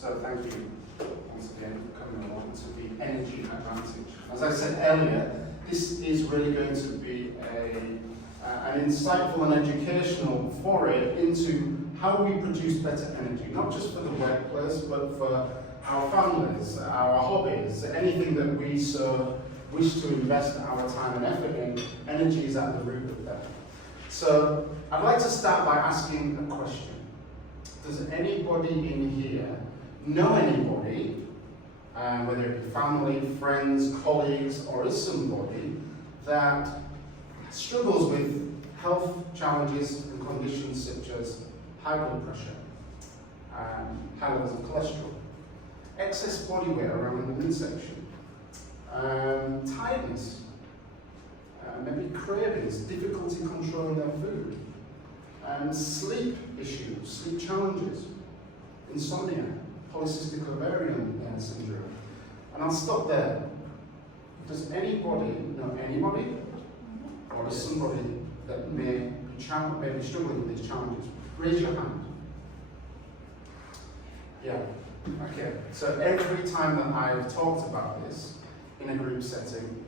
So thank you once again for coming along to the energy advantage. As I said earlier, this is really going to be an insightful and educational foray into how we produce better energy, not just for the workplace, but for our families, our hobbies, anything that we so wish to invest our time and effort in. Energy is at the root of that. So I'd like to start by asking a question. Does anybody in here know anybody, whether it be family, friends, colleagues, or is somebody that struggles with health challenges and conditions such as high blood pressure, high levels of cholesterol, excess body weight around the midsection, tiredness, maybe cravings, difficulty controlling their food, sleep issues, sleep challenges, insomnia, polycystic ovarian syndrome. And I'll stop there. Does anybody know anybody, or is somebody that may be struggling with these challenges? Raise your hand. Yeah. Okay. So every time that I've talked about this in a group setting,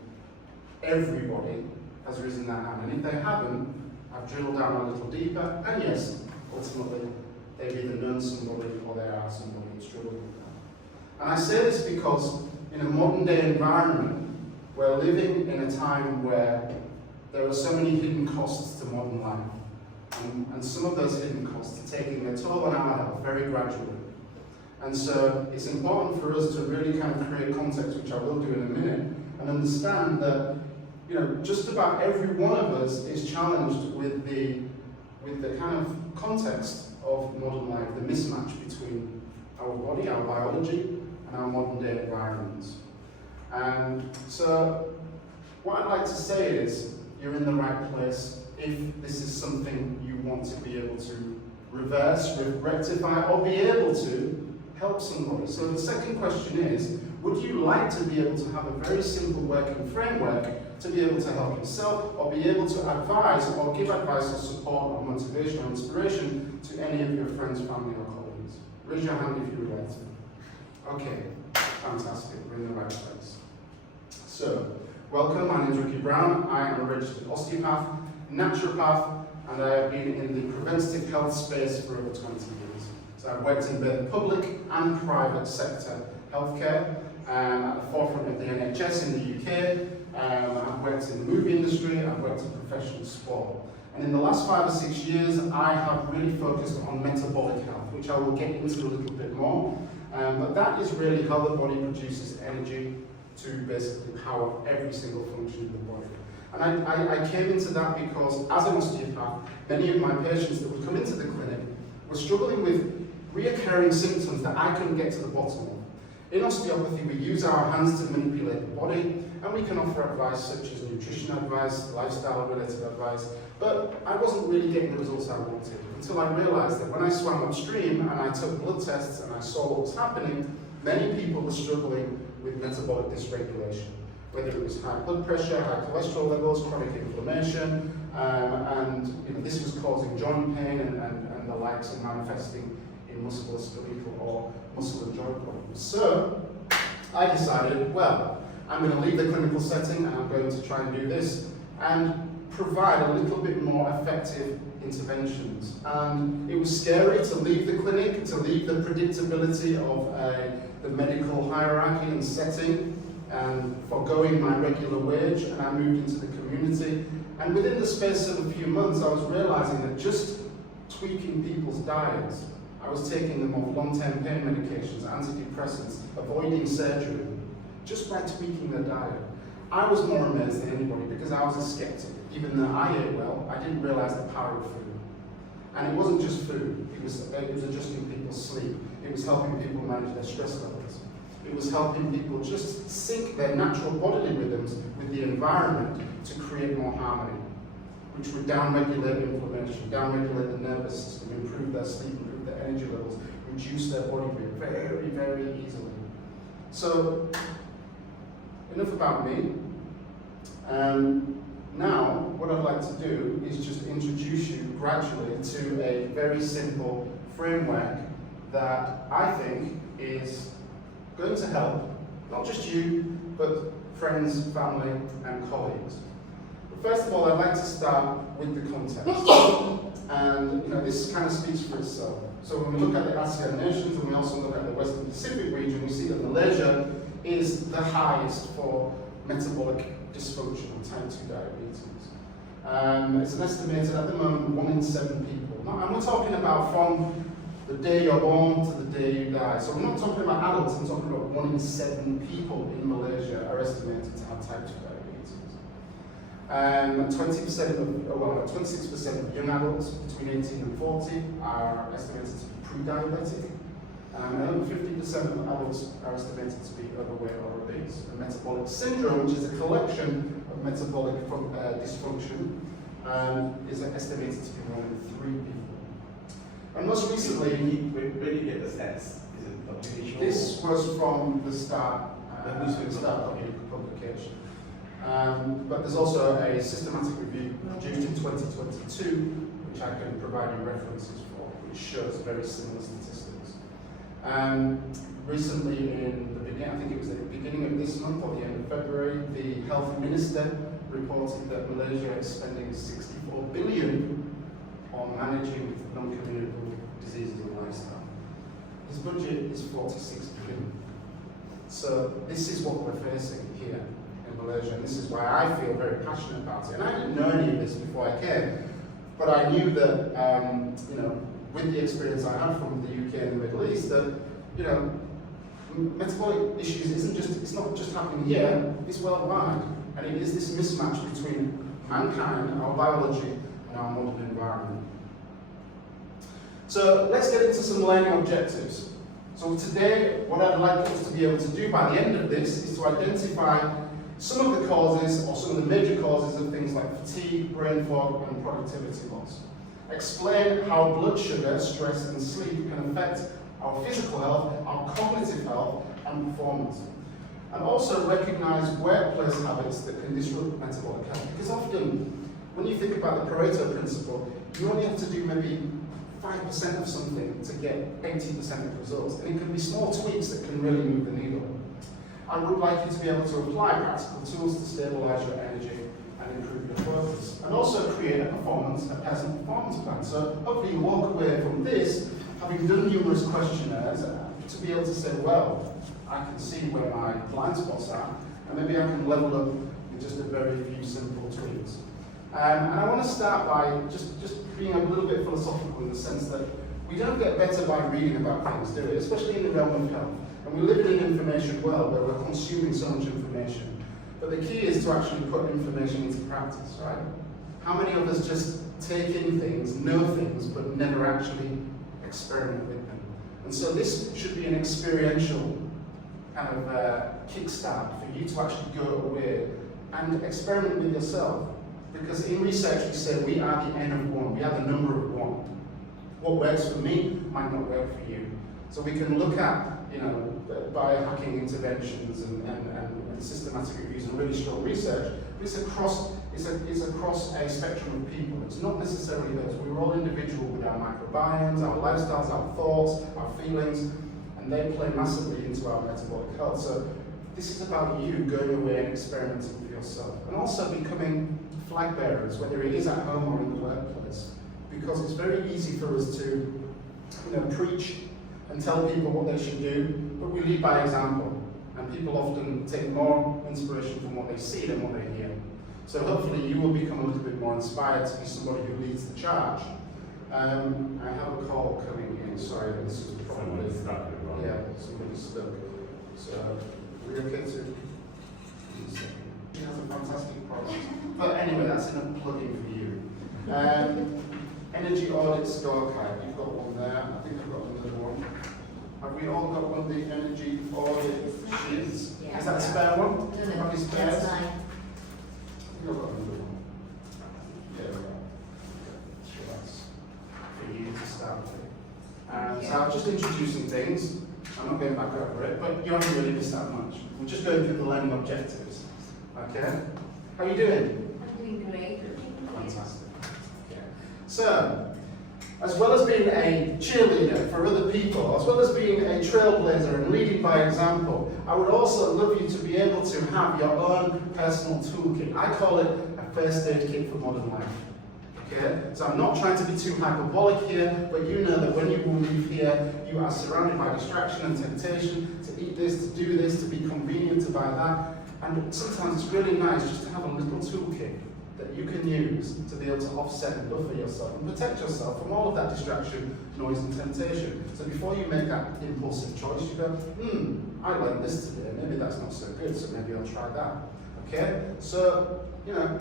everybody has risen their hand. And if they haven't, I've drilled down a little deeper, and yes, ultimately, they've either known somebody or they are somebody who's struggling with that. And I say this because in a modern day environment, we're living in a time where there are so many hidden costs to modern life. And some of those hidden costs are taking their toll on our health very gradually. And so it's important for us to really kind of create context, which I will do in a minute, and understand that just about every one of us is challenged with the kind of context of modern life, the mismatch between our body, our biology, and our modern day environments. And so what I'd like to say is, you're in the right place if this is something you want to be able to reverse, rectify, or be able to help somebody. So the second question is, would you like to be able to have a very simple working framework to be able to help yourself, or be able to advise or give advice or support or motivation or inspiration to any of your friends, family, or colleagues? Raise your hand if you would like to. Okay, fantastic, we're in the right place. So, welcome, my name is Ricky Brown. I am a registered osteopath, naturopath, and I have been in the preventative health space for over 20 years. So I've worked in both public and private sector healthcare, at the forefront of the NHS in the UK. I've worked in the movie industry, I've worked in professional sport. And in the last 5 or 6 years, I have really focused on metabolic health, which I will get into a little bit more. But that is really how the body produces energy to basically power every single function of the body. And I came into that because, as an osteopath, many of my patients that would come into the clinic were struggling with reoccurring symptoms that I couldn't get to the bottom of. In osteopathy, we use our hands to manipulate the body, and we can offer advice such as nutrition advice, lifestyle-related advice, but I wasn't really getting the results I wanted until I realised that when I swam upstream and I took blood tests and I saw what was happening, many people were struggling with metabolic dysregulation, whether it was high blood pressure, high cholesterol levels, chronic inflammation, and this was causing joint pain and the likes, and manifesting in musculoskeletal or muscle and joint problems. So I decided, well, I'm going to leave the clinical setting and I'm going to try and do this and provide a little bit more effective interventions. And it was scary to leave the clinic, to leave the predictability of the medical hierarchy and setting, and foregoing my regular wage, and I moved into the community. And within the space of a few months, I was realizing that just tweaking people's diets, I was taking them off long-term pain medications, antidepressants, avoiding surgery, just by tweaking their diet. I was more amazed than anybody because I was a skeptic. Even though I ate well, I didn't realize the power of food. And it wasn't just food, it was adjusting people's sleep. It was helping people manage their stress levels. It was helping people just sync their natural bodily rhythms with the environment to create more harmony, which would downregulate inflammation, downregulate the nervous system, improve their sleep, improve their energy levels, reduce their body weight very, very easily. So, enough about me. Now, what I'd like to do is just introduce you gradually to a very simple framework that I think is going to help not just you, but friends, family, and colleagues. But first of all, I'd like to start with the context. And this kind of speaks for itself. So when we look at the ASEAN nations and we also look at the Western Pacific region, we see that Malaysia is the highest for metabolic dysfunction, type 2 diabetes. It's an estimated at the moment 1 in 7 people. Now, and we're talking about from the day you're born to the day you die. So we're not talking about adults, I'm talking about 1 in 7 people in Malaysia are estimated to have type 2 diabetes. 26% of young adults between 18 and 40 are estimated to be pre-diabetic. And over 50% of adults are estimated to be overweight or obese. And metabolic syndrome, which is a collection of metabolic dysfunction, is estimated to be 1 in 3 people. And most recently, where do you get the stats? Is it publication? This was from the start publication. But there's also a systematic review produced in 2022, which I can provide you references for, which shows very similar statistics. Recently, in the beginning, I think it was at the beginning of this month or the end of February, the health minister reported that Malaysia is spending 64 billion on managing non-communicable diseases and lifestyle. His budget is 46 billion. So this is what we're facing here in Malaysia, and this is why I feel very passionate about it. And I didn't know any of this before I came, but I knew that, with the experience I had from the UK and the Middle East, that, metabolic issues it's not just happening here, it's worldwide. And it is this mismatch between mankind, our biology, and our modern environment. So let's get into some learning objectives. So today, what I'd like us to be able to do by the end of this is to identify some of the causes or some of the major causes of things like fatigue, brain fog, and productivity loss. Explain how blood sugar, stress, and sleep can affect our physical health, our cognitive health, and performance. And also recognize workplace habits that can disrupt metabolic health. Because often, when you think about the Pareto principle, you only have to do maybe 5% of something to get 80% of results. And it can be small tweaks that can really move the needle. I would like you to be able to apply practical tools to stabilize your energy and improve your focus. And also create a pleasant performance plan. So hopefully you walk away from this having done numerous questionnaires to be able to say, well, I can see where my blind spots are, and maybe I can level up with just a very few simple tweaks. And I want to start by just being a little bit philosophical in the sense that we don't get better by reading about things, do we? Especially in the realm of health. And we live in an information world where we're consuming so much information. But the key is to actually put information into practice, right? How many of us just take in things, know things, but never actually experiment with them? And so this should be an experiential kind of kickstart for you to actually go away and experiment with yourself. Because in research we say we are the n of 1, we are the number of 1. What works for me might not work for you. So we can look at biohacking interventions and systematic reviews and really strong research, but it's across a spectrum of people. It's not necessarily those. We're all individual with our microbiomes, our lifestyles, our thoughts, our feelings, and they play massively into our metabolic health. So this is about you going away and experimenting for yourself, and also becoming flag bearers, whether it is at home or in the workplace, because it's very easy for us to preach and tell people what they should do, but we lead by example. And people often take more inspiration from what they see than what they hear. So hopefully you will become a little bit more inspired to be somebody who leads the charge. I have a call coming in, sorry, this is probably, somebody's stuck. So, we're okay to, she has a fantastic product. But anyway, that's enough plugging for you. Energy audit scorecard, you've got one there, I think I've got another one. Have we all got one of the energy audit sheets? Yeah. Is that a spare one? No, Have you spares? that's mine. I think I've got another one. Yeah, right. So that's for you to start with. So I'm just introducing things. I'm not going back over it, but you haven't really missed that much. We're just going through the learning objectives. Okay? How are you doing? I'm doing great. Fantastic. Okay. So, as well as being a cheerleader for other people, as well as being a trailblazer and leading by example, I would also love you to be able to have your own personal toolkit. I call it a first aid kit for modern life. Okay? So I'm not trying to be too hyperbolic here, but you know that when you will leave here, you are surrounded by distraction and temptation to eat this, to do this, to be convenient, to buy that. And sometimes it's really nice just to have a little toolkit that you can use to be able to offset and buffer yourself and protect yourself from all of that distraction, noise and temptation. So before you make that impulsive choice, you go, I like this today, maybe that's not so good, so maybe I'll try that. Okay? So, you know,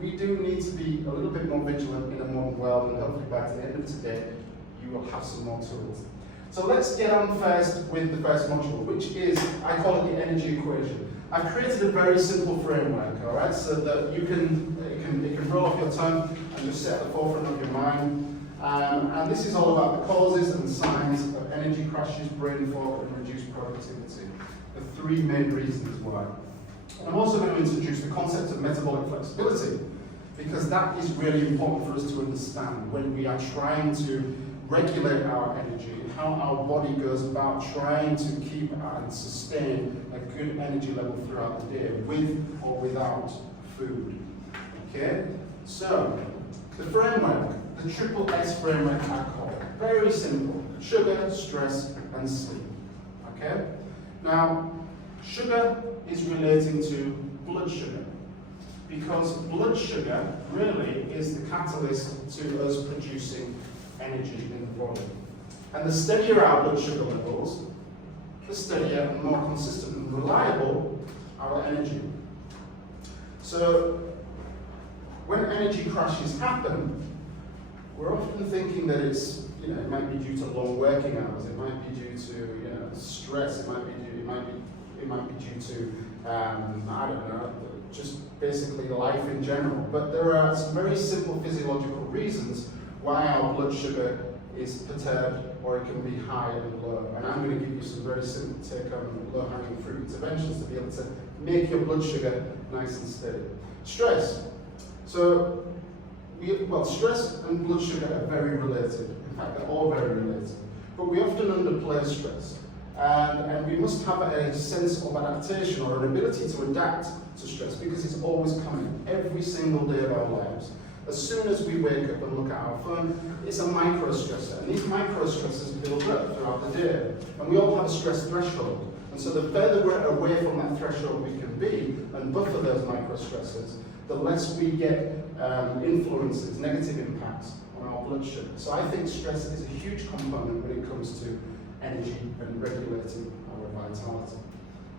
we do need to be a little bit more vigilant in a modern world, and hopefully by the end of today, you will have some more tools. So let's get on first with the first module, which is, I call it the energy equation. I've created a very simple framework, all right, so that it can roll off your tongue and just sit at the forefront of your mind. And this is all about the causes and signs of energy crashes, brain fog, and reduced productivity. The three main reasons why. I'm also going to introduce the concept of metabolic flexibility, because that is really important for us to understand when we are trying to regulate our energy, and how our body goes about trying to keep and sustain a good energy level throughout the day, with or without food. Okay? So, the framework, the triple S framework I call it. Very simple. Sugar, stress, and sleep. Okay? Now, sugar is relating to blood sugar, because blood sugar really is the catalyst to us producing energy in the body. And the steadier our blood sugar levels, the steadier and more consistent and reliable our energy. So, when energy crashes happen, we're often thinking that it's, it might be due to long working hours, it might be due to, stress, it might be due to, I don't know, just basically life in general. But there are some very simple physiological reasons why our blood sugar is perturbed, or it can be high and low. And I'm going to give you some very simple take-home low-hanging fruit interventions to be able to make your blood sugar nice and steady. Stress. So, stress and blood sugar are very related. In fact, they're all very related. But we often underplay stress. And we must have a sense of adaptation, or an ability to adapt to stress, because it's always coming every single day of our lives. As soon as we wake up and look at our phone, it's a micro-stressor, and these micro-stressors build up throughout the day. And we all have a stress threshold. And so the further we're away from that threshold we can be, and buffer those micro-stressors, the less we get influences, negative impacts on our blood sugar. So I think stress is a huge component when it comes to energy and regulating our vitality.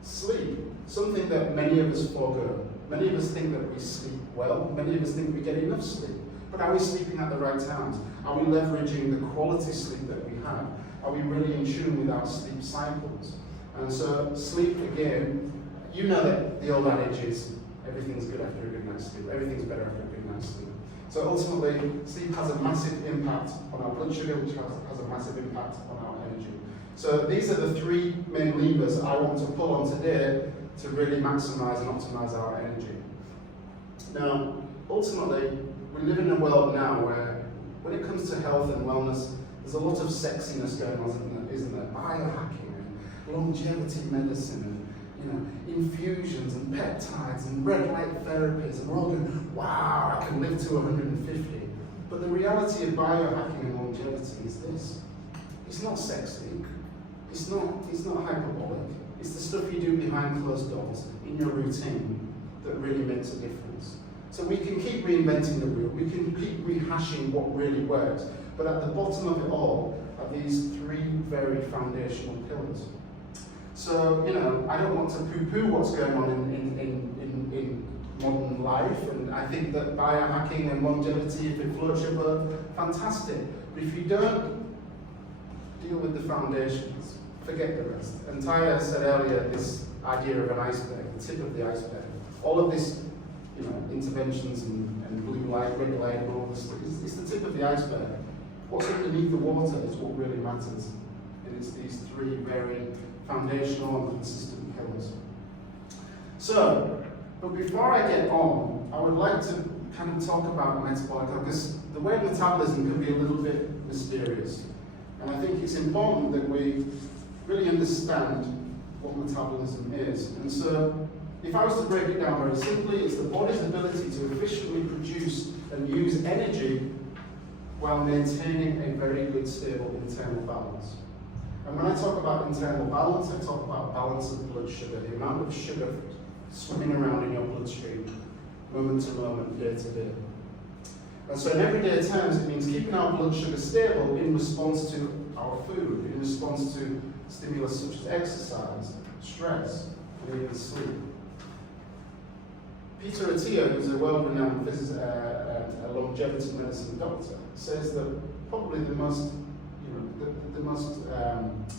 Sleep, something that many of us forego. Many of us think that we sleep well, many of us think we get enough sleep. But are we sleeping at the right times? Are we leveraging the quality sleep that we have? Are we really in tune with our sleep cycles? And so sleep, again, you know that the old adage is, everything's good after a good night's sleep, everything's better after a good night's sleep. So ultimately, sleep has a massive impact on our blood sugar, which has a massive impact on our energy. So these are the three main levers I want to pull on today to really maximize and optimize our energy. Now, ultimately, we live in a world now where, when it comes to health and wellness, there's a lot of sexiness going on, isn't there? Biohacking and longevity medicine and, infusions and peptides and red light therapies, and we're all going, wow, I can live to 150. But the reality of biohacking and longevity is this: it's not sexy. It's not hyperbolic. It's the stuff you do behind closed doors, in your routine, that really makes a difference. So we can keep reinventing the wheel, we can keep rehashing what really works, but at the bottom of it all are these three very foundational pillars. So, I don't want to poo-poo what's going on in modern life, and I think that biohacking and longevity, if it floats your boat, fantastic. But if you don't deal with the foundations, forget the rest. And Tyler said earlier, this idea of an iceberg, the tip of the iceberg. All of this, interventions and blue light, red light, and all this stuff, it's the tip of the iceberg. What's underneath the water is what really matters. And it's these three very foundational and consistent pillars. So, but before I get on, I would like to kind of talk about metabolic health, because the way metabolism can be a little bit mysterious. And I think it's important that we really understand what metabolism is. And so, if I was to break it down very simply, it's the body's ability to efficiently produce and use energy while maintaining a very good, stable internal balance. And when I talk about internal balance, I talk about balance of blood sugar, the amount of sugar swimming around in your bloodstream, moment to moment, day to day. And so in everyday terms, it means keeping our blood sugar stable in response to our food, in response to stimulus such as exercise, stress, and even sleep. Peter Attia, who's a world-renowned a longevity medicine doctor, says that probably the most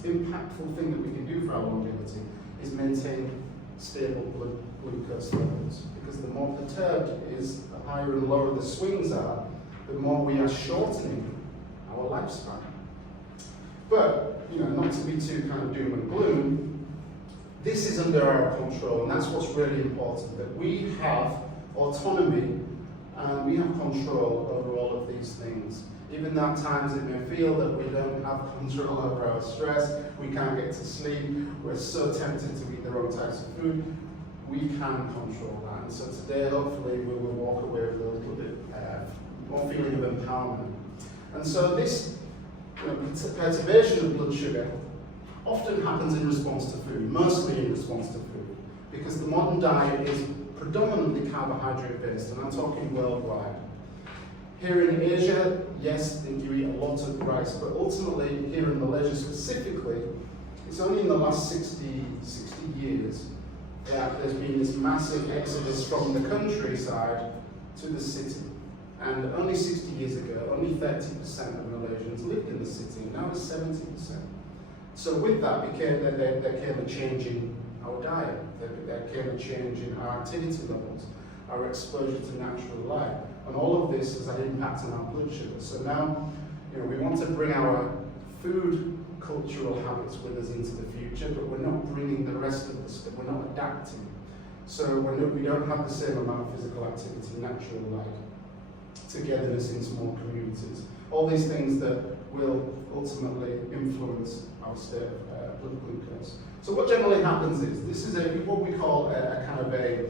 impactful thing that we can do for our longevity is maintain stable blood glucose levels. Because the more perturbed it is, the higher and lower the swings are, the more we are shortening our lifespan. But, not to be too kind of doom and gloom, this is under our control, and that's what's really important, that we have autonomy and we have control over all of these things. Even though at times it may feel that we don't have control over our stress, we can't get to sleep, we're so tempted to eat the wrong types of food, we can control that. And so today, hopefully, we will walk away with a little bit more feeling of empowerment. And so this perturbation of blood sugar often happens in response to food, mostly in response to food, because the modern diet is predominantly carbohydrate based, and I'm talking worldwide. Here in Asia, yes, you eat a lot of rice, but ultimately, here in Malaysia specifically, it's only in the last 60 years that there's been this massive exodus from the countryside to the city. And only 60 years ago, only 30% of Malaysians lived in the city, and now it's 70%. So with that, there came a change in our diet, there came a change in our activity levels, our exposure to natural light, and all of this has had an impact on our blood sugar. So now, we want to bring our food cultural habits with us into the future, but we're not bringing the rest of the stuff, we're not adapting. So we don't have the same amount of physical activity, natural light, togetherness in small communities. All these things that will ultimately influence our state of blood glucose. So what generally happens is, this is what we call a kind of a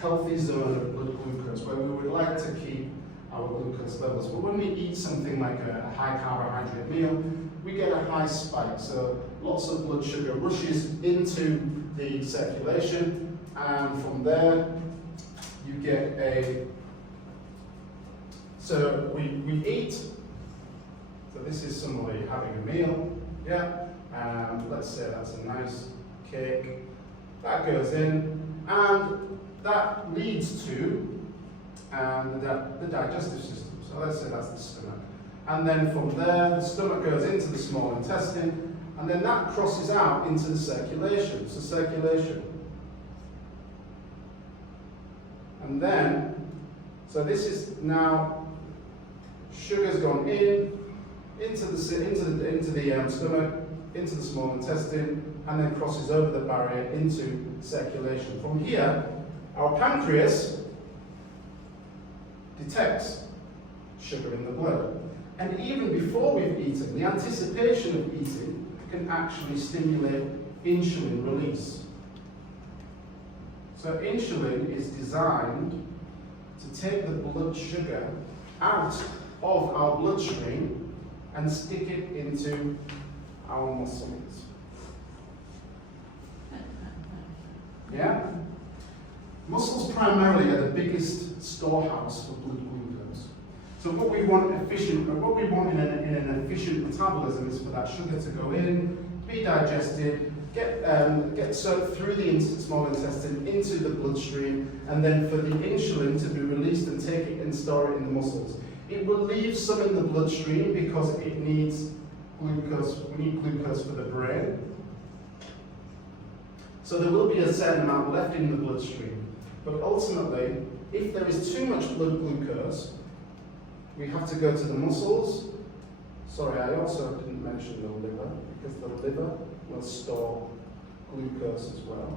healthy zone of blood glucose, where we would like to keep our glucose levels. But when we eat something like a high carbohydrate meal, we get a high spike. So lots of blood sugar rushes into the circulation, and from there you get so we eat. So this is somebody having a meal, yeah, and let's say that's a nice cake. That goes in, and that leads to the digestive system. So let's say that's the stomach. And then from there, the stomach goes into the small intestine, and then that crosses out into the circulation. So circulation. And then, so this is now, sugar's gone into the stomach, into the small intestine, and then crosses over the barrier into circulation. From here, our pancreas detects sugar in the blood. And even before we've eaten, the anticipation of eating can actually stimulate insulin release. So insulin is designed to take the blood sugar out of our bloodstream and stick it into our muscles. Yeah? Muscles primarily are the biggest storehouse for blood glucose. So what we want in an efficient metabolism is for that sugar to go in, be digested, get soaked through the small intestine into the bloodstream, and then for the insulin to be released and take it and store it in the muscles. It will leave some in the bloodstream because it needs glucose. We need glucose for the brain. So there will be a certain amount left in the bloodstream. But ultimately, if there is too much blood glucose, we have to go to the muscles. Sorry, I also didn't mention the liver, because the liver will store glucose as well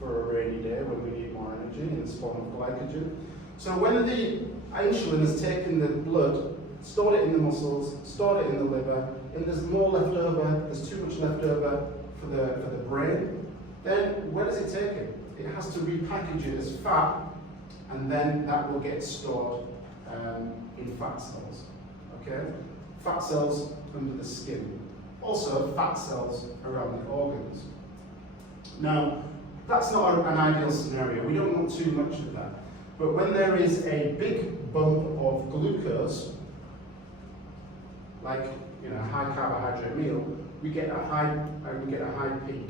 for a rainy day when we need more energy in the form of glycogen. So when the insulin has taken the blood stored it in the muscles, stored it in the liver, and there's more left over, there's too much left over for the brain, then where does it take it? It has to repackage it as fat, and then that will get stored in fat cells. Okay? Fat cells under the skin. Also, fat cells around the organs. Now, that's not an ideal scenario. We don't want too much of that. But when there is a big bump of glucose, like a high carbohydrate meal, we get a high peak.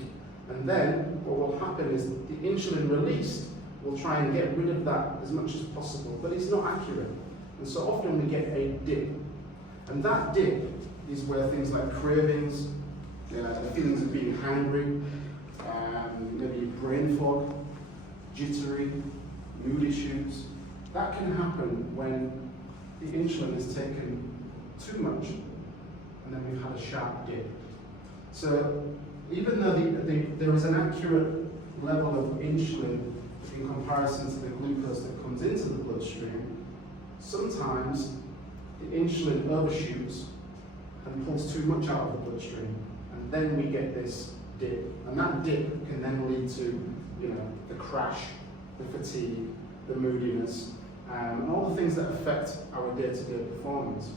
And then what will happen is the insulin released will try and get rid of that as much as possible, but it's not accurate. And so often we get a dip. And that dip is where things like cravings, feelings of being hungry, maybe brain fog, jittery, mood issues, that can happen when the insulin is taken too much and then we've had a sharp dip. So even though there is an accurate level of insulin in comparison to the glucose that comes into the bloodstream, sometimes the insulin overshoots and pulls too much out of the bloodstream, and then we get this dip. And that dip can then lead to, the crash, the fatigue, the moodiness, and all the things that affect our day-to-day performance.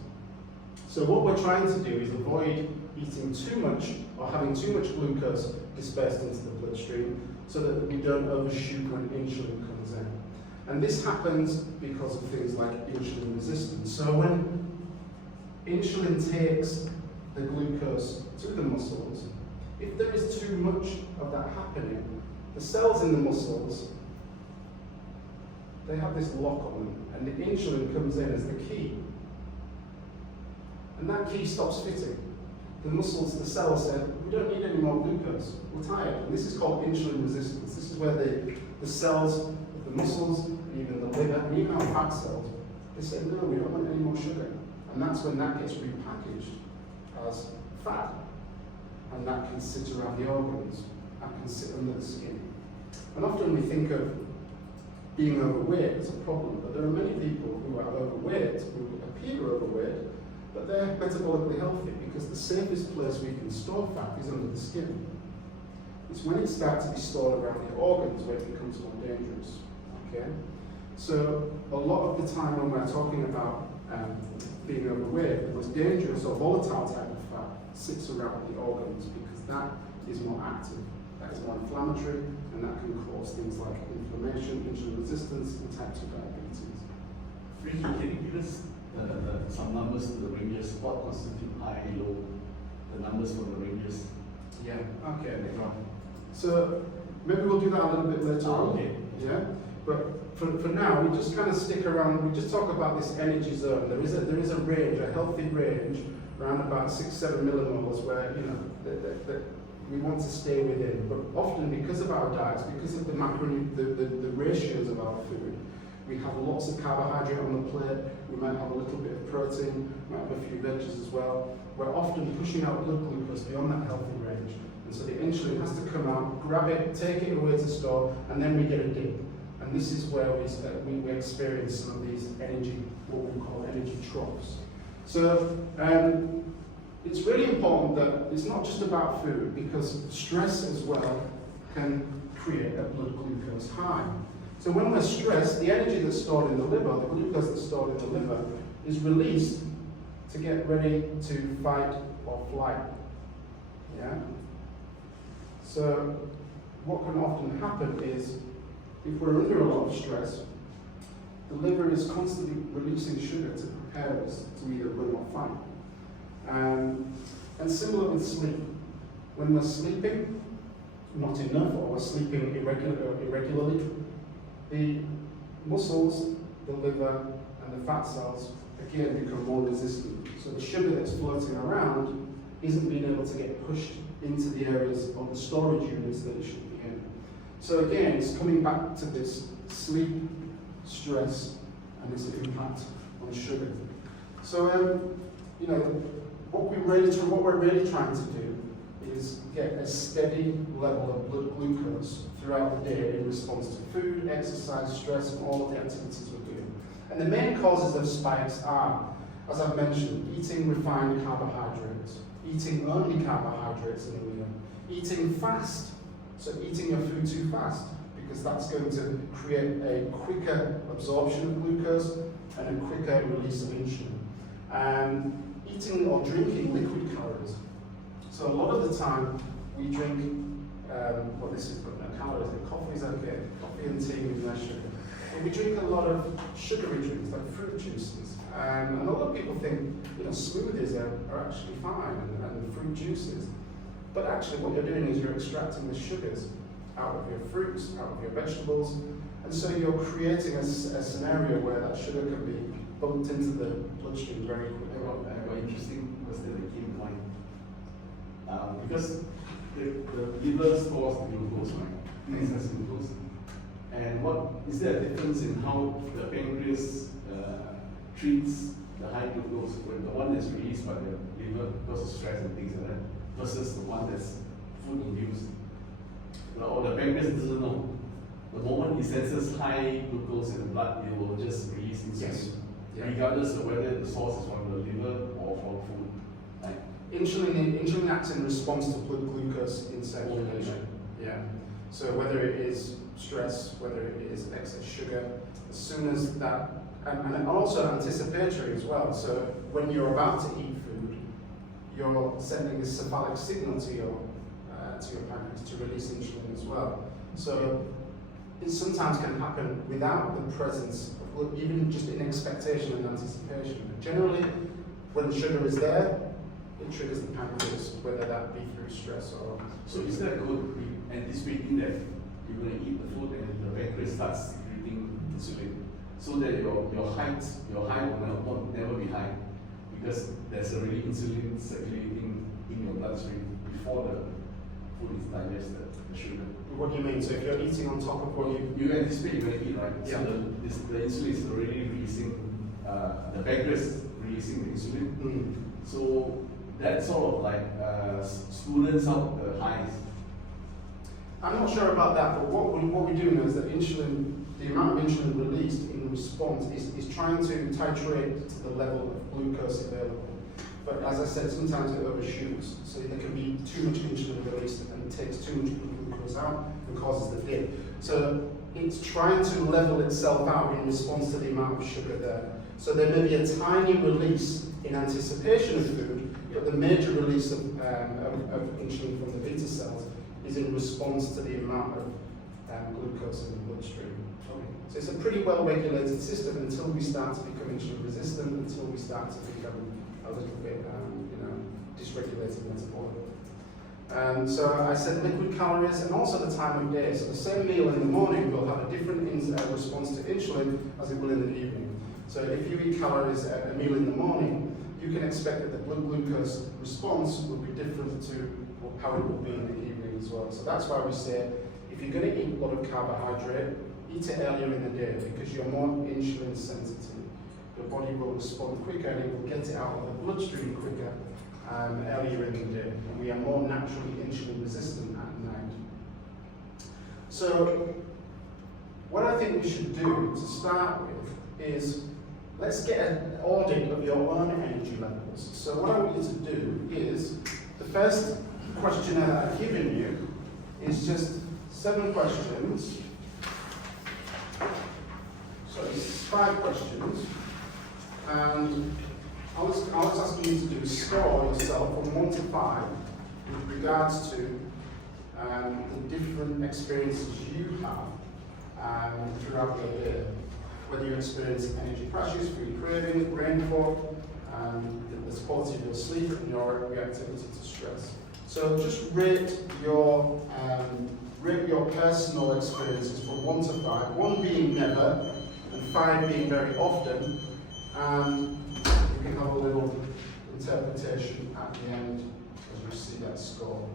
So what we're trying to do is avoid eating too much or having too much glucose dispersed into the bloodstream so that we don't overshoot when insulin comes in. And this happens because of things like insulin resistance. So when insulin takes the glucose to the muscles, if there is too much of that happening, the cells in the muscles, they have this lock on them, and the insulin comes in as the key. And that key stops fitting. The muscles, the cells said, we don't need any more glucose, we're tired. And this is called insulin resistance. This is where the cells of the muscles, even the liver, and even our fat cells, they say, no, we don't want any more sugar. And that's when that gets repackaged as fat. And that can sit around the organs, that can sit under the skin. And often we think of being overweight as a problem, but there are many people who are overweight, who appear overweight, but they're metabolically healthy because the safest place we can store fat is under the skin. It's when it starts to be stored around the organs where it becomes more dangerous. Okay? So a lot of the time when we're talking about being overweight, the most dangerous or volatile type of fat sits around the organs because that is more active, that is more inflammatory, and that can cause things like inflammation, insulin resistance, and type 2 diabetes. Ricky, can you give us some numbers to the ranges? What constitute high, low? The numbers for the ranges? Yeah, okay. So maybe we'll do that a little bit later on. Okay. Yeah, but for now, we just kind of stick around. We just talk about this energy zone. There is a range, a healthy range, around about 6-7 millimoles, where that we want to stay within. But often, because of our diets, because of the ratios of our food, we have lots of carbohydrate on the plate. We might have a little bit of protein. We might have a few veggies as well. We're often pushing out blood glucose beyond that healthy range. And so the insulin has to come out, grab it, take it away to store, and then we get a dip. And this is where we experience some of these what we call energy troughs. So it's really important that it's not just about food, because stress as well can create a blood glucose high. So when we're stressed, the energy that's stored in the liver, the glucose that's stored in the liver, is released to get ready to fight or flight. Yeah? So what can often happen is, if we're under a lot of stress, the liver is constantly releasing sugar to prepare us to either run or fight. And similar with sleep. When we're sleeping not enough, or we're sleeping irregularly, the muscles, the liver, and the fat cells again become more resistant. So the sugar that's floating around isn't being able to get pushed into the areas of the storage units that it should be in. So again, it's coming back to this sleep, stress, and its impact on sugar. So what we're really trying to do is get a steady level of blood glucose throughout the day in response to food, exercise, stress, and all of the activities we're doing. And the main causes of spikes are as I've mentioned, eating refined carbohydrates, eating only carbohydrates in a meal, eating fast, so eating your food too fast, because that's going to create a quicker absorption of glucose and a quicker release of insulin. Eating or drinking liquid calories. So a lot of the time we drink, well, this is got no calories, coffee is okay, coffee and tea with no sugar. But we drink a lot of sugary drinks like fruit juices. And a lot of people think, smoothies are actually fine and fruit juices. But actually what you're doing is you're extracting the sugars out of your fruits, out of your vegetables, and so you're creating a scenario where that sugar can be bumped into the bloodstream very quickly. I got interesting was the key point. Because the liver stores the glucose, right? Excess glucose. And what is there a difference in how the pancreas treats the high glucose, when the one that's released by the liver because of stress and things like that, versus the one that's food induced? Or the pancreas doesn't know. The moment it senses high glucose in the blood, it will just release insulin, Yes. Yeah. regardless of whether the source is from the liver or from food. Right? Insulin acts in response to blood glucose in circulation. Yeah. So whether it is stress, whether it is excess sugar, as soon as that, and also anticipatory as well. So when you're about to eat food, you're sending a cephalic signal to your pancreas to release insulin as well. So it sometimes can happen without the presence of, even just in expectation and anticipation. But generally, when the sugar is there, it triggers the pancreas, whether that be through stress or. So is that good, anticipating that you're going to eat the food and the pancreas starts secreting insulin, so that your high will never be high, because there's already insulin circulating in your bloodstream before the food is digested, the sugar. What do you mean? So if you're eating on top of what You anticipate you're going to eat, right? Yeah. So the insulin is already releasing, the pancreas releasing the insulin. So that sort of like smoothens out the highs. I'm not sure about that, but what we do know is that insulin, the amount of insulin released in response is trying to titrate to the level of glucose available. But as I said, sometimes it overshoots, so there can be too much insulin released and it takes too much glucose out and causes the dip. So it's trying to level itself out in response to the amount of sugar there. So there may be a tiny release in anticipation of food, but the major release of insulin from the beta cells is in response to the amount of glucose in the bloodstream. So it's a pretty well-regulated system until we start to become insulin resistant, until we start to become a little bit, dysregulated metabolically. So I said liquid calories and also the time of day. So the same meal in the morning will have a different response to insulin as it will in the evening. So if you eat calories at a meal in the morning, you can expect that the blood glucose response will be different to how it will be in the evening as well. So that's why we say, if you're going to eat a lot of carbohydrate, eat it earlier in the day because you're more insulin sensitive. Your body will respond quicker and it will get it out of the bloodstream quicker earlier in the day. And we are more naturally insulin resistant at night. So what I think we should do to start with is, let's get an audit of your own energy levels. So what I want you to do is, the first questionnaire that I've given you is just 7 questions. So it's 5 questions. And I was asking you to do a score yourself from 1 to 5 with regards to the different experiences you have throughout your day. Whether you experience energy crashes, food cravings, brain fog, the quality of your sleep, and your reactivity to stress. So just rate your personal experiences from 1 to 5, 1 being never, and 5 being very often, and we can have a little interpretation at the end as we see that score.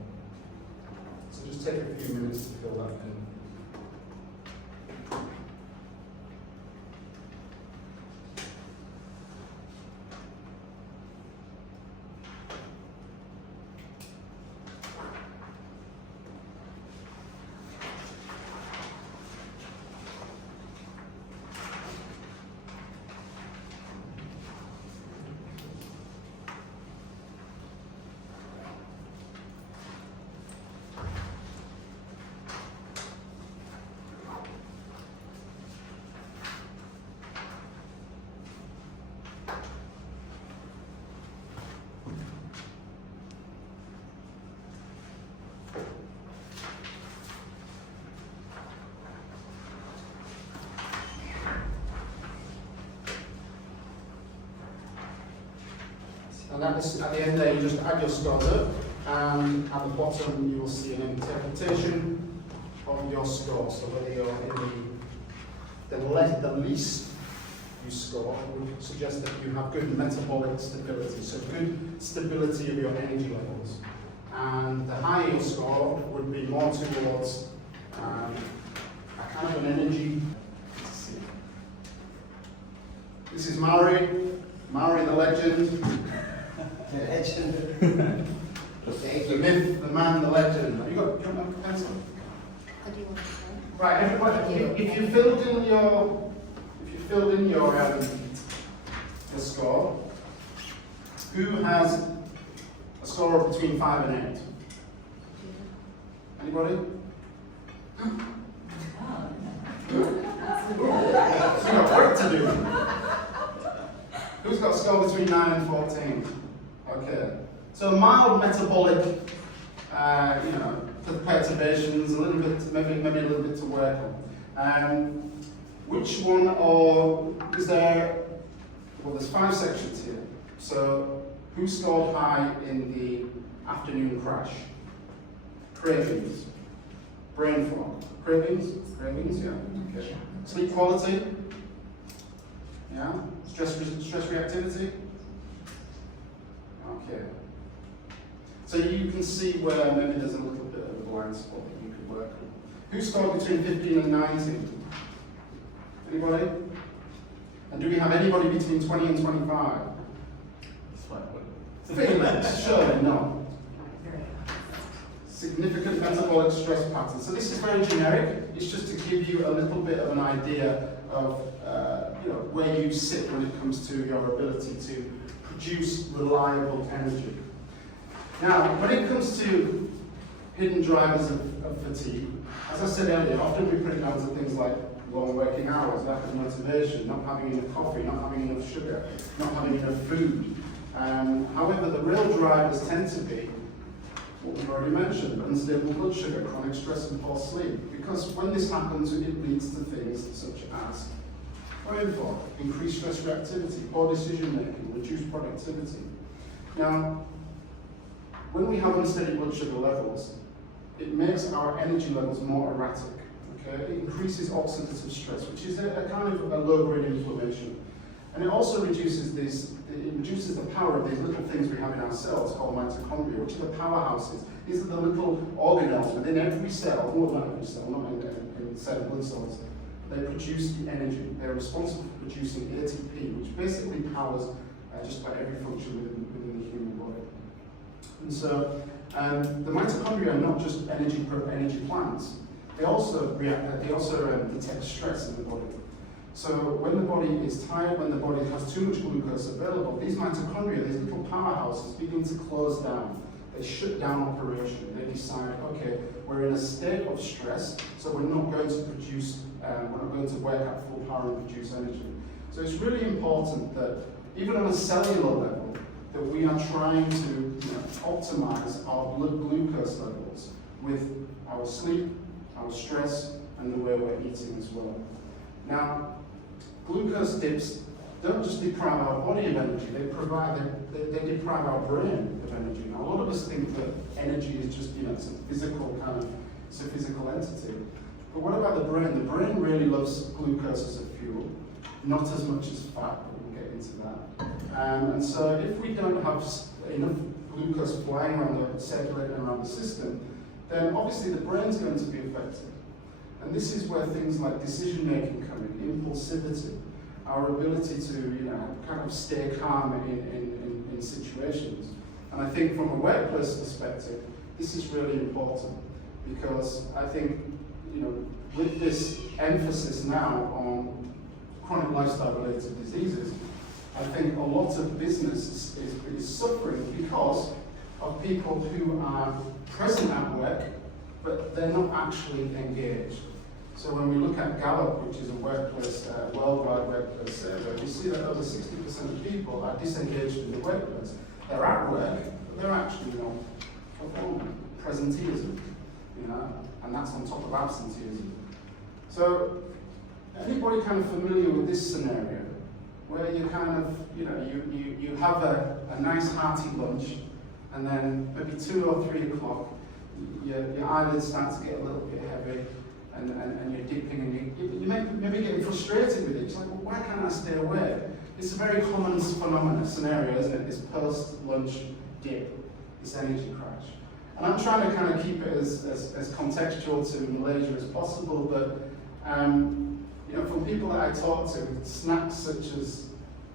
So just take a few minutes to fill that in. And at the end there, you just add your scores up, and at the bottom you will see an interpretation of your score. So whether you're in the least you score would suggest that you have good metabolic stability, so good stability of your energy levels. And the higher your score would be more towards a kind of an energy. This is Maori the legend. The legend. The myth, the man, the legend. Have you got a pencil? How do you want to go? Right, everybody, if you filled in your the score, who has a score of between 5 and 8? Anybody? You got work to do. Who's got a score between 9 and 14? Okay. So mild metabolic, perturbations, a little bit, maybe a little bit to work on. Which one, or is there? Well, there's 5 sections here. So who scored high in the afternoon crash? Cravings, brain fog, cravings, yeah. Okay. Sleep quality, yeah. Stress reactivity. Okay. So you can see where maybe there's a little bit of a blind spot that you could work on. Who scored between 15 and 19? Anybody? And do we have anybody between 20 and 25? Finland, surely not. Significant metabolic stress patterns. So this is very generic. It's just to give you a little bit of an idea of where you sit when it comes to your ability to produce reliable energy. Now, when it comes to hidden drivers of fatigue, as I said earlier, often we put it down to things like long working hours, lack of motivation, not having enough coffee, not having enough sugar, not having enough food. However, the real drivers tend to be what we've already mentioned: unstable blood sugar, chronic stress, and poor sleep. Because when this happens, it leads to things such as brain fog, increased stress reactivity, poor decision making, reduced productivity. Now, when we have unsteady blood sugar levels, it makes our energy levels more erratic. Okay? It increases oxidative stress, which is a kind of a low-grade inflammation. And it also reduces the power of these little things we have in our cells called mitochondria, which are the powerhouses. These are the little organelles within every cell, well, not every cell, not in cell blood cells. They produce the energy. They're responsible for producing ATP, which basically powers just about every function within the human body. And so the mitochondria are not just energy plants. They also detect stress in the body. So when the body is tired, when the body has too much glucose available, these mitochondria, these little powerhouses, begin to close down. They shut down operation. They decide, okay, we're in a state of stress, so we're not going to produce, we're not going to work at full power and produce energy. So it's really important that even on a cellular level, that we are trying to optimize our blood glucose levels with our sleep, our stress, and the way we're eating as well. Now, glucose dips don't just deprive our body of energy, they deprive our brain of energy. Now, a lot of us think that energy is just, it's a physical entity. But what about the brain? The brain really loves glucose as a fuel, not as much as fat, but we'll get into that. And so if we don't have enough glucose flying around circulating around the system, then obviously the brain's going to be affected. And this is where things like decision making come in, impulsivity, our ability to kind of stay calm in situations. And I think from a workplace perspective, this is really important, because I think with this emphasis now on chronic lifestyle related diseases, I think a lot of business is suffering because of people who are present at work, but they're not actually engaged. So when we look at Gallup, which is a workplace, worldwide workplace survey, we see that over 60% of people are disengaged in the workplace. They're at work, but they're actually not performing. Presenteeism, and that's on top of absenteeism. So anybody kind of familiar with this scenario, where you kind of, you have a a nice hearty lunch, and then maybe 2 or 3 o'clock, your eyelids start to get a little bit heavy, and you're dipping, and you maybe getting frustrated with it. It's like, well, why can't I stay awake? It's a very common scenario, isn't it? This post-lunch dip, this energy crash. And I'm trying to kind of keep it as contextual to Malaysia as possible, but you know, from people that I talk to, snacks such as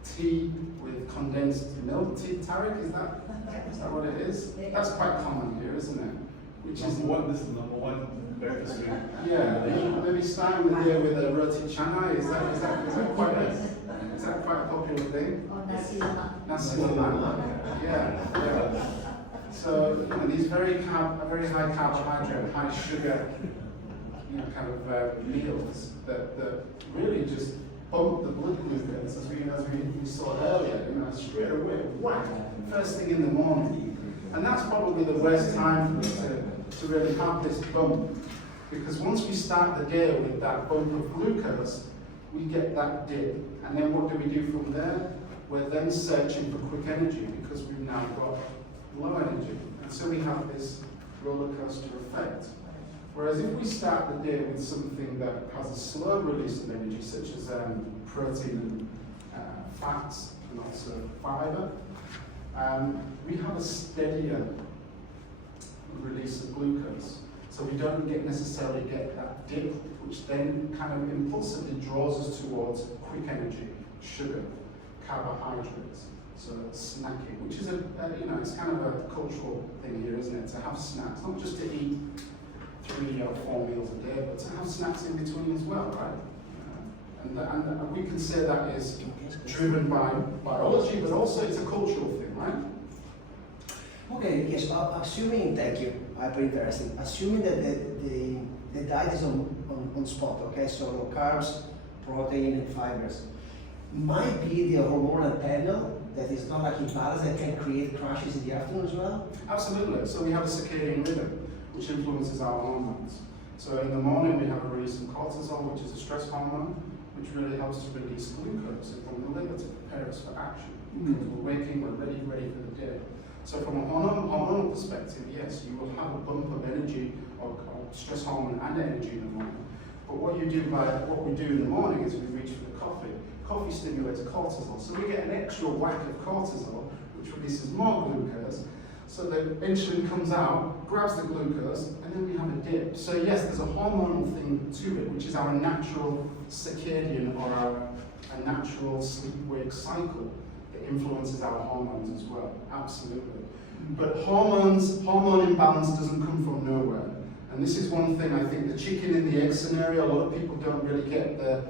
tea with condensed milk, tea Tariq, is that what it is? That's quite common here, isn't it? Which is This is number one breakfast drink. yeah, maybe starting the day with a roti canai, is that quite a popular thing? Or nasi lemak. Nasi lemak. Yeah. So you know, these very high carbohydrate, high sugar, you know, kind of meals that really just bump the blood glucose, as we saw earlier. You know, straight away, whack, first thing in the morning, and that's probably the worst time for us to really have this bump, because once we start the day with that bump of glucose, we get that dip, and then what do we do from there? We're then searching for quick energy because we've now got low energy, and so we have this roller coaster effect. Whereas if we start the day with something that has a slow release of energy, such as protein and fats, and also fiber, we have a steadier release of glucose. So we don't necessarily get that dip, which then kind of impulsively draws us towards quick energy, sugar, carbohydrates. So snacking, which is you know, it's kind of a cultural thing here, isn't it? To have snacks, not just to eat 3 or 4 meals a day, but to have snacks in between as well, right? And we can say that is driven by biology, but also it's a cultural thing, right? Okay, yes, assuming, thank you, very interesting. Assuming that the diet is on spot, okay, so carbs, protein, and fibers, might be the hormonal panel that is not like imbalance that can create crashes in the afternoon as well? Absolutely. So we have a circadian rhythm, which influences our hormones. So in the morning we have a release of cortisol, which is a stress hormone, which really helps to release glucose from the liver to prepare us for action. Because we're waking, we're ready for the day. So from a hormonal perspective, yes, you will have a bump of energy or stress hormone and energy in the morning. But what we do in the morning is we reach for the coffee. Coffee stimulates cortisol, so we get an extra whack of cortisol, which releases more glucose. So the insulin comes out, grabs the glucose, and then we have a dip. So yes, there's a hormonal thing to it, which is our natural circadian or our natural sleep-wake cycle that influences our hormones as well. Absolutely. But hormone imbalance doesn't come from nowhere. And this is one thing I think the chicken and the egg scenario, a lot of people don't really get there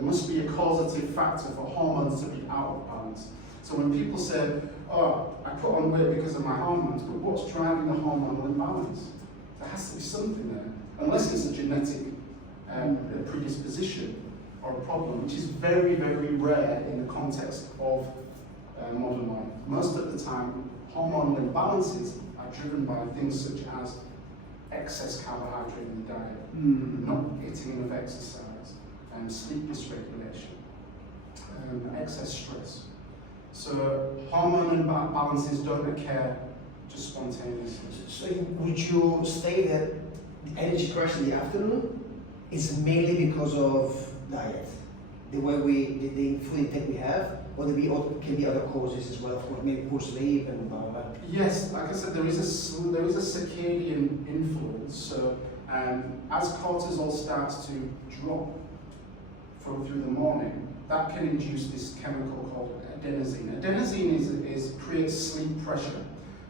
must be a causative factor for hormones to be out of balance. So when people say, oh, I put on weight because of my hormones, but what's driving the hormonal imbalance? There has to be something there, unless it's a genetic predisposition or a problem, which is very, very rare in the context of modern life. Most of the time, hormonal imbalances are driven by things such as excess carbohydrate in the diet, not getting enough exercise, sleep dysregulation, excess stress. So hormone imbalances don't occur just spontaneously. So would you say that the energy crash in the afternoon is mainly because of diet, the way the food intake we have, or can be other causes as well, of course, maybe poor sleep and blah, blah, blah. Yes, like I said, there is a circadian influence. So as cortisol starts to drop through the morning, that can induce this chemical called adenosine. Adenosine creates sleep pressure.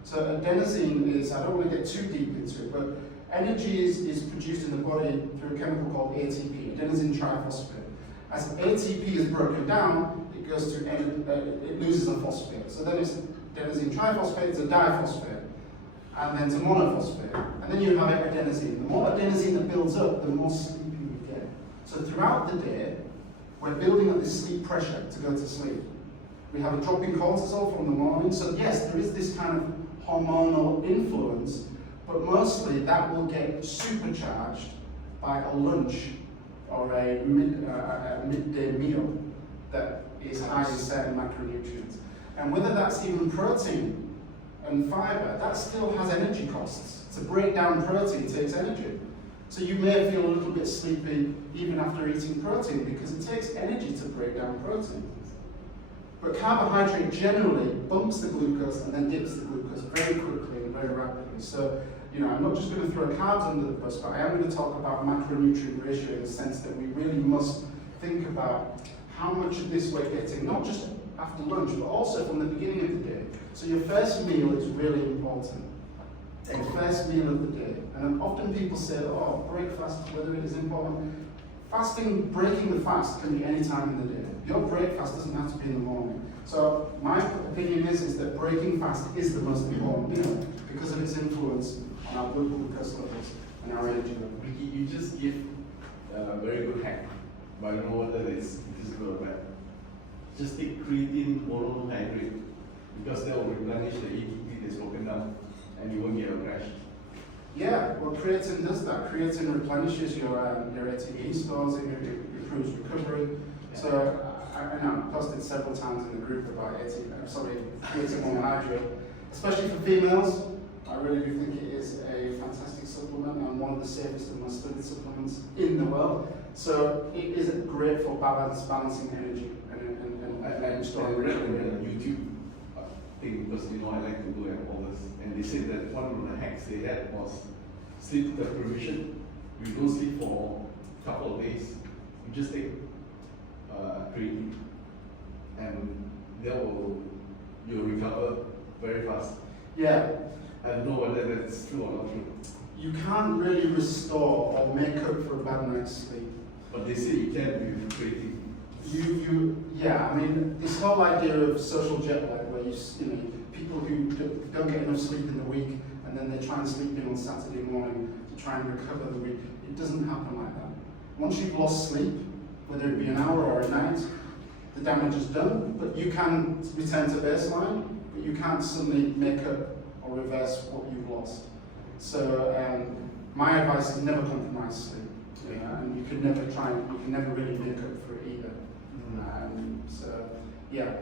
So adenosine is, I don't want to get too deep into it, but energy is produced in the body through a chemical called ATP, adenosine triphosphate. As ATP is broken down, it goes to it loses a phosphate. So then it's adenosine triphosphate to diphosphate, and then to monophosphate, and then you have adenosine. The more adenosine that builds up, the more sleepy you get. So throughout the day, we're building up this sleep pressure to go to sleep. We have a drop in cortisol from the morning. So yes, there is this kind of hormonal influence, but mostly that will get supercharged by a lunch or a midday meal that is high in certain macronutrients. And whether that's even protein and fiber, that still has energy costs. To break down protein takes energy. So you may feel a little bit sleepy even after eating protein because it takes energy to break down protein. But carbohydrate generally bumps the glucose and then dips the glucose very quickly and very rapidly. So, you know, I'm not just going to throw carbs under the bus, but I am going to talk about macronutrient ratio in the sense that we really must think about how much of this we're getting, not just after lunch, but also from the beginning of the day. So your first meal is really important. The first meal of the day. And often people say, oh, breakfast, whether it is important. Fasting, breaking the fast can be any time in the day. Your breakfast doesn't have to be in the morning. So my opinion is that breaking fast is the most important meal because of its influence on our blood glucose levels and our energy levels. Ricky, you just give a very good hack, but I don't know whether it is good or bad. Just take creatine monohydrate because that will replenish the ATP that's broken down and you won't get a crash. Yeah, well, creatine does that. Creatine replenishes your ATP stores, it improves recovery. Yeah. So I know I've posted several times in the group about creatine monohydrate, especially for females. I really do think it is a fantastic supplement and one of the safest and most studied supplements in the world. So it is great for balancing energy and storing I read on recovery. YouTube thing because you know I like to do all this, and they said that one of the hacks they had was sleep deprivation. You don't sleep for a couple of days. You just take creatine, and you'll recover very fast. Yeah. I don't know whether that's true or not true. You can't really restore or make up for a bad night's sleep. But they say you can with creatine. Yeah, I mean, this whole idea of social jet lag, where people who don't get enough sleep in the week and then they try and sleep in on Saturday morning to try and recover the week, it doesn't happen like that. Once you've lost sleep, whether it be an hour or a night, the damage is done, but you can return to baseline, but you can't suddenly make up or reverse what you've lost. So my advice is never compromise sleep, and you can never really make up for it either. So yeah,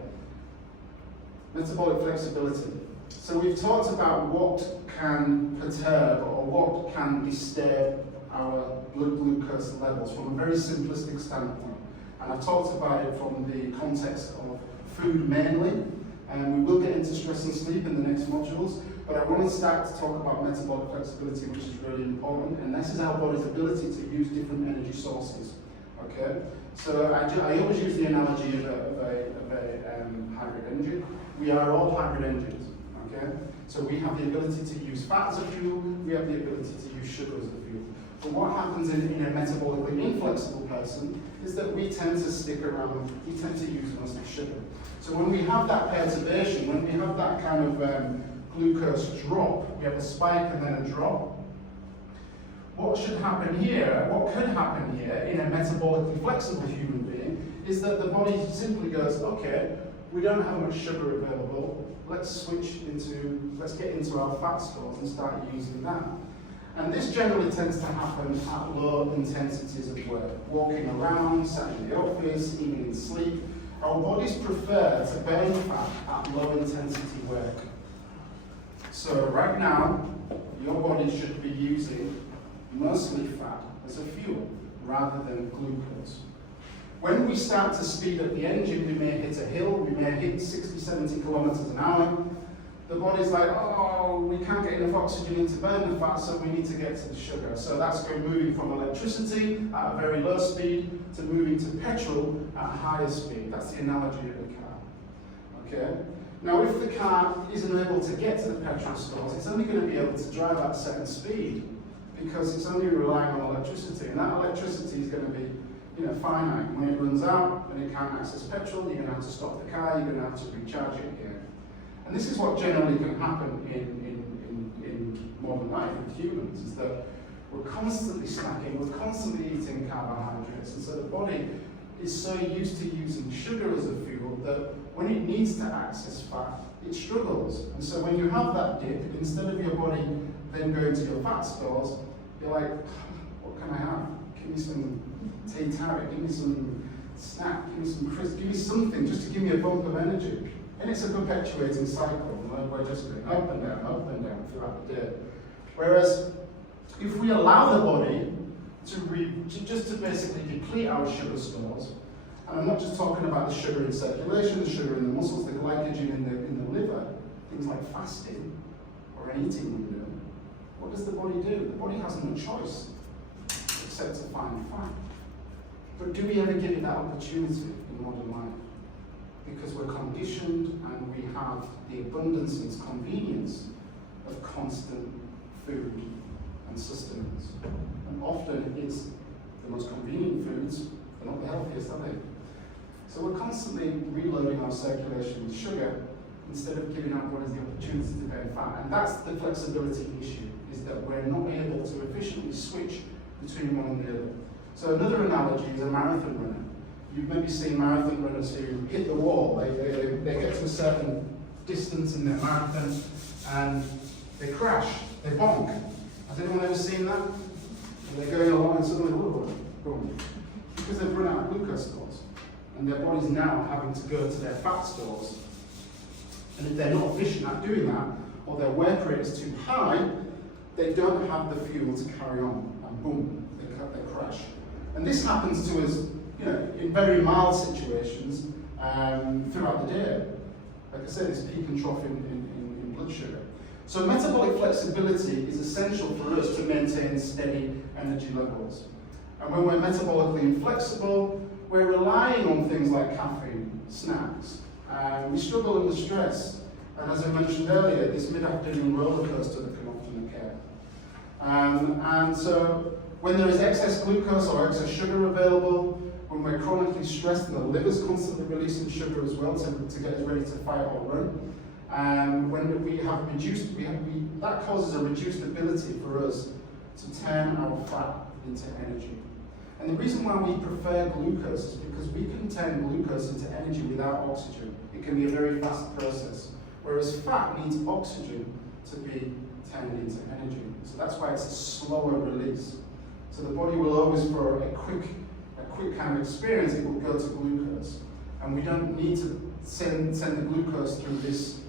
metabolic flexibility. So we've talked about what can perturb or what can disturb our blood glucose levels from a very simplistic standpoint. And I've talked about it from the context of food mainly, and we will get into stress and sleep in the next modules, but I want to start to talk about metabolic flexibility, which is really important, and this is our body's ability to use different energy sources. Okay? So I always use the analogy of a hybrid engine. We are all hybrid engines. Okay? So we have the ability to use fat as a fuel, we have the ability to use sugar as a fuel. But what happens in a metabolically inflexible person is that we tend to stick around, we tend to use mostly sugar. So when we have that perturbation, when we have that kind of glucose drop, we have a spike and then a drop. What should happen here, what could happen here in a metabolically flexible human being is that the body simply goes, okay, we don't have much sugar available, let's get into our fat stores and start using that. And this generally tends to happen at low intensities of work. Walking around, sat in the office, even in sleep. Our bodies prefer to burn fat at low intensity work. So right now, your body should be using mostly fat as a fuel rather than glucose. When we start to speed up the engine, we may hit a hill, we may hit 60, 70 kilometers an hour. The body's like, oh, we can't get enough oxygen in to burn the fat, so we need to get to the sugar. So that's moving from electricity at a very low speed to moving to petrol at a higher speed. That's the analogy of the car. Okay? Now, if the car isn't able to get to the petrol stores, it's only going to be able to drive at a certain speed because it's only relying on electricity, and that electricity is going to be finite. When it runs out and it can't access petrol, you're going to have to stop the car, you're going to have to recharge it again. And this is what generally can happen in modern life with humans, is that we're constantly snacking, we're constantly eating carbohydrates, and so the body is so used to using sugar as a fuel that when it needs to access fat, it struggles. And so when you have that dip, instead of your body then going to your fat stores, you're like, what can I have? Give me some tea tart, give me some snack, give me some crisp, give me something just to give me a bump of energy. And it's a perpetuating cycle. We're just going up and down throughout the day. Whereas if we allow the body just to basically deplete our sugar stores, and I'm not just talking about the sugar in circulation, the sugar in the muscles, the glycogen in the liver, things like fasting or an eating window, what does the body do? The body has no choice except to find fat. But do we ever give it that opportunity in modern life? Because we're conditioned and we have the abundance and convenience of constant food and sustenance. And often it's the most convenient foods, they're not the healthiest, are they? So we're constantly reloading our circulation with sugar instead of giving our bodies the opportunity to burn fat. And that's the flexibility issue, is that we're not able to efficiently switch between one and the other. So another analogy is a marathon runner. You've maybe seen marathon runners who hit the wall. They get to a certain distance in their marathon and they crash, they bonk. Has anyone ever seen that? And they're going along and suddenly, boom, because they've run out of glucose stores. And their body's now having to go to their fat stores. And if they're not efficient at doing that, or their work rate is too high, they don't have the fuel to carry on. And boom, they crash. And this happens to us, in very mild situations throughout the day. Like I said, it's peak and trough in blood sugar. So metabolic flexibility is essential for us to maintain steady energy levels. And when we're metabolically inflexible, we're relying on things like caffeine, snacks. We struggle under stress. And as I mentioned earlier, this mid-afternoon roller coaster that can often occur. And so when there is excess glucose or excess sugar available, when we're chronically stressed and the liver's constantly releasing sugar as well to get us ready to fight or run, when we have reduced, that causes a reduced ability for us to turn our fat into energy. And the reason why we prefer glucose is because we can turn glucose into energy without oxygen. It can be a very fast process, whereas fat needs oxygen to be turned into energy. So that's why it's a slower release. So the body will always, for a quick kind of experience, it will go to glucose. And we don't need to send the glucose through this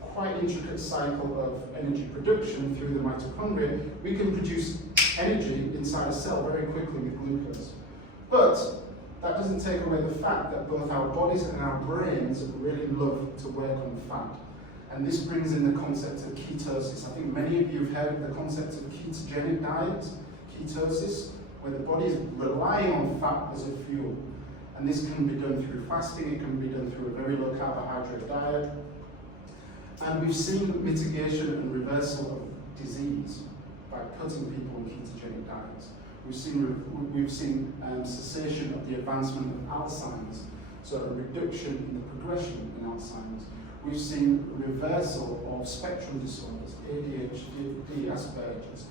quite intricate cycle of energy production through the mitochondria. We can produce energy inside a cell very quickly with glucose. But that doesn't take away the fact that both our bodies and our brains really love to work on fat. And this brings in the concept of ketosis. I think many of you have heard of the concept of ketogenic diet, ketosis, where the body is relying on fat as a fuel. And this can be done through fasting, it can be done through a very low carbohydrate diet. And we've seen mitigation and reversal of disease by putting people on ketogenic diets. We've seen cessation of the advancement of Alzheimer's, so a reduction in the progression in Alzheimer's. We've seen reversal of spectrum disorders, ADHD, Asperger's.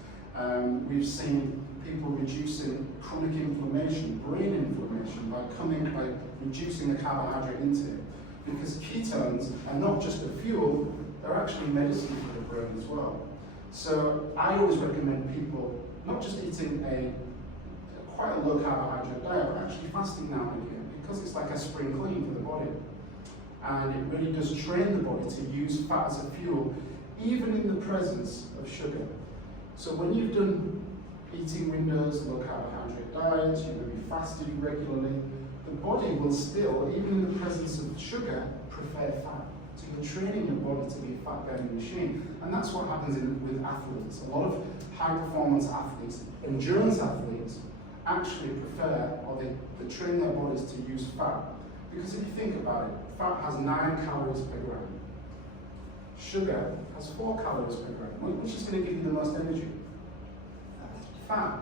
We've seen people reducing chronic inflammation, brain inflammation, by reducing the carbohydrate intake. Because ketones are not just a fuel, they're actually medicine for the brain as well. So I always recommend people not just eating quite a low carbohydrate diet, but actually fasting now and again, because it's like a spring clean for the body. And it really does train the body to use fat as a fuel, even in the presence of sugar. So when you've done eating windows, low carbohydrate diets, you may be fasting regularly, the body will still, even in the presence of sugar, prefer fat. So you're training your body to be a fat-burning machine. And that's what happens with athletes. A lot of high-performance athletes, endurance athletes, actually prefer, or they train their bodies to use fat. Because if you think about it, fat has 9 calories per gram. Sugar has 4 calories per gram. Which is going to give you the most energy? Fat.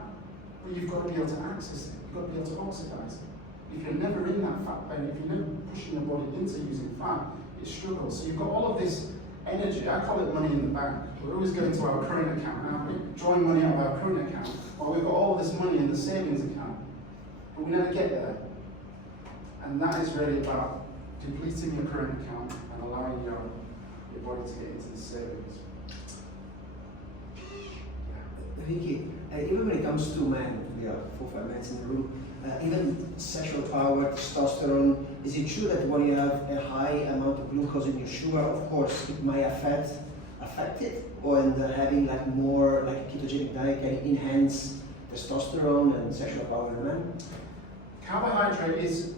But you've got to be able to access it. You've got to be able to oxidize it. If you're never in that fat burn, if you're never pushing your body into using fat, it struggles. So you've got all of this energy. I call it money in the bank. We're always going to our current account now. We're drawing money out of our current account. Or we've got all of this money in the savings account. But we never get there. And that is really about depleting your current account and allowing your body to get into the savings. Vicky, even when it comes to men, we are 4 or 5 men in the room, even sexual power, testosterone. Is it true that when you have a high amount of glucose in your sugar, of course, it might affect it, or in having like more like a ketogenic diet can enhance testosterone and sexual power in men? Carbohydrate is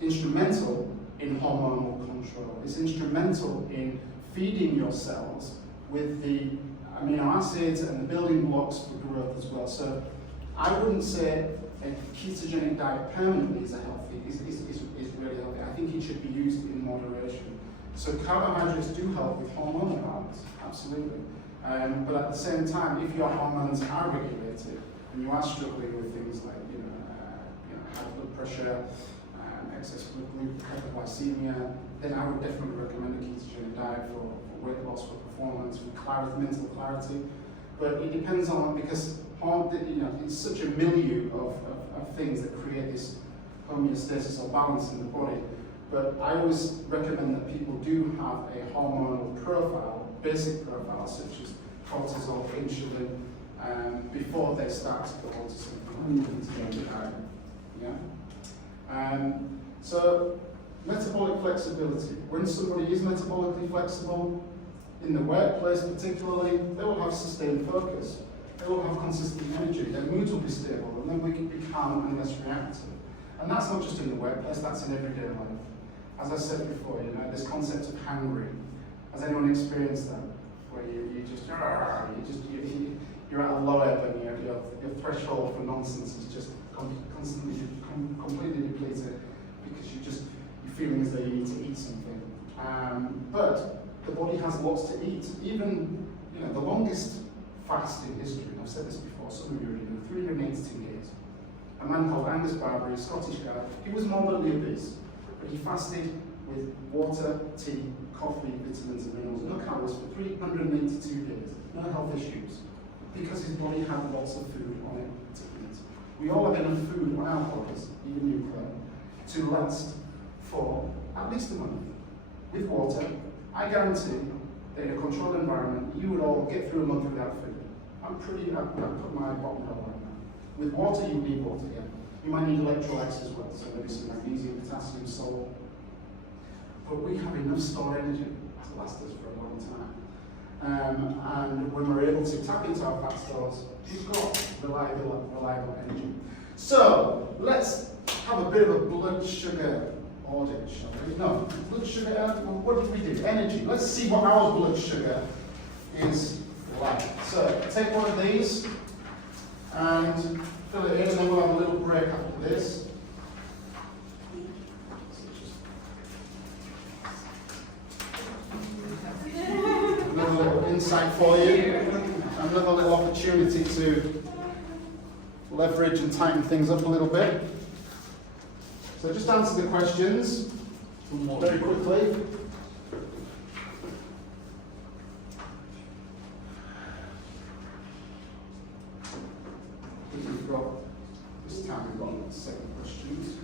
instrumental in hormonal control. It's instrumental in feeding your cells with the amino acids and the building blocks for growth as well. So I wouldn't say a ketogenic diet permanently is really healthy. I think it should be used in moderation. So carbohydrates do help with hormonal balance, absolutely. But at the same time, if your hormones are regulated and you are struggling with things like high blood pressure, excess blood glucose, hypoglycemia, then I would definitely recommend a ketogenic diet for weight loss, for performance, for clarity, mental clarity. But it depends on, because it's such a milieu of things that create this homeostasis or balance in the body. But I always recommend that people do have a hormonal profile, basic profile, such as cortisol, insulin, before they start to go on to something like ketogenic diet. Yeah? So, metabolic flexibility. When somebody is metabolically flexible, in the workplace particularly, they will have sustained focus. They will have consistent energy. Their moods will be stable, and then we can be calm and less reactive. And that's not just in the workplace, that's in everyday life. As I said before, this concept of hangry. Has anyone experienced that? Where you're at a low ebb and your threshold for nonsense is just constantly, completely depleted because you're feeling as though you need to eat something. But the body has lots to eat. Even, the longest fast in history, and I've said this before, some of you already know, 382 days. A man called Angus Barbary, a Scottish guy, he was moderately obese, but he fasted with water, tea, coffee, vitamins and minerals, no calories for 382 days, no health issues, because his body had lots of food on it to eat. We all have enough food on our bodies, even nuclear, to last for at least a month. With water, I guarantee that in a controlled environment, you would all get through a month without food. I've put my bottom hole right now. With water, you need water, yeah. You might need electrolytes as well, so maybe some magnesium, potassium, salt. But we have enough stored energy to last us for a long time. And when we're able to tap into our fat stores, we've got reliable energy. So, let's have a bit of a blood sugar audit, shall we? No, blood sugar, what did we do? Energy. Let's see what our blood sugar is like. So, take one of these and fill it in, and then we'll have a little break after this. Another little insight for you, another little opportunity to leverage and tighten things up a little bit. So just answer the questions very quickly. We've got, this time we've got 7 questions.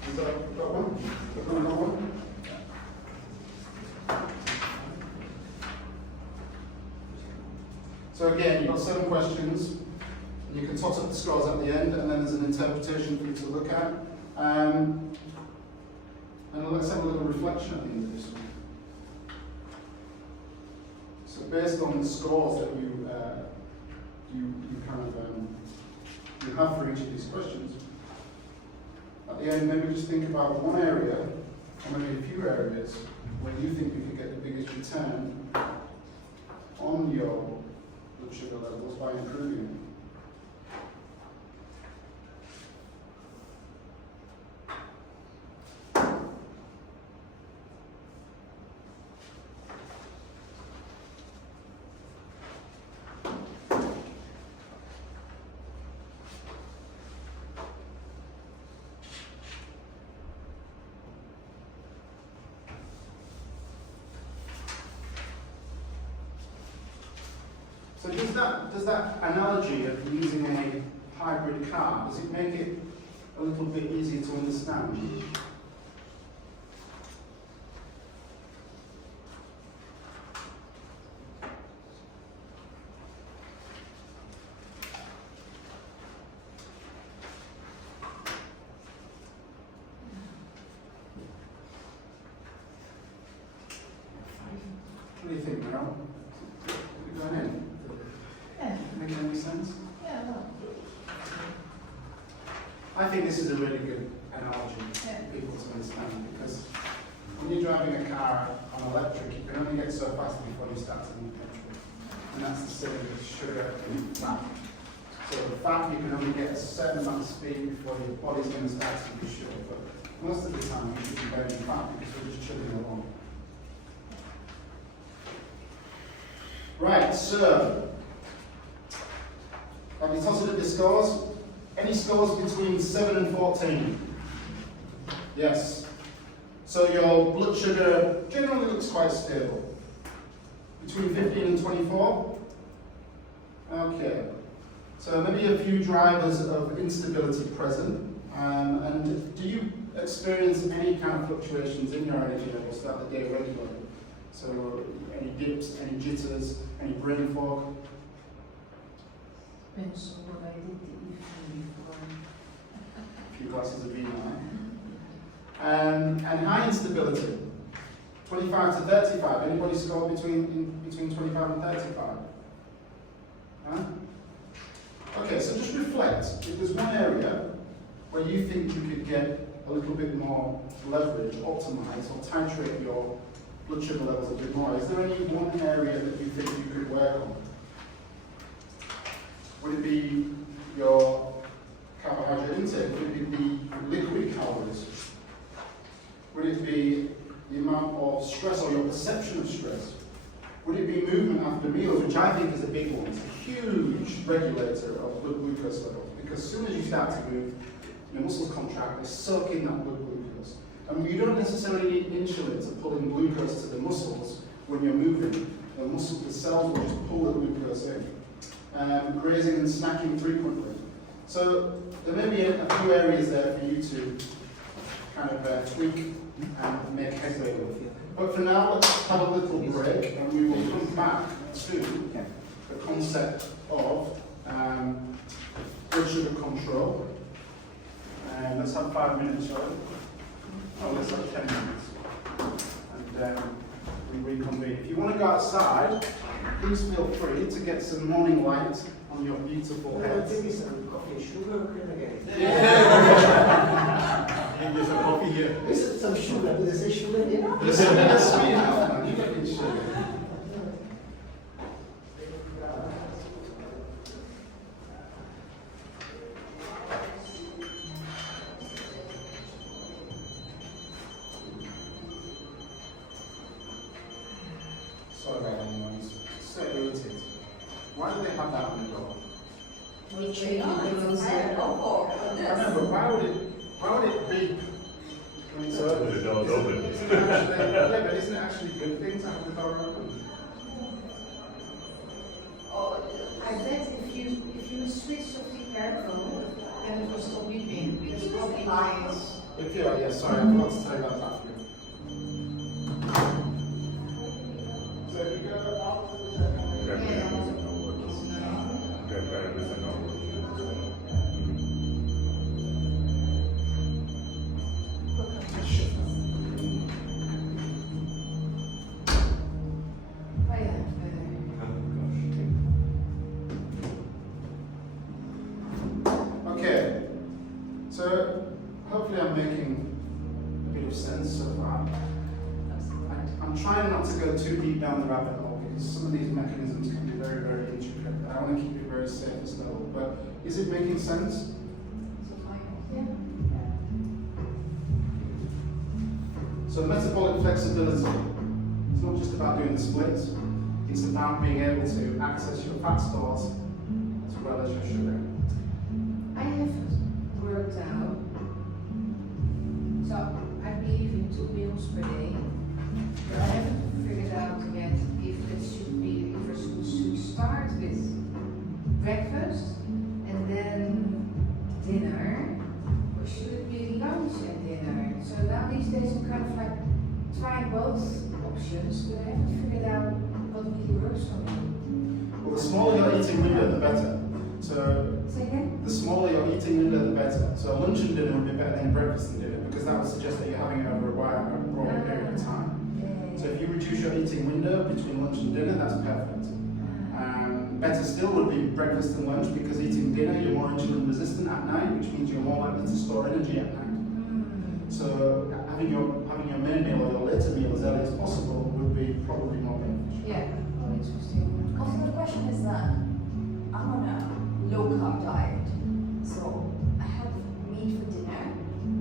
Has that got one? Got one? So again, you've got 7 questions. You can tot up the scores at the end, and then there's an interpretation for you to look at. And let's have a little reflection at the end of this one. So based on the scores that you have for each of these questions, at the end, maybe just think about one area, or maybe a few areas, where you think you could get the biggest return on your blood sugar levels by improving it. So does that analogy of using a hybrid car, does it make it a little bit easier to understand? What do you think, Meryl? Are we going in? Yeah. Making any sense? Yeah, well, I think this is a really good analogy Yeah. for people to understand, because when you're driving a car on electric, you can only get so fast before you start to need petrol. And that's the same with sugar and fat. So the fat, you can only get a certain amount of speed before your body's going to start to use sugar. But most of the time, you should be burning fat because we're just chugging along. Right, so, have you tossed up the scores? Any scores between 7 and 14? Yes. So your blood sugar generally looks quite stable. Between 15 and 24? Okay. So maybe a few drivers of instability present. And do you experience any kind of fluctuations in your energy levels throughout the day regularly? So any dips, any jitters, any brain fog? depends on what I did the evening before. A few glasses of vino. And high instability, 25 to 35. Anybody score between 25 and 35? Huh? Okay, so just reflect. If there's one area where you think you could get a little bit more leverage, optimize, or titrate your blood sugar levels a bit more, is there any one area that you think you could work on? Would it be your carbohydrate intake? Would it be the liquid calories? Would it be the amount of stress or your perception of stress? Would it be movement after meals, which I think is a big one? It's a huge regulator of blood glucose levels, because as soon as you start to move, your muscles contract, they soak in that blood glucose. And you don't necessarily need insulin to pull in glucose to the muscles when you're moving. The cells will just pull the glucose in. Grazing and snacking frequently. So there may be a few areas there for you to kind of tweak and make headway with. But for now, let's have a little break, and we will come back to the concept of blood sugar control. And let's have 5 minutes, shall we? Oh, let's have 10 minutes. And we reconvene. If you want to go outside, please feel free to get some morning light on your beautiful heads. Give me some coffee, sugar, or can I get it? And there's a coffee here. This is some sugar. Do they say sugar in there? There's sweet enough, man. You don't need sugar. Sorry about that noise. So irritating. Why do they have that on the door? Which I I know, but why would it beep? When it's open? The door's open. Yeah, but isn't it actually a good thing to have the door open? I bet if you switch off the aircon, then it will stop beeping, because probably mine is. If you are, yeah, sorry, I forgot to tell you about that for you. So if you go out to the second. Grandparents and all. Oh yeah, Okay, so hopefully I'm making a bit of sense so far. I'm trying not to go too deep down the rabbit hole because some of these mechanisms can be very, very intricate. I want to keep it very surface level, but is it making sense? So metabolic flexibility, it's not just about doing the splits, it's about being able to access your fat stores as well as your sugar. I have worked out, so I believe in 2 meals per day. But I haven't figured out yet if it should be, if I should start with breakfast and then dinner, or should it be lunch and dinner? So now these days I'm kind of like trying both options, but I haven't figured out what really works for me. Well, the smaller your eating window, the better. So Say again? the smaller your eating window, the better. So lunch and dinner would be better than breakfast and dinner because that would suggest that you're having it over a broader period of time. So if you reduce your eating window between lunch and dinner, that's perfect. Better still would be breakfast and lunch, because eating dinner, you're more insulin resistant at night, which means you're more likely to store energy at night. So having your main meal or your later meal as early as possible would be probably more beneficial. Yeah, oh, interesting. Also, the question is that I'm on a low carb diet, so I have meat for dinner,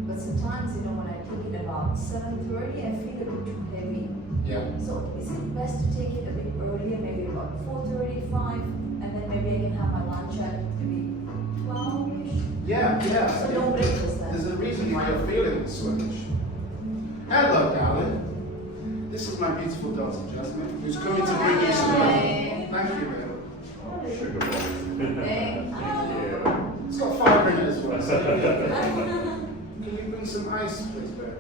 but sometimes, when I take it about 7:30, I feel a bit too heavy. Yeah. So is it best to take it a bit earlier, maybe about 4:35, and then maybe I can have my lunch at maybe 12-ish? Yeah. So no breakfast then? There's a reason why you're feeling sluggish. Hello, darling. This is my beautiful daughter, Jasmine, who's going to bring you some Hi. Thank you, babe. Sugar box. Thank you. It's got fibre in it as well. So can you bring some ice, please, babe?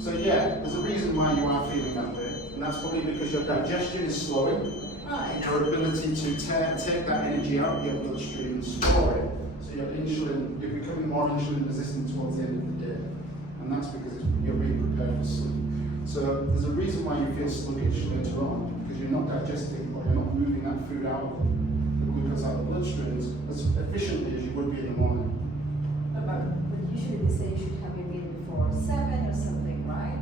So yeah, there's a reason why you are feeling that way, and that's probably because your digestion is slowing. Right. Your ability to take that energy out of your bloodstream and store it. So you're becoming more insulin resistant towards the end of the day. And that's because you're being prepared for sleep. So there's a reason why you feel sluggish later on, because you're not digesting or you're not moving that food out of the glucose out of the bloodstream as efficiently as you would be in the morning. But usually they say you should have your meal before 7 or something, right?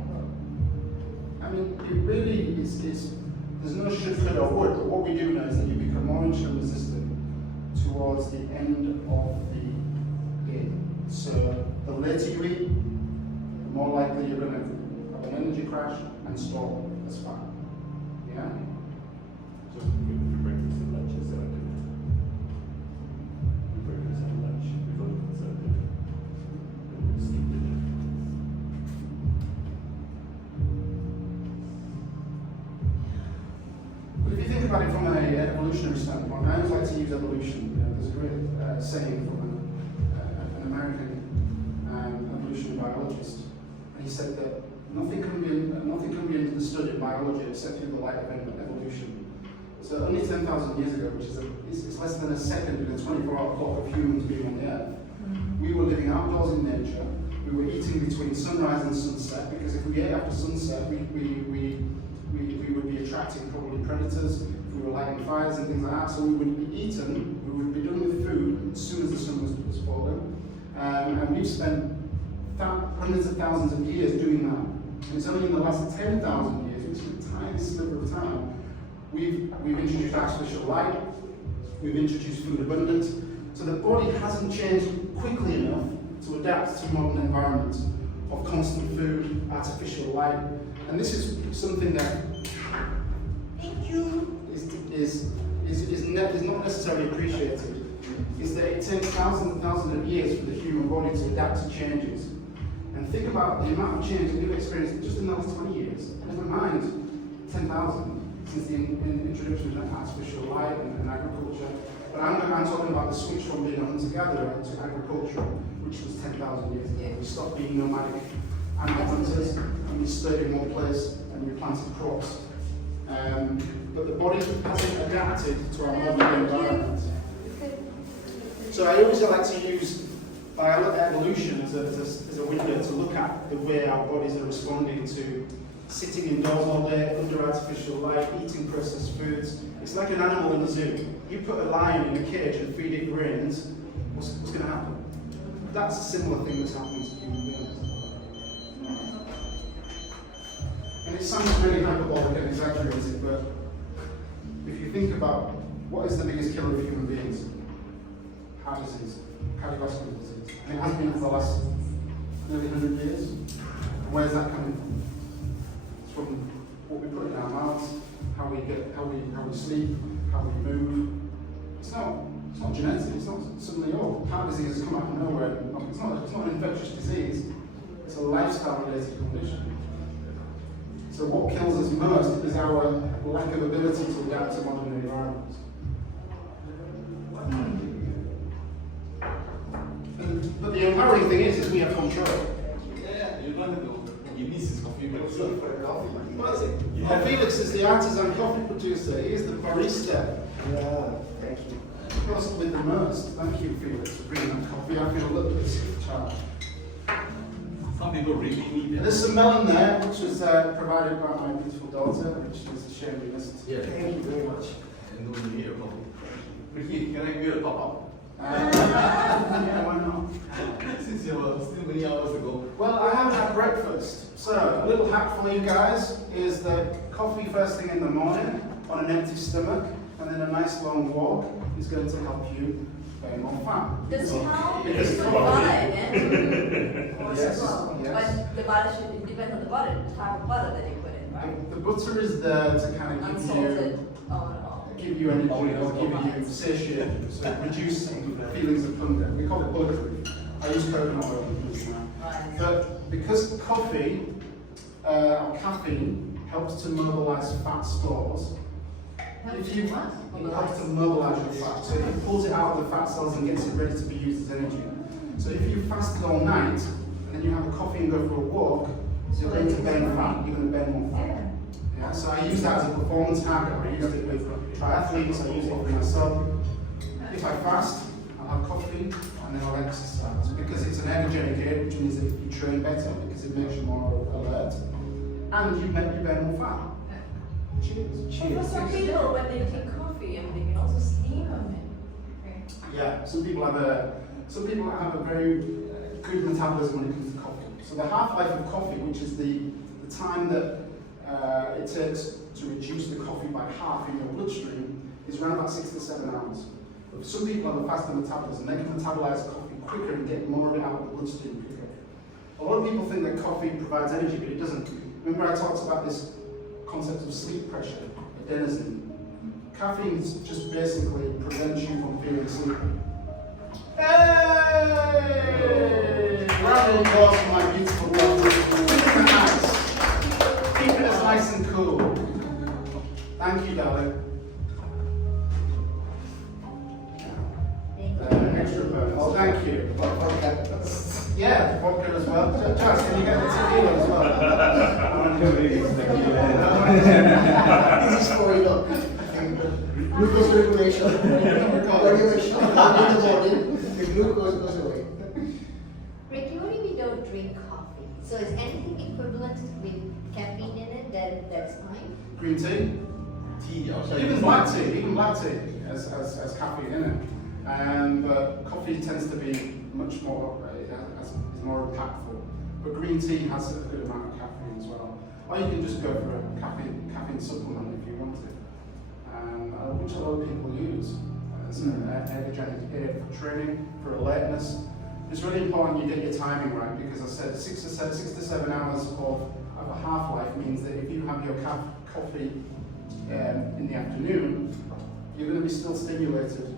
I mean, it really is, there's no should, could or would, but what we do know is that you become more insulin resistant towards the end of the day. So the later you eat, the more likely you're going to have an energy crash and store as fat. Yeah? So your breakfast and lunch is dinner. Your breakfast and lunch before dinner. Skip dinner. But if you think about it from an evolutionary standpoint, I always like to use evolution. There's a great saying from an American evolutionary biologist, and he said that nothing can be understood in biology except through the light of evolution. So only 10,000 years ago, which is less than a second in a 24-hour clock of humans being on the Earth, we were living outdoors in nature. We were eating between sunrise and sunset, because if we ate after sunset, we would be attracting probably predators. If we were lighting fires and things like that, so we would be eaten. We would be done with food as soon as the sun was falling. And we've spent hundreds of thousands of years doing that. And it's only in the last 10,000 years, which is a tiny sliver of time, we've introduced artificial light. We've introduced food abundance. So the body hasn't changed quickly enough to adapt to modern environment of constant food, artificial light. And this is something that is not necessarily appreciated, is that it takes thousands and thousands of years for the human body to adapt to changes. And think about the amount of change that we've experienced just in the last 20 years, never mind 10,000 since the introduction of artificial light and agriculture. But I'm talking about the switch from being a hunter-gatherer to agriculture, which was 10,000 years ago. We stopped being nomadic animal hunters, and we stayed in one place and we planted crops. But the body hasn't adapted to our modern environment. So I always like to use evolution as a window to look at the way our bodies are responding to sitting indoors all day under artificial light, eating processed foods. It's like an animal in a zoo. You put a lion in a cage and feed it grains, what's going to happen? That's a similar thing that's happening to human beings. And it sounds really hyperbolic and exaggerated, but if you think about what is the biggest killer of human beings? Heart disease, cardiovascular disease. And it has been for the last nearly 100 years. And where's that coming from? It's from what we put in our mouths, how we sleep, how we move. It's not genetic. It's not suddenly, heart disease has come out of nowhere. It's not an infectious disease. It's a lifestyle-related condition. So what kills us most is our lack of ability to adapt to modern environments. But the empowering thing is we have control. Yeah, you don't have to. Your niece is coffee producer. Well, Felix is the artisan coffee producer. He is the barista. Yeah, thank you. Possibly the most. Thank you, Felix, for bringing that coffee. I feel a little bit charged. Some people really need it. There's some melon there, which was provided by my beautiful daughter, which is a shame we missed. Yeah. Thank you very much. And no need a coffee. Ricky, can I give you a top up? Yeah, why not? Since you were still many hours ago. Well, I haven't had breakfast. So, a little hack for you guys is that coffee first thing in the morning on an empty stomach, and then a nice long walk is going to help you burn more fat. Does it help? Because It's it's not butter in it. Or Yes, well, yes. but the butter should depend on the butter, the type of butter that you put in, right? The butter is there to kind of Unsalted. Oh, give you energy or give you satiety, so reduce feelings of hunger. We call it bulletproof. I use coconut oil in this now. Right. But because coffee or caffeine helps to mobilize fat stores, if you it helps to mobilize your fat, so it pulls it out of the fat cells and gets it ready to be used as energy. So if you fasted all night and then you have a coffee and go for a walk, you're going to burn fat. You're going to burn more fat. Yeah, so I use that as a performance hack. I use it with triathletes, I use it with myself. If I fast, I'll have coffee and then I'll exercise. Because it's an energetic aid, which means that you train better because it makes you more alert. And you burn more fat. Cheers. But for some people, when they take coffee, and they can also sleep on it. Yeah, some people have a very good metabolism when it comes to coffee. So the half-life of coffee, which is the time that it takes to reduce the coffee by half in your bloodstream, is around about 6 to 7 hours. But some people have a faster metabolism. They can metabolize coffee quicker and get more of it out of the bloodstream quicker. A lot of people think that coffee provides energy, but it doesn't. Remember I talked about this concept of sleep pressure, adenosine. Caffeine just basically prevents you from feeling sleepy. Hey! Round of applause for my beautiful daughter. Keep it nice. Keep it as nice and cool. Thank you, darling. Extra bonus. Thank you. Yeah, vodka as well. Josh, can you get the tequila as well? This is for glucose regulation. Regulation. In the morning, the glucose goes away. Ricky, what if you don't drink coffee? So is anything equivalent with caffeine in it that's fine? Green tea? Tea, Even black tea has caffeine in it. But coffee tends to be much more, is more impactful. But green tea has a good amount of caffeine as well. Or you can just go for a caffeine supplement if you want it, which a lot of people use. It's an energetic aid for training, for alertness. It's really important you get your timing right because I said 6 to 7 hours of a half-life means that if you have your coffee in the afternoon, you're going to be still stimulated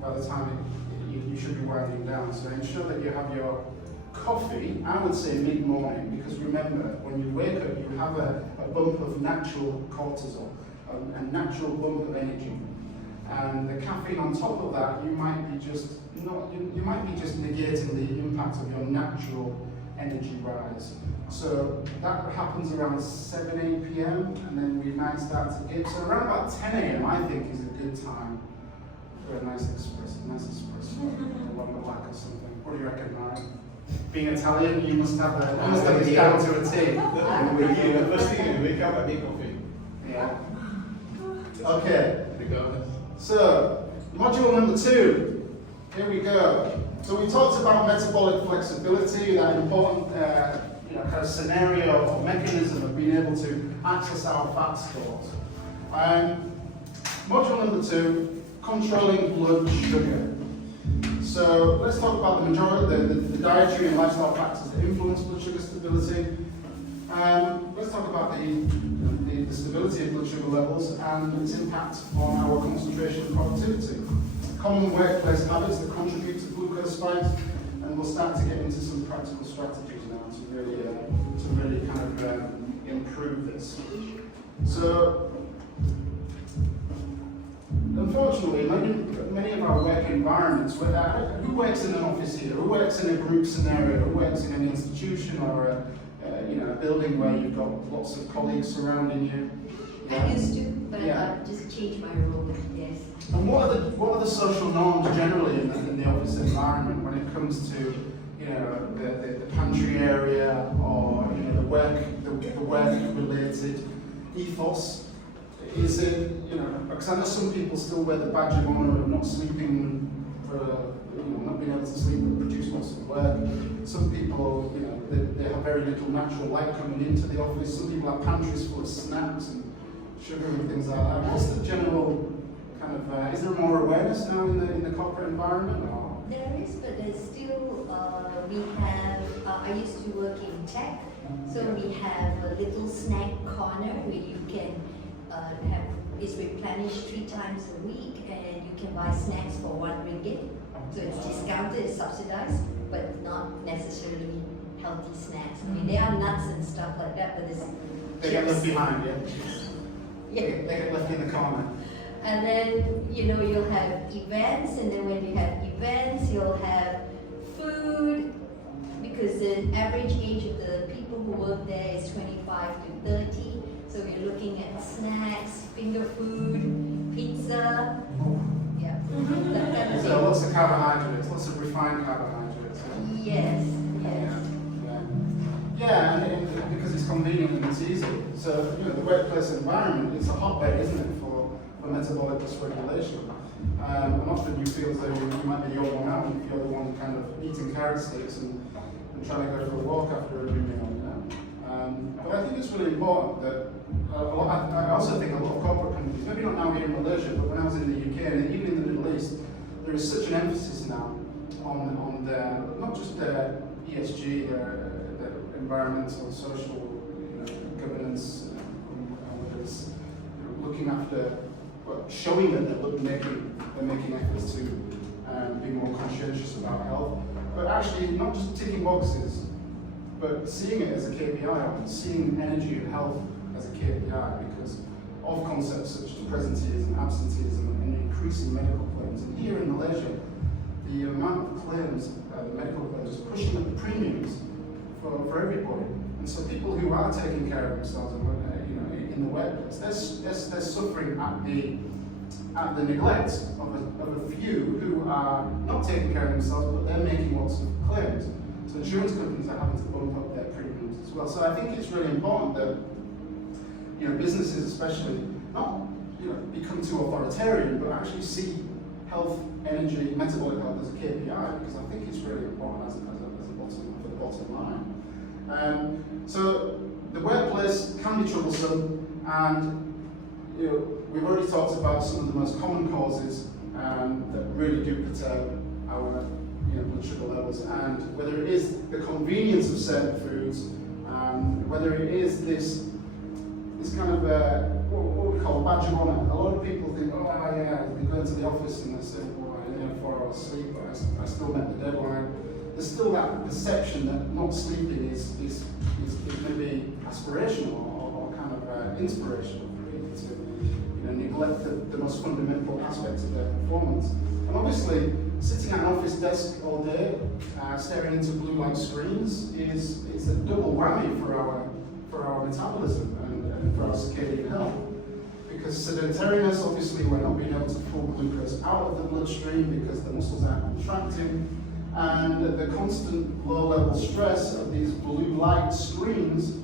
by the time you should be winding down. So ensure that you have your coffee, I would say mid-morning, because remember, when you wake up, you have a bump of natural cortisol, a natural bump of energy. And the caffeine on top of that, you might be just negating the impact of your natural energy rise. So that happens around 7, 8 p.m. and then we might start to get, so around about 10 a.m. I think is a good time for a nice espresso, a long black or something. What do you reckon, Ryan? Being Italian, you must have it down to a T. The first thing you wake up, I make coffee. Yeah. Okay. Regardless. So, module number 2. Here we go. So we talked about metabolic flexibility, that important kind of scenario or mechanism of being able to access our fat stores. Module number 2, controlling blood sugar. So let's talk about the dietary and lifestyle factors that influence blood sugar stability. Let's talk about the stability of blood sugar levels and its impact on our concentration and productivity. Common workplace habits that contribute to glucose spikes, and we'll start to get into some practical strategies now to really kind of improve this. So, unfortunately, many of our work environments, who works in an office here, who works in a group scenario, who works in an institution or a building where you've got lots of colleagues surrounding you. I used to, but Yeah. I just changed my role, yes. And what are the social norms generally in the office environment when it comes to you know, the pantry area, or you know, the work related ethos? Is it, you know, because I know some people still wear the badge of honour of not sleeping for, you know, not being able to sleep and produce most of the work. Some people, you know, they have very little natural light coming into the office. Some people have pantries full of snacks and sugar and things like that. What's the general kind of, is there more awareness now in the corporate environment? Or? There is, but there's still, we have, I used to work in tech, so we have a little snack corner where you can have, it's replenished 3 times a week, and you can buy snacks for RM1. So it's discounted, it's subsidized, but not necessarily healthy snacks. I mean, there are nuts and stuff like that, but there's They get left chips. behind, yeah? Yeah. They get left in the corner. And then, you know, you'll have events, and then when you have events, you'll have food, because the average age of the people who work there is 25 to 30. So you're looking at snacks, finger food, pizza, yeah, that kind of So thing. lots of carbohydrates, lots of refined carbohydrates. Yes, Yeah, yes. yeah, and because it's convenient and it's easy. So, you know, the workplace environment, it's a hotbed, isn't it, for metabolic dysregulation. And often you feel as though you might be the odd one out if you're the one kind of eating carrot sticks and trying to go for a walk after every meal. You know? But I think it's really important that I also think a lot of corporate companies, maybe not now here in Malaysia, but when I was in the UK and even in the Middle East, there is such an emphasis now on their, not just their ESG, their environmental, social, you know, governance, whether it's, you know, looking after, well, showing that they're making efforts to be more conscientious about health, but actually not just ticking boxes, but seeing it as a KPI, and seeing energy and health as a KPI, because of concepts such as presenteeism, absenteeism, and increasing medical claims. And here in Malaysia, the amount of claims, the medical claims, is pushing up the premiums for everybody. And so people who are taking care of themselves, you know, in the workplace, they're suffering at the neglect of a few who are not taking care of themselves, but they're making lots of claims. So insurance companies are having to bump up their premiums as well. So I think it's really important that, you know, businesses especially not, you know, become too authoritarian, but actually see health, energy, metabolic health as a KPI, because I think it's really important as a bottom line. So the workplace can be troublesome, and you know, we've already talked about some of the most common causes that really do perturb our, you know, blood sugar levels, and whether it is the convenience of certain foods, whether it is this kind of what we call a badge of honour. A lot of people think, oh yeah, they go into the office and they say, well, I only have 4 hours sleep, but I still met the deadline. There's still that perception that not sleeping is maybe aspirational or kind of inspirational for people to, you know, neglect the most fundamental aspects of their performance. And obviously, sitting at an office desk all day, staring into blue light screens, is a double whammy for our metabolism and for our circadian health. Because sedentariness, obviously, we're not being able to pull glucose out of the bloodstream because the muscles aren't contracting, and the constant low-level stress of these blue light screens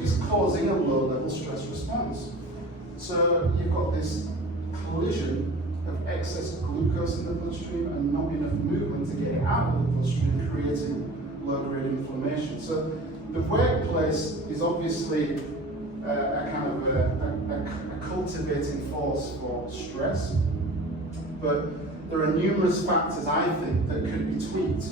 is causing a low-level stress response. So you've got this collision of excess glucose in the bloodstream and not enough movement to get it out of the bloodstream, creating low-grade inflammation. So the workplace is obviously a kind of a cultivating force for stress, but there are numerous factors, I think, that could be tweaked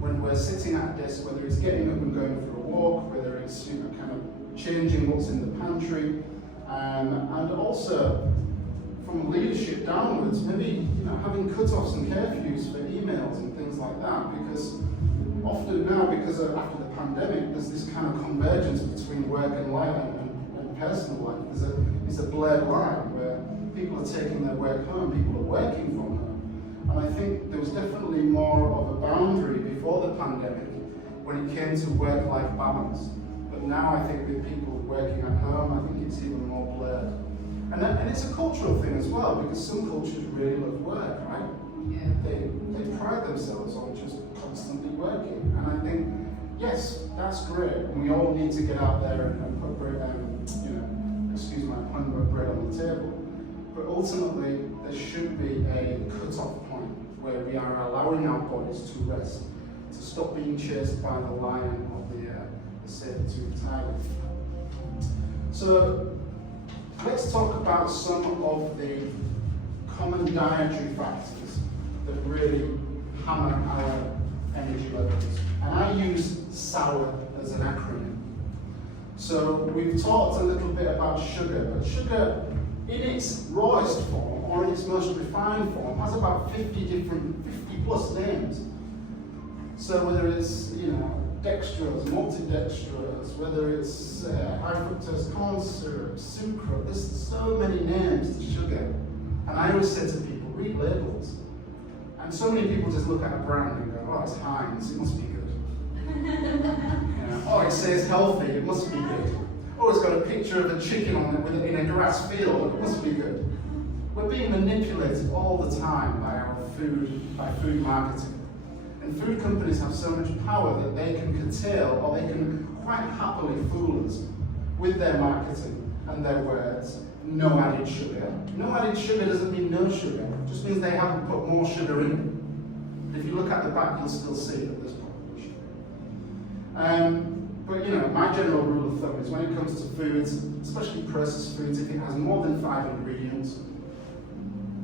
when we're sitting at a desk, whether it's getting up and going for a walk, whether it's, you know, kind of changing what's in the pantry, and also from leadership downwards, maybe, you know, having cut-offs and curfews for emails and things like that, because often now, because after the pandemic, there's this kind of convergence between work and life and personal life. There's a blurred line where people are taking their work home, people are working from home. And I think there was definitely more of a boundary before the pandemic when it came to work-life balance. But now I think with people working at home, I think it's even more blurred. And it's a cultural thing as well, because some cultures really love work, right? Yeah. They pride themselves on just constantly working. And I think, yes, that's great, and we all need to get out there and put bread, excuse my pun, put bread on the table. But ultimately, there should be a cut-off point where we are allowing our bodies to rest, to stop being chased by the lion or the saber-toothed tiger. So let's talk about some of the common dietary factors that really hammer our energy levels. And I use SOUR as an acronym. So we've talked a little bit about sugar, but sugar in its rawest form or in its most refined form has about 50 plus names. So whether it's, dextrose, multidextrose, whether it's high fructose corn syrup, sucrose, there's so many names to sugar. And I always say to people, read labels. And so many people just look at a brand and go, oh, it's Heinz, it must be good. Oh, it says healthy, it must be good. Oh, it's got a picture of a chicken on it in a grass field, it must be good. We're being manipulated all the time by food marketing. And food companies have so much power that they can curtail, or they can quite happily fool us with their marketing and their words. No added sugar. No added sugar doesn't mean no sugar. It just means they haven't put more sugar in it. If you look at the back, you'll still see that there's probably sugar. But my general rule of thumb is when it comes to foods, especially processed foods, if it has more than 5 ingredients,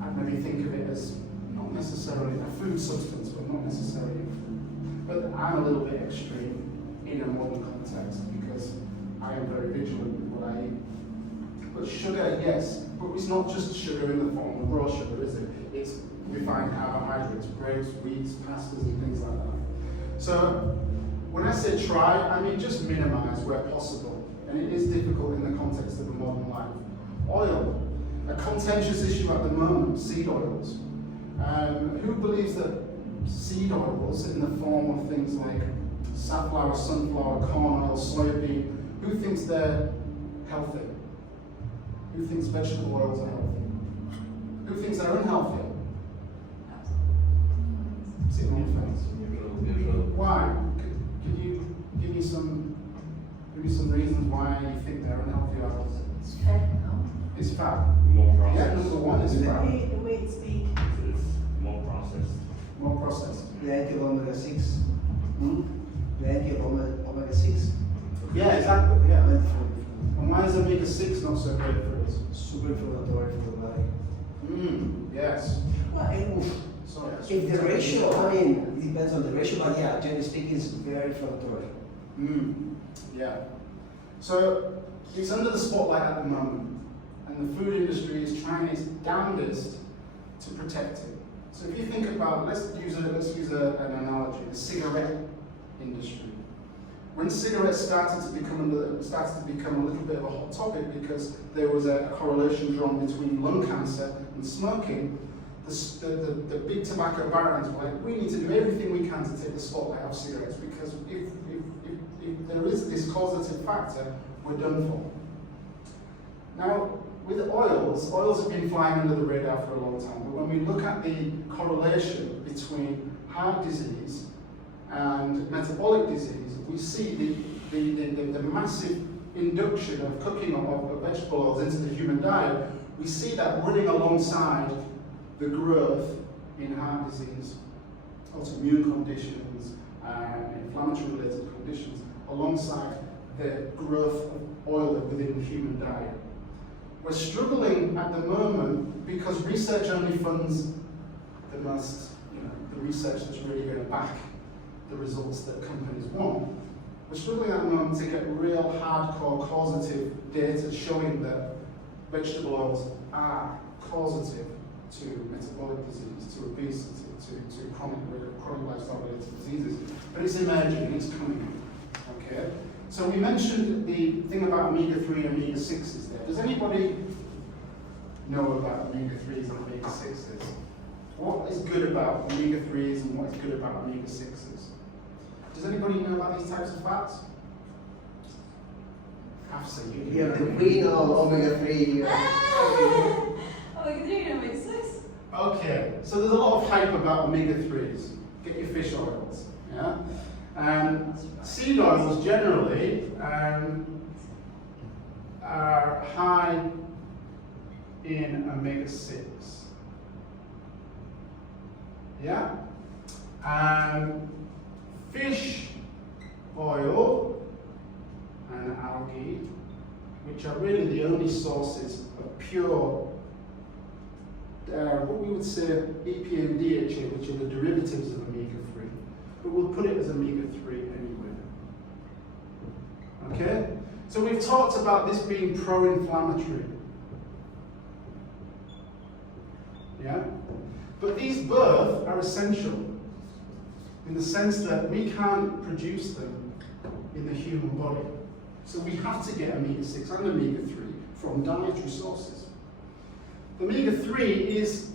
I'd maybe think of it as not necessarily a food substance, but not necessarily a food. But I'm a little bit extreme in a modern context because I am very vigilant with what I eat. But sugar, yes, but it's not just sugar in the form of raw sugar, is it? It's refined carbohydrates, breads, wheats, pastas, and things like that. So when I say try, I mean just minimize where possible. And it is difficult in the context of a modern life. Oil, a contentious issue at the moment, seed oils. Who believes that seed oils in the form of things like safflower, sunflower, corn oil, soybean, who thinks they're healthy? Who thinks vegetable oils are healthy? Who thinks they're unhealthy? See it on your face. Why? Could you give me some reasons why you think they're unhealthy oils? It's fat, no? It's fat. More processed. Yeah, number one is fat. The way it's made. It's more processed. More processed. Plenty of omega-6. Plenty of omega-6. Yeah, exactly. Yeah. And And why is omega-6 not so great for us? super inflammatory for the body. Yes. Well, Sorry. if the ratio, it depends on the ratio, but yeah, generally speaking, it's very inflammatory. Yeah. So it's under the spotlight at the moment, and the food industry is trying its damnedest to protect it. So if you think about, let's use an analogy: the cigarette industry. When cigarettes started to become a little bit of a hot topic because there was a correlation drawn between lung cancer and smoking, the big tobacco barons were like, we need to do everything we can to take the spotlight off cigarettes because if there is this causative factor, we're done for. Now, with oils have been flying under the radar for a long time, but when we look at the correlation between heart disease and metabolic disease, we see the massive induction of cooking of vegetable oils into the human diet. We see that running alongside the growth in heart disease, autoimmune conditions, inflammatory related conditions, alongside the growth of oil within the human diet. We're struggling at the moment because research only funds the research that's really going to back the results that companies want. We're struggling at the moment to get real hardcore causative data showing that vegetable oils are causative to metabolic disease, to obesity, to chronic lifestyle related diseases. But it's emerging, it's coming. Okay? So we mentioned the thing about omega-3 and omega-6s there. Does anybody know about omega-3s and omega-6s? What is good about omega-3s and what is good about omega-6s? Does anybody know about these types of fats? Absolutely. You have the queen of omega-3. Omega-3 and omega-6. Okay, so there's a lot of hype about omega-3s. Get your fish oils. Yeah? Seed oils generally are high in omega-6. Yeah? Fish oil and algae, which are really the only sources of pure, what we would say EPA and DHA, which are the derivatives of omega-3, but we'll put it as omega-3 anyway. Okay? So we've talked about this being pro-inflammatory. Yeah? But these both are essential in the sense that we can't produce them in the human body. So we have to get omega-6 and omega-3 from dietary sources. Omega-3 is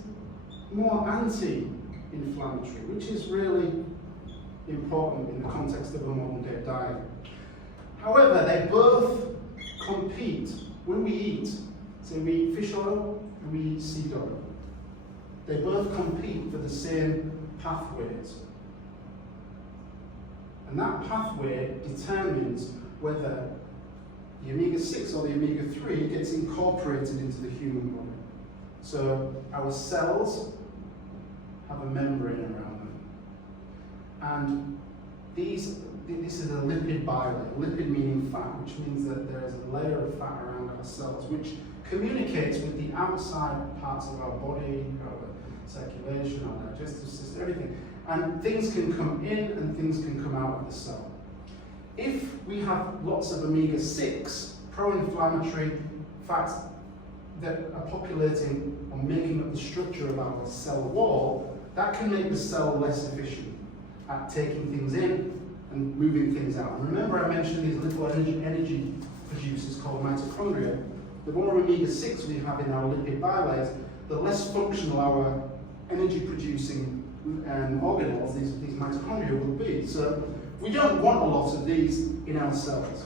more anti-inflammatory, which is really important in the context of a modern day diet. However, they both compete when we eat. So we eat fish oil and we eat seed oil. They both compete for the same pathways. And that pathway determines whether the omega-6 or the omega-3 gets incorporated into the human body. So our cells have a membrane around them. And this is a lipid bilayer, lipid meaning fat, which means that there is a layer of fat around our cells, which communicates with the outside parts of our body, our circulation, our digestive system, everything. And things can come in and things can come out of the cell. If we have lots of omega-6, pro-inflammatory fats that are populating or making up the structure of our cell wall, that can make the cell less efficient at taking things in and moving things out. And remember I mentioned these little energy producers called mitochondria. The more omega-6 we have in our lipid bilayers, the less functional our energy producing organelles, these mitochondria, will be. So we don't want a lot of these in our cells.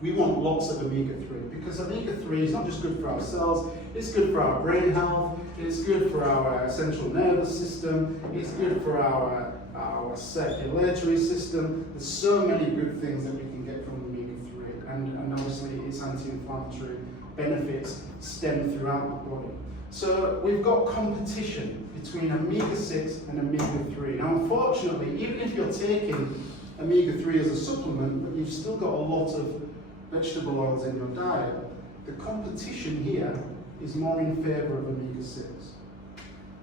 We want lots of omega-3 because omega-3 is not just good for our cells, it's good for our brain health, it's good for our central nervous system, it's good for our circulatory system. There's so many good things that we can get from omega-3, and obviously its anti-inflammatory benefits stem throughout the body. So we've got competition between omega-6 and omega-3. Now unfortunately, even if you're taking omega-3 as a supplement, but you've still got a lot of vegetable oils in your diet, the competition here is more in favour of omega-6.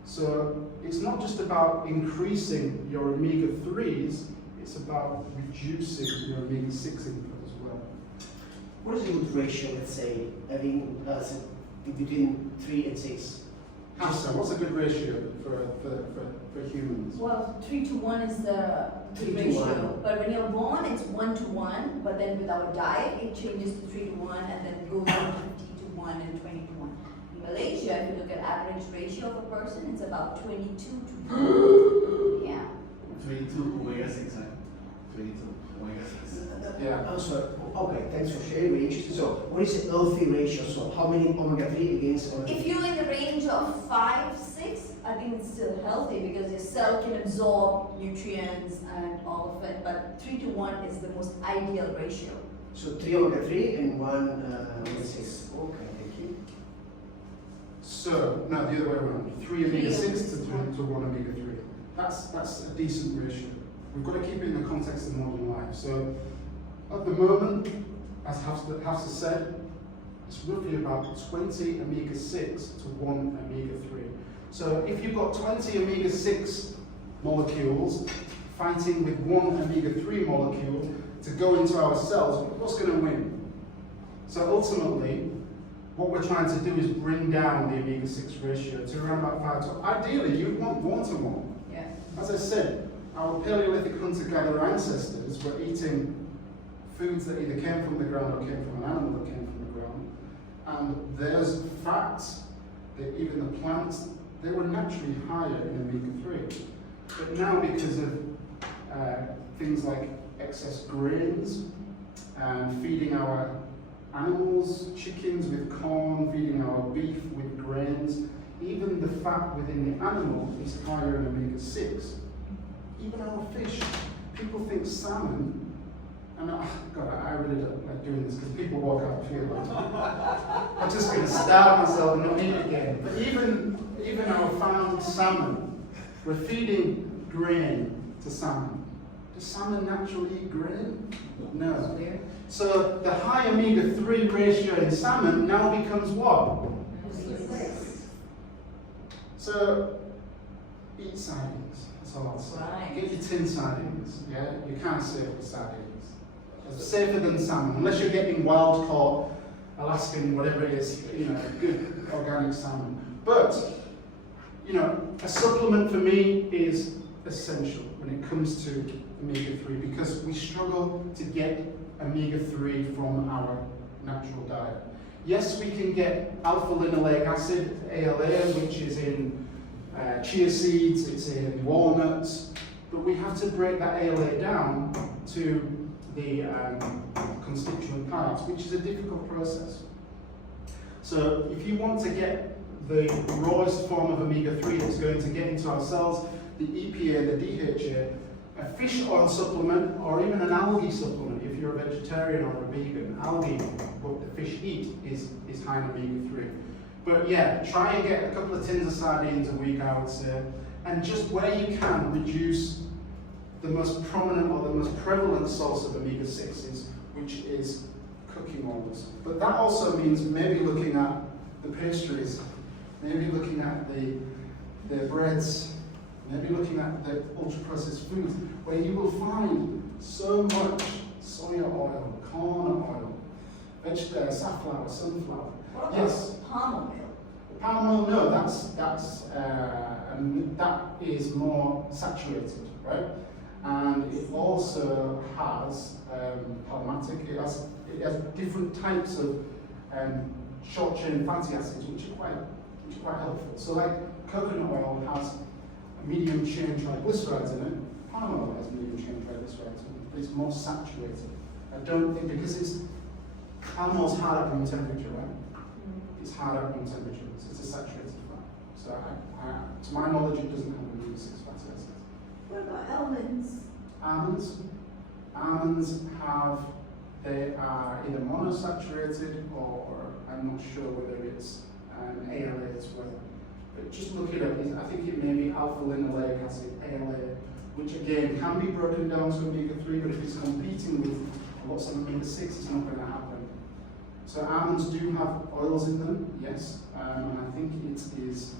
So it's not just about increasing your omega-3s, it's about reducing your omega-6 input as well. What is a good ratio, let's say, having between 3 and 6? Hafsa, what's a good ratio for humans? Well, 3 to 1 is the 3 to ratio. 1. But when you're born, it's 1 to 1. But then with our diet, it changes to 3 to 1, and then it goes on 50 to 1 and 20 to 1. In Malaysia, if you look at average ratio of a person, it's about 22 to 1. Yeah. 22 omega-6, right? 22 omega-6. Yeah. Oh, sorry. Okay, thanks for sharing. Really interesting. So, what is a healthy ratio? So, how many omega-3 against omega-3? If you're in the range of 5, 6, I think it's still healthy because your cell can absorb nutrients and all of it. But 3 to 1 is the most ideal ratio. So, 3 omega-3 and 1 omega-6. Okay, thank you. So, no, the other way around. 3 omega-6 to 1 omega-3. That's a decent ratio. We've got to keep it in the context of modern life. So, at the moment, as Hafsa said, it's roughly about 20 omega-6 to 1 omega-3. So if you've got 20 omega-6 molecules fighting with 1 omega-3 molecule to go into our cells, what's going to win? So ultimately, what we're trying to do is bring down the omega-6 ratio to around about 5 to 1. Ideally, you'd want 1 to 1. Yeah. As I said, our Paleolithic hunter-gatherer ancestors were eating foods that either came from the ground or came from an animal that came from the ground. And there's facts that even the plants, they were naturally higher in omega-3. But now because of things like excess grains and feeding our animals, chickens with corn, feeding our beef with grains, even the fat within the animal is higher in omega-6. even our fish, people think salmon, and God, I really don't like doing this because people walk out and feel like I'm just going to starve myself and not eat again. But even our farmed salmon, we're feeding grain to salmon. Does salmon naturally eat grain? No. So the high omega-3 ratio in salmon now becomes what? So eat sardines. That's all I'll say. Right. Get your tin sardines. Yeah, you can't save the sardines. It's safer than salmon, unless you're getting wild caught Alaskan, whatever it is, good organic salmon. But a supplement for me is essential when it comes to omega-3 because we struggle to get omega-3 from our natural diet. Yes, we can get alpha-linoleic acid, ALA, which is in chia seeds, it's in walnuts, but we have to break that ALA down to the constituent parts, which is a difficult process. So if you want to get the rawest form of omega-3 that's going to get into our cells, the EPA, the DHA, a fish oil supplement, or even an algae supplement, if you're a vegetarian or a vegan, algae, what the fish eat, is high in omega-3. But yeah, try and get a couple of tins of sardines a week, I would say, and just where you can, reduce the most prominent or the most prevalent source of omega-6s, which is cooking oils. But that also means maybe looking at the pastries, maybe looking at the breads, maybe looking at the ultra-processed foods, where you will find so much soya oil, corn oil, safflower, sunflower. What about Yes. palm oil? Palm oil, no, that is more saturated, right? And it also has palmatic. It has different types of short chain fatty acids, which are quite helpful. So, like coconut oil has medium chain triglycerides in it. Palm oil has medium chain triglycerides in it, but it's more saturated. I don't think because palm oil's hard at room temperature, right? It's hard at room temperature, so it's a saturated fat. So, to my knowledge, it doesn't have omega-6 fatty acids. What about almonds? Almonds they are either monosaturated or I'm not sure whether it's an ALA as well. But just look it up. I think it may be alpha-linoleic acid, ALA, which again can be broken down to omega-3, but if it's competing with lots of omega-6, it's not going to happen. So almonds do have oils in them, yes, and I think it is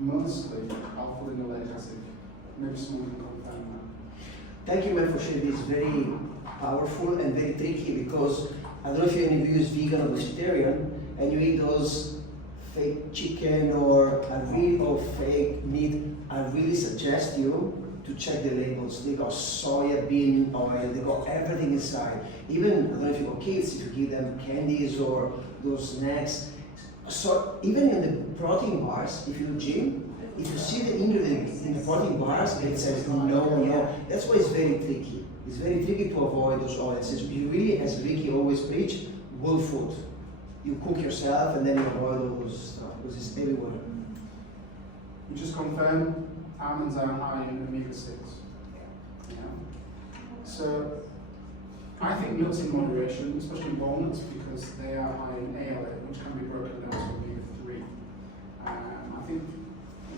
mostly alpha-linoleic acid. Maybe someone can confirm that. Thank you, man, for sharing this. Very powerful and very tricky because I don't know if any of you is vegan or vegetarian and you eat those fake chicken or fake meat. I really suggest you to check the labels. They got soya bean oil, they got everything inside. Even, I don't know if you got kids, if you give them candies or those snacks. So even in the protein bars, if you do gym, if you see the ingredients in the protein bars, it says no. That's why it's very tricky. It's very tricky to avoid those oils. It's really, as Ricky always preach, whole food. You cook yourself and then you avoid all those stuff because it's everywhere. We just confirm almonds are high in omega-6. Yeah. So I think nuts in moderation, especially walnuts, because they are high in ALA, which can be broken down to omega-3. I think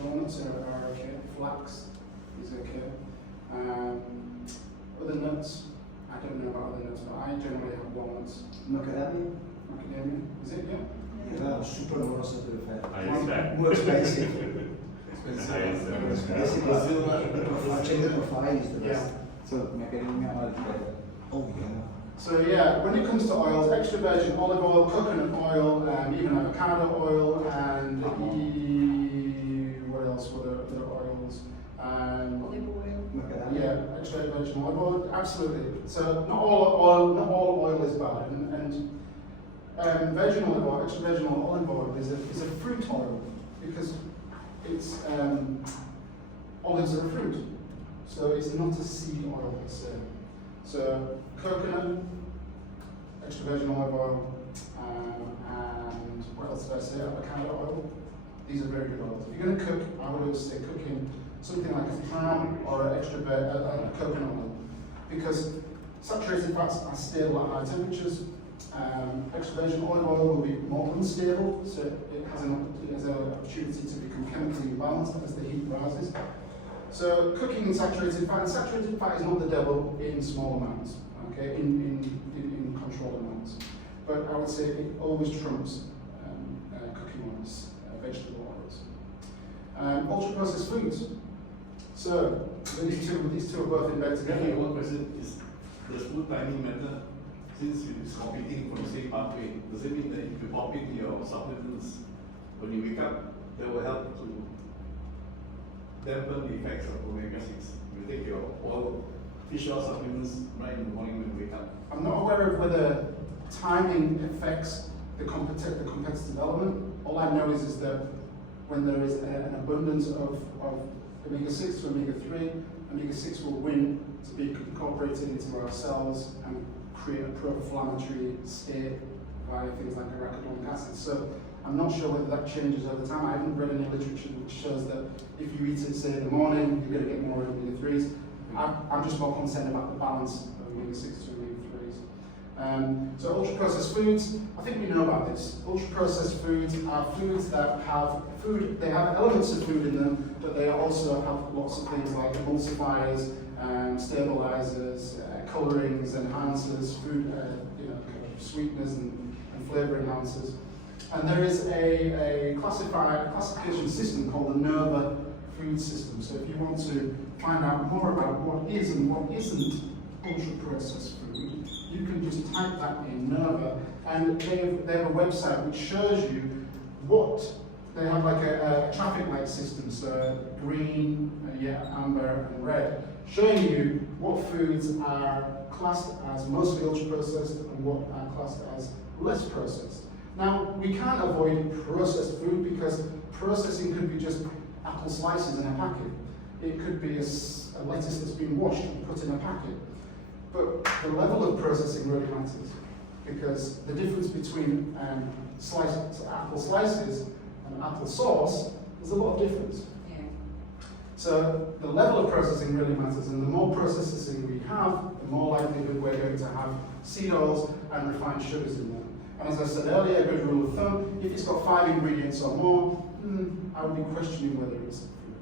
walnuts are okay. Flax is okay. Other nuts, I don't know about other nuts, but I generally have walnuts. Macadamia? Macadamia, is it? Yeah. Yeah, super monosaturated fat. I expect. More expensive. I Expensive. The profile is the best. Yeah. So macadamia oil is better. Oh yeah. So yeah, when it comes to oils, extra virgin olive oil, coconut oil, even avocado oil, and what else? What other oils? Olive oil. Macadamia. Yeah, extra virgin olive oil, absolutely. So not all oil is bad, and virgin olive oil, extra virgin olive oil is a fruit oil because it's olives are a fruit, so it's not a seed oil per se. So coconut, extra virgin olive oil, and what else did I say? Avocado oil. These are very good oils. If you're going to cook, I would always say cook in something like a palm or an extra coconut oil, because saturated fats are stable at high temperatures. Extra virgin olive oil will be more unstable, so it has an opportunity to become chemically imbalanced as the heat rises. So cooking in saturated fat is not the devil in small amounts, okay, in controlled amounts. But I would say it always trumps cooking oils, vegetable oils. Ultra processed foods. So these two are both in bed Okay, together. one question is, does food timing matter? Since it's competing for the same pathway, does it mean that if you pop in your supplements when you wake up, that will help to dampen the effects of omega-6? You take your fish oil supplements right in the morning when you wake up. I'm not aware of whether timing affects the competitive element. All I know is that when there is an abundance of omega-6 to omega-3, omega-6 will win to be incorporated into our cells and create a pro-inflammatory state via things like arachidonic acid. So I'm not sure whether that changes over time. I haven't read any literature which shows that if you eat it, say, in the morning, you're going to get more omega-3s. I'm just more concerned about the balance of omega-6 to omega-3s. So ultra-processed foods, I think we know about this. Ultra-processed foods are foods that have they have elements of food in them, but they also have lots of things like emulsifiers, stabilizers, colorings, enhancers, food, sweeteners and flavor enhancers. And there is a classification system called the NOVA food system. So if you want to find out more about what is and what isn't ultra-processed food, you can just type that in NOVA, and they have a website which shows you what they have, like a traffic light system, so green, amber and red, showing you what foods are classed as mostly ultra-processed and what are classed as less processed. Now, we can't avoid processed food because processing could be just apple slices in a packet. It could be a lettuce that's been washed and put in a packet. But the level of processing really matters, because the difference between apple slices and apple sauce, there's a lot of difference. Yeah. So the level of processing really matters, and the more processing we have, the more likelihood we're going to have seed oils and refined sugars in them. And as I said earlier, a good rule of thumb, if it's got 5 ingredients or more, I would be questioning whether it's food.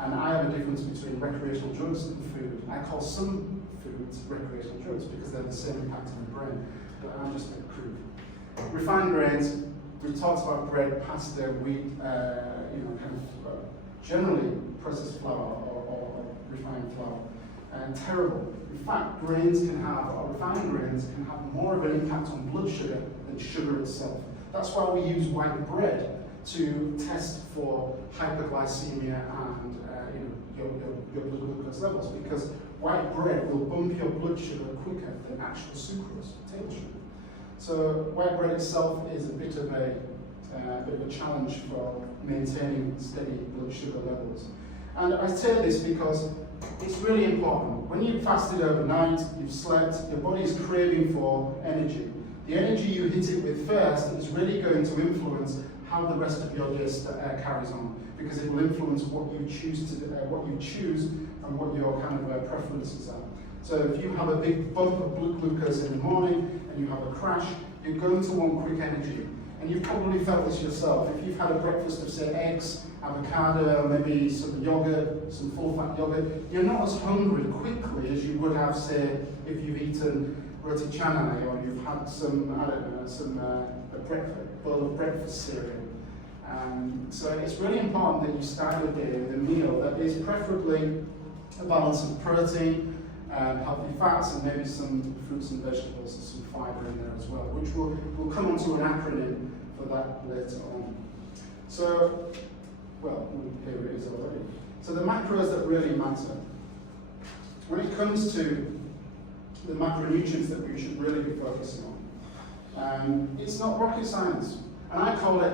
And I have a difference between recreational drugs and food. I call some foods recreational drugs because they're the same impact on the brain, but I'm just a bit crude. Refined grains, we've talked about bread, pasta, wheat, generally processed flour or refined flour, and terrible. In fact, refined grains can have more of an impact on blood sugar than sugar itself. That's why we use white bread to test for hyperglycemia and your blood glucose levels, because white bread will bump your blood sugar quicker than actual sucrose, table sugar. So white bread itself is a bit of a challenge for maintaining steady blood sugar levels. And I say this because it's really important. When you've fasted overnight, you've slept, your body's craving for energy. The energy you hit it with first is really going to influence how the rest of your day carries on, because it will influence what you choose and what your kind of preferences are. So if you have a big bump of blood glucose in the morning and you have a crash, you're going to want quick energy. And you've probably felt this yourself. If you've had a breakfast of, say, eggs, avocado, maybe some yogurt, some full-fat yogurt, you're not as hungry quickly as you would have, say, if you've eaten roti canai or you've had some, a bowl of breakfast cereal. So it's really important that you start your day with a meal that is preferably a balance of protein, healthy fats, and maybe some fruits and vegetables and some fibre in there as well, which we'll come onto an acronym for that later on. So, well, here it is already. So the macros that really matter. When it comes to the macronutrients that we should really be focusing on, it's not rocket science. And I call it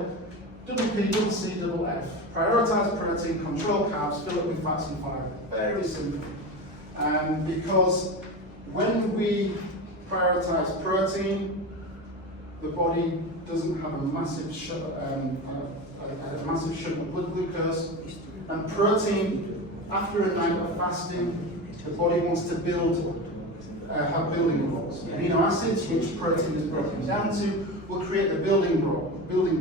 PPCFF. Prioritize protein, control carbs, fill it with fats and fibre. Very simple. Because when we prioritize protein, the body doesn't have a massive shut of blood glucose, and protein after a night of fasting, the body wants to have building blocks. Amino acids, which protein is broken down to, will create the building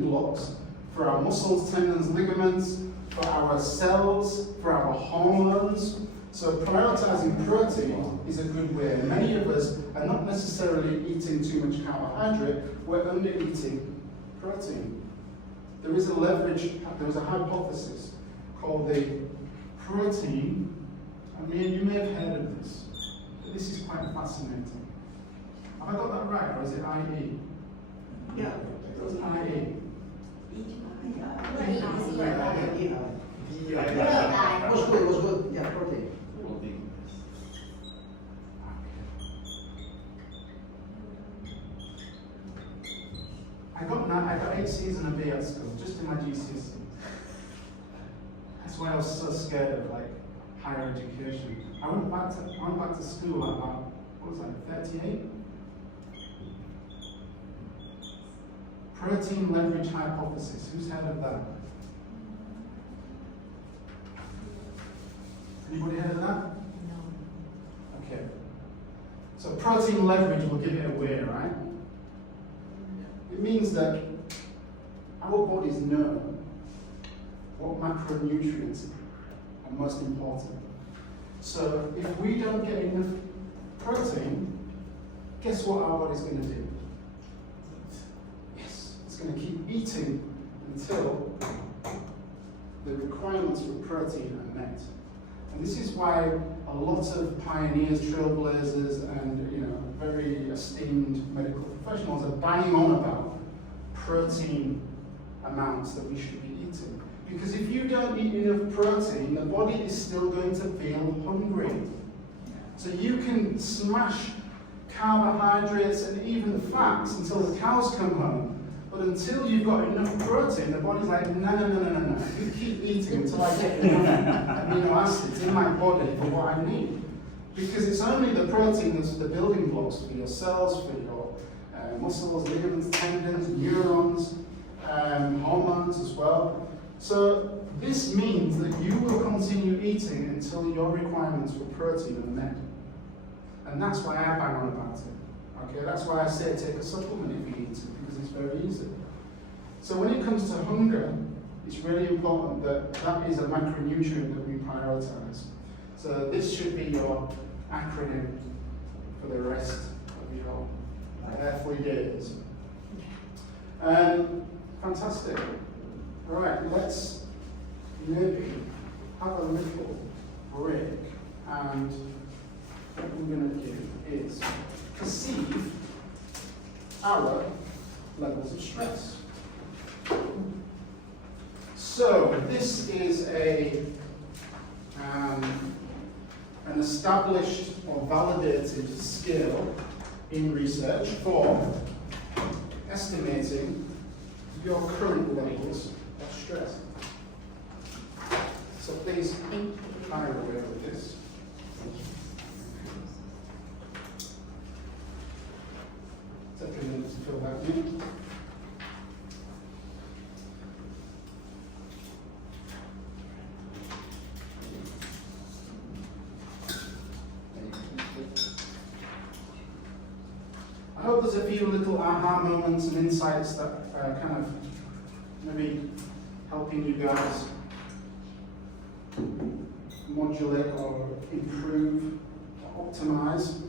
blocks for our muscles, tendons, ligaments, for our cells, for our hormones. So prioritizing protein is a good way. Many of us are not necessarily eating too much carbohydrate, we're under eating protein. There is a hypothesis called the protein, you may have heard of this, but this is quite fascinating. Have I got that right, or is it IE? Yeah, it was IE. It was good, yeah, protein. Protein. I got 8 C's and a B at school, just in my GCSE. That's why I was so scared of higher education. I went back to school at about, what was I, 38? Protein leverage hypothesis. Who's heard of that? Anybody heard of that? No. Okay. So protein leverage will give it away, right? It means that our bodies know what macronutrients are most important. So if we don't get enough protein, guess what our body's going to do? Yes, it's going to keep eating until the requirements for protein are met. And this is why a lot of pioneers, trailblazers, and very esteemed medical professionals are banging on about protein amounts that we should be eating. Because if you don't eat enough protein, the body is still going to feel hungry. So you can smash carbohydrates and even fats until the cows come home. But until you've got enough protein, the body's like, no. You keep eating until I get enough amino acids in my body for what I need. Because it's only the protein that's the building blocks for your cells, for your muscles, ligaments, tendons, neurons, hormones as well. So this means that you will continue eating until your requirements for protein are met. And that's why I bang on about it. Okay, that's why I say take a supplement if you need to, because it's very easy. So when it comes to hunger, it's really important that that is a macronutrient that we prioritize. So this should be your acronym for the rest of your earthly days. Fantastic. All right, let's maybe have a little break, and what we're going to do is perceive our levels of stress. So this is an established or validated scale in research for estimating your current levels of stress. So please fire away with this. Take a minute to fill that in. I hope there's a few little aha moments and insights that are kind of maybe helping you guys modulate or improve or optimize.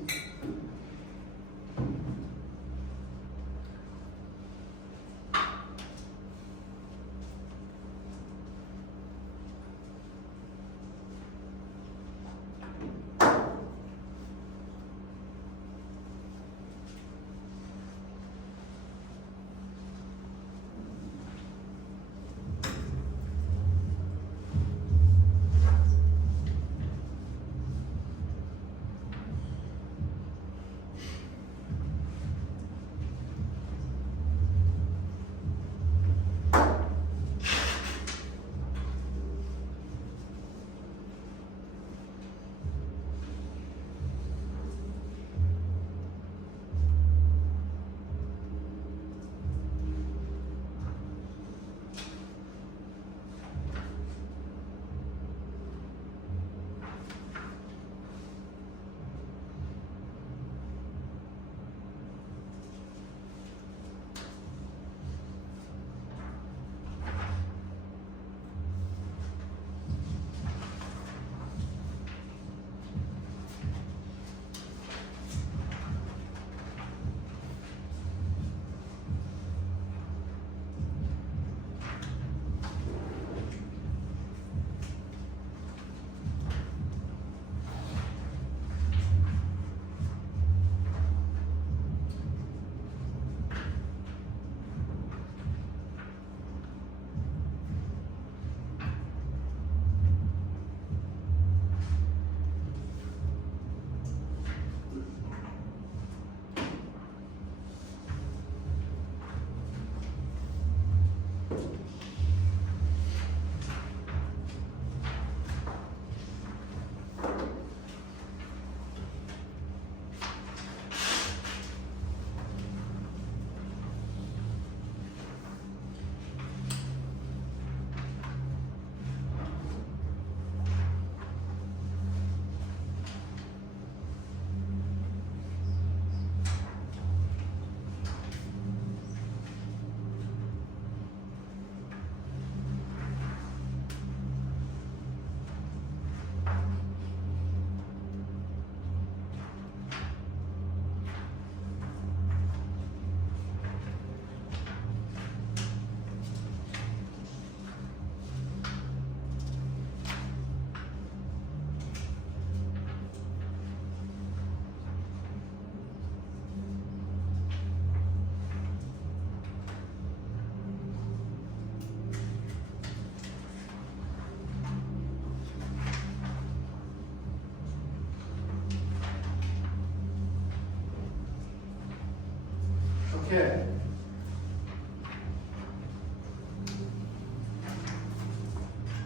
Okay.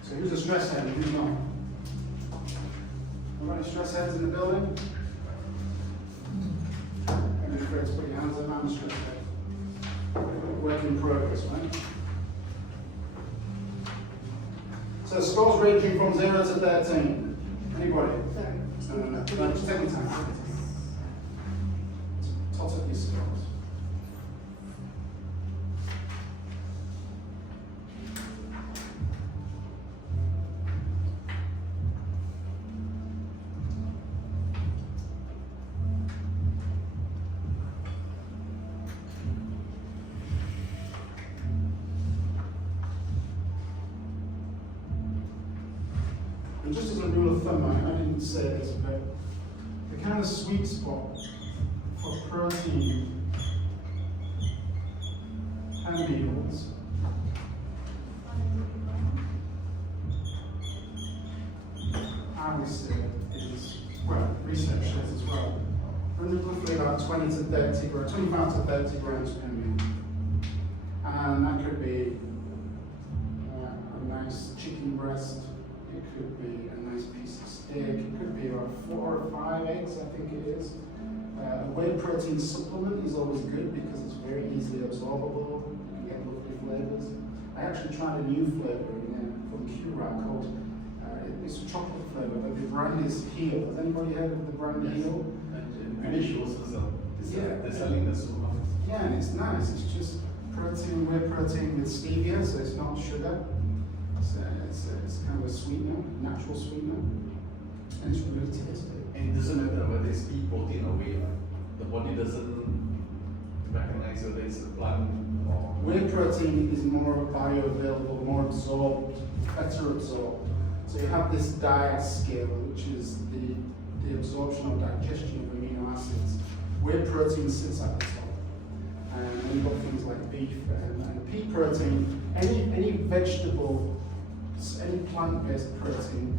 So who's a stress head and who's not? Nobody stress heads in the building? I'm just afraid to put your hands up. I'm a stress head. Work in progress, right? So scores ranging from 0 to 13. Anybody? No, just take your time. Tot up your scores. And just as a rule of thumb, I didn't say this, but the kind of sweet spot for protein and meals I would say is, well, research says as well, roughly about 20 to 30 grams, 25 to 30 grams per meal. And that could be a nice chicken breast. It could be a nice piece of steak. It could be about 4 or 5 eggs, I think it is. A whey protein supplement is always good because it's very easily absorbable. You can get lovely flavors. I actually tried a new flavor from Curad called, it's a chocolate flavor, but the brand is Heal. Has anybody heard of the brand Heal? And British also sell. Yeah. They're selling the supermarkets. Yeah, and it's nice. It's just protein, whey protein with stevia, so it's not sugar. It's kind of a sweetener, natural sweetener, and it's really tasty. And it doesn't matter whether it's pea protein or whey. The body doesn't recognize whether it's a plant or. Whey protein is more bioavailable, more absorbed, better absorbed. So you have this diet scale, which is the absorption or digestion of amino acids. Whey protein sits at the top. And then you've got things like beef and pea protein. Any vegetable, any plant-based protein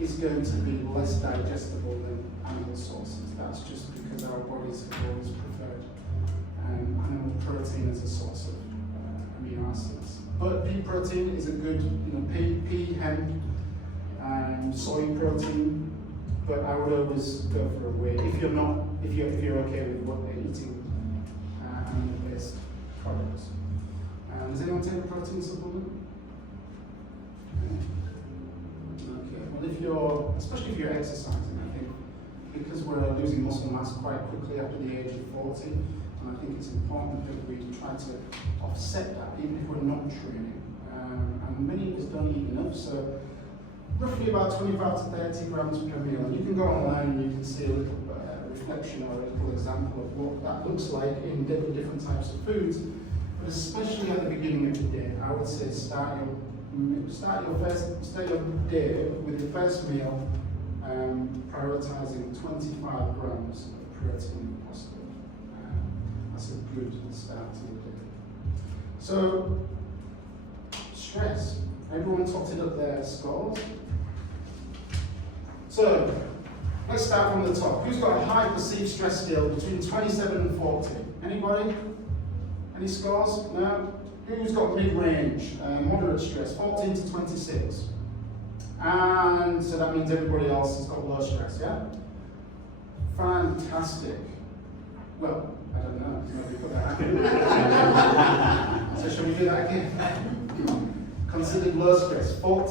is going to be less digestible than animal sources. That's just because our bodies have always preferred animal protein as a source of amino acids. But pea protein is a good, pea, hemp, soy protein. But I would always go for a whey if you're okay with eating animal-based products. Does anyone take a protein supplement? Okay. Well, especially if you're exercising, I think, because we're losing muscle mass quite quickly after the age of 40, and I think it's important that we try to offset that, even if we're not training. And many of us don't eat enough, so roughly about 25 to 30 grams per meal. And you can go online and you can see a little reflection or a little example of what that looks like in different types of foods. But especially at the beginning of the day, I would say start your day with your first meal, prioritizing 25 grams of protein if possible. That's a good start to the day. So, stress. Everyone totted up their scores. So, let's start from the top. Who's got a high perceived stress scale between 27 and 40? Anybody? Any scores? No? Who's got mid-range, moderate stress, 14 to 26? And so that means everybody else has got low stress, yeah? Fantastic. Well, I don't know. Maybe put that again. So shall we do that again? Considered low stress, 0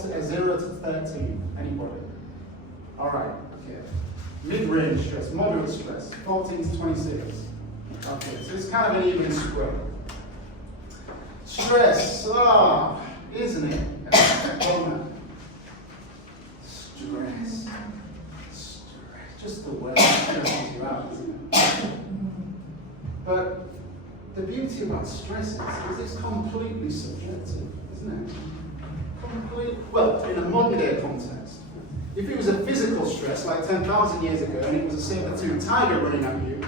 to 13. Anybody? All right, okay. Mid-range stress, moderate stress, 14 to 26. Okay, so it's kind of an even spread. Stress, isn't it? Stress. Just the word stresses you out, isn't it? But the beauty about stress is it's completely subjective, isn't it? Well, in a modern day context. If it was a physical stress like 10,000 years ago and it was a saber-toothed tiger running at you,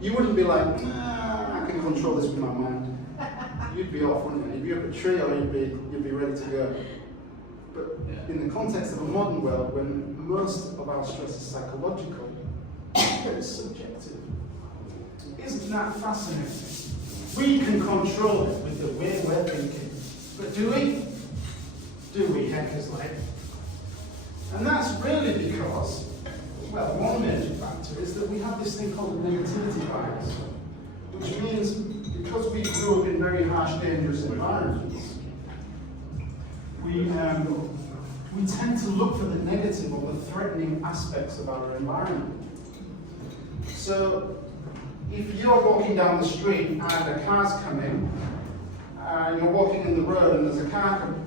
you wouldn't be like, I can control this with my mind. You'd be off, wouldn't you? You'd be up a tree or you'd be ready to go. But in the context of a modern world, when most of our stress is psychological, it's very subjective. Isn't that fascinating? We can control it with the way we're thinking. But do we? Do we, Hecker's like? And that's really because, well, one major factor is that we have this thing called a negativity bias, which means because we grew up in very harsh, dangerous environments, we tend to look for the negative or the threatening aspects of our environment. So, if you're walking down the street and a car's coming, you're walking in the road and there's a car coming,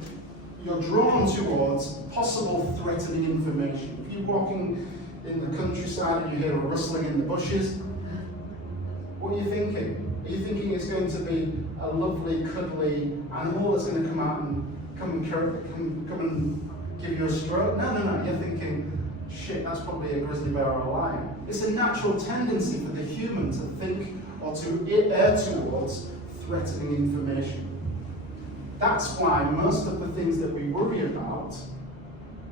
you're drawn towards possible threatening information. If you're walking in the countryside and you hear a rustling in the bushes, what are you thinking? Are you thinking it's going to be a lovely, cuddly animal that's going to come out and come and give you a stroke? No. You're thinking, shit, that's probably a grizzly bear or a lion. It's a natural tendency for the human to think or to err towards threatening information. That's why most of the things that we worry about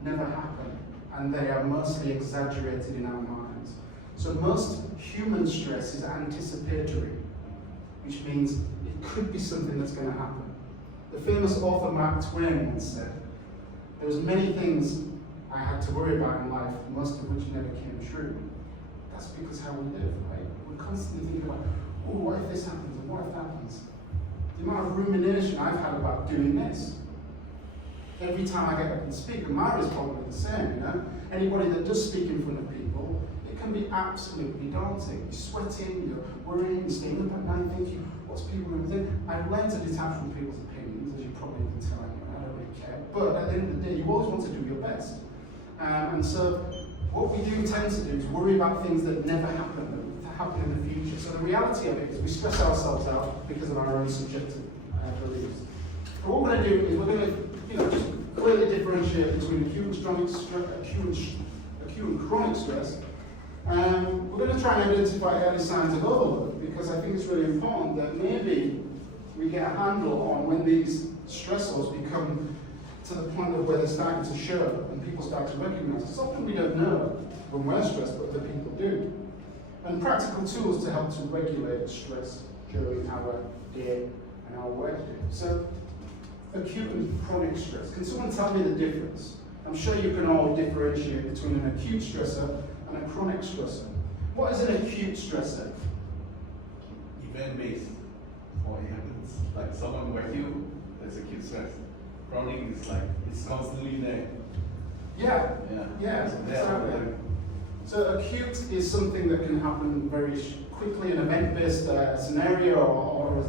never happen, and they are mostly exaggerated in our minds. So most human stress is anticipatory, which means it could be something that's going to happen. The famous author Mark Twain once said, "There was many things I had to worry about in life, most of which never came true." That's because how we live, right? We're constantly thinking about, oh, what if this happens, and what if that happens? The amount of rumination I've had about doing this. Every time I get up and speak, and Mari's probably the same, you know? Anybody that does speak in front of people, it can be absolutely daunting. You're sweating, you're worrying, you're staying up at night thinking, what's people going to think? I've learned to detach from people's opinions, as you probably can tell anyway, I don't really care. But at the end of the day, you always want to do your best. And so, what we do tend to do is worry about things that never happen, that happen in the future. So the reality of it is we stress ourselves out because of our own subjective beliefs. But what we're going to do is we're going to, just clearly differentiate between acute and chronic stress. We're going to try and identify early signs of overload, because I think it's really important that maybe we get a handle on when these stressors become to the point of where they're starting to show and people start to recognize it. Often we don't know when we're stressed, but other people do. And practical tools to help to regulate stress during our day and our work day. So, acute and chronic stress. Can someone tell me the difference? I'm sure you can all differentiate between an acute stressor and a chronic stressor. What is an acute stressor? Event-based. Or it happens like someone whack you, that's acute stress. Chronic is like, it's constantly there. Yeah, There exactly. So acute is something that can happen very quickly, an event-based scenario or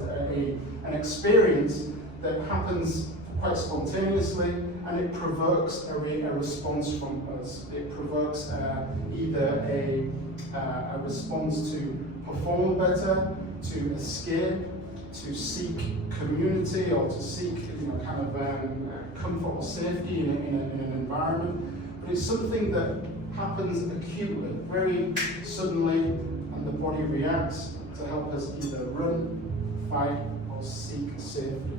an experience that happens quite spontaneously, and it provokes a response from us. It provokes either a response to perform better, to escape, to seek community, or to seek comfort or safety in an environment. But it's something that happens acutely, very suddenly, and the body reacts to help us either run, fight, or seek safety.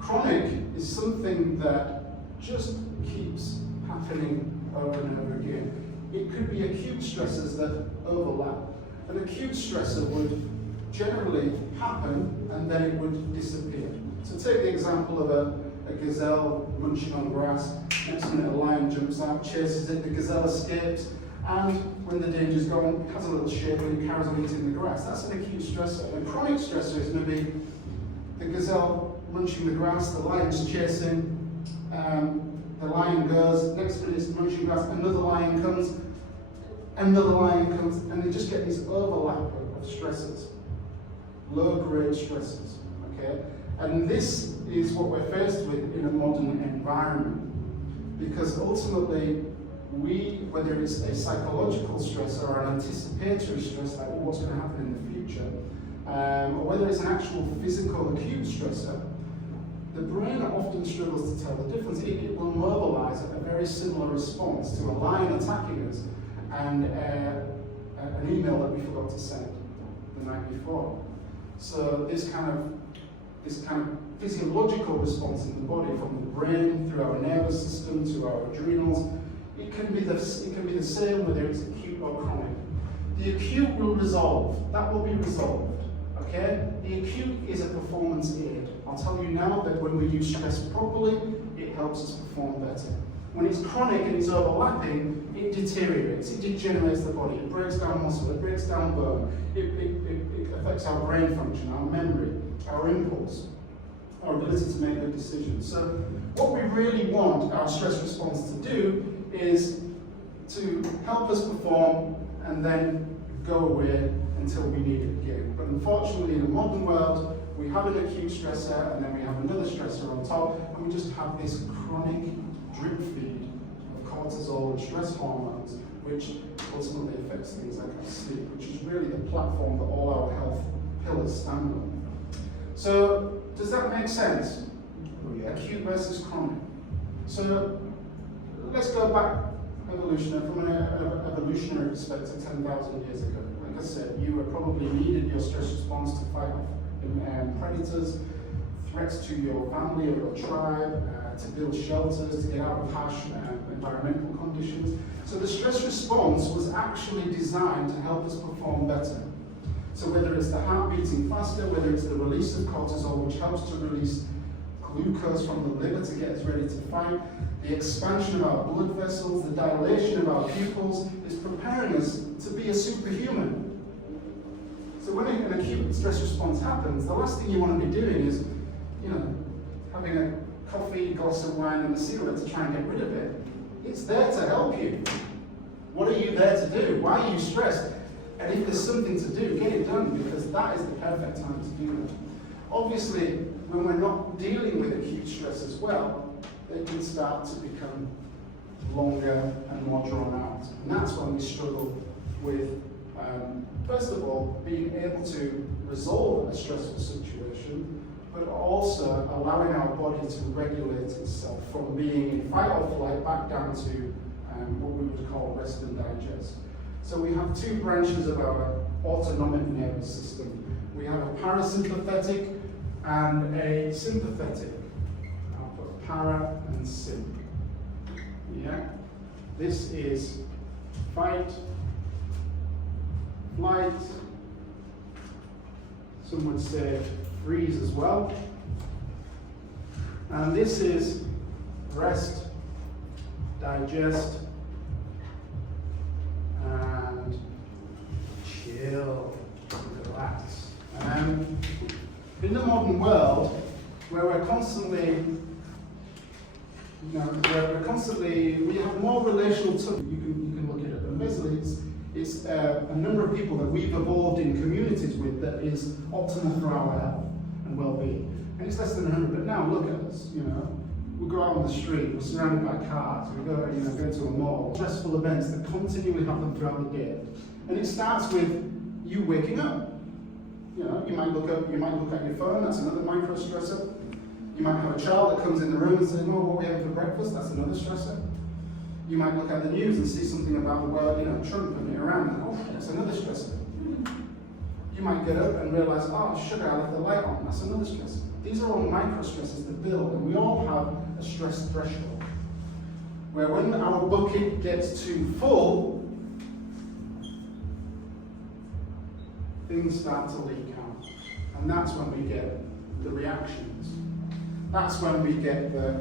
Chronic is something that just keeps happening over and over again. It could be acute stressors that overlap. An acute stressor would generally happen and then it would disappear. So take the example of a gazelle munching on grass. Next minute a lion jumps out, chases it, the gazelle escapes, and when the danger's gone, it has a little shake and it carries on eating the grass. That's an acute stressor. A chronic stressor is going to be the gazelle munching the grass, the lion's chasing, the lion goes, next minute it's munching grass, another lion comes, and they just get these overlap of stressors, low-grade stressors, okay? And this is what we're faced with in a modern environment, because ultimately, whether it's a psychological stress or an anticipatory stress, like what's going to happen in the future, or whether it's an actual physical acute stressor, the brain often struggles to tell the difference. It will mobilize a very similar response to a lion attacking us and an email that we forgot to send the night before. So this kind of physiological response in the body, from the brain through our nervous system to our adrenals, it can be the same whether it's acute or chronic. The acute will resolve. That will be resolved Okay? The acute is a performance aid. I'll tell you now that when we use stress properly, it helps us perform better. When it's chronic and it's overlapping, it deteriorates, it degenerates the body, it breaks down muscle, it breaks down bone, it affects our brain function, our memory, our impulse, our ability to make good decisions. So what we really want our stress response to do is to help us perform and then go away until we need it again. But unfortunately in the modern world, we have an acute stressor and then we have another stressor on top, and we just have this chronic drip feed of cortisol and stress hormones, which ultimately affects things like our sleep, which is really the platform that all our health pillars stand on. So, does that make sense? Acute versus chronic. So, let's go back from an evolutionary perspective 10,000 years ago. Like I said, you were probably needed your stress response to fight off predators, threats to your family or your tribe, to build shelters, to get out of harsh environmental conditions. So the stress response was actually designed to help us perform better. So whether it's the heart beating faster, whether it's the release of cortisol, which helps to release glucose from the liver to get us ready to fight, the expansion of our blood vessels, the dilation of our pupils, is preparing us to be a superhuman. So when an acute stress response happens, the last thing you want to be doing is, having a coffee, glass of wine, and a cigarette to try and get rid of it. It's there to help you. What are you there to do? Why are you stressed? And if there's something to do, get it done, because that is the perfect time to do that. Obviously, when we're not dealing with acute stress as well, it can start to become longer and more drawn out. And that's when we struggle with, first of all, being able to resolve a stressful situation, but also allowing our body to regulate itself from being in fight or flight back down to what we would call rest and digest. So we have two branches of our autonomic nervous system. We have a parasympathetic and a sympathetic. I'll put para and syn. Yeah? This is fight, flight, some would say freeze as well. And this is rest, digest, and chill, relax. In the modern world, where we're constantly, we have more relational touch. You can look at it, but basically it's a number of people that we've evolved in communities with that is optimal for our health and well-being. And it's less than 100, but now look at us, we go out on the street, we're surrounded by cars, we go to a mall, stressful events that continually happen throughout the day. And it starts with you waking up. You might look at your phone, that's another micro stressor. You might have a child that comes in the room and says, "Oh, what are we having for breakfast?" That's another stressor. You might look at the news and see something about the world, Trump and Iran, oh, that's another stressor. You might get up and realize, oh, sugar, I left the light on, that's another stressor. These are all micro stresses that build, and we all have a stress threshold. Where when our bucket gets too full, things start to leak out. And that's when we get the reactions. That's when we get the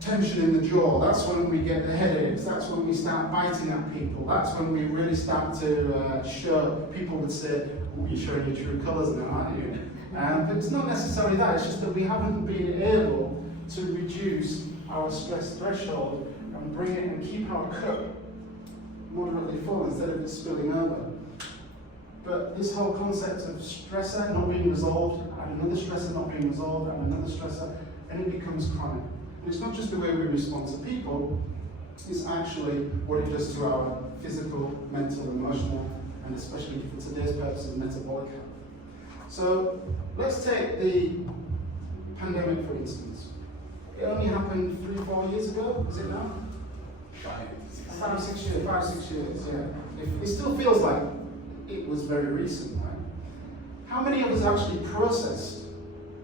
tension in the jaw. That's when we get the headaches. That's when we start biting at people. That's when we really start to show, people would say, "Oh, you're showing your true colours now, aren't you?" But it's not necessarily that. It's just that we haven't been able to reduce our stress threshold and bring it and keep our cup moderately full instead of it spilling over. But this whole concept of stressor not being resolved, and another stressor not being resolved, and another stressor, and it becomes chronic. And it's not just the way we respond to people, it's actually what it does to our physical, mental, emotional, and especially for today's purposes, metabolic health. So let's take the pandemic for instance. It only happened 3-4 years ago, is it now? 5-6 years, yeah. It still feels like it was very recent, right? How many of us actually processed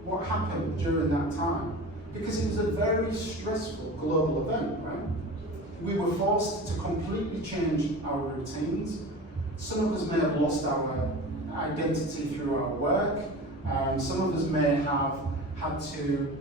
what happened during that time? Because it was a very stressful global event, right? We were forced to completely change our routines. Some of us may have lost our identity through our work. Some of us may have had to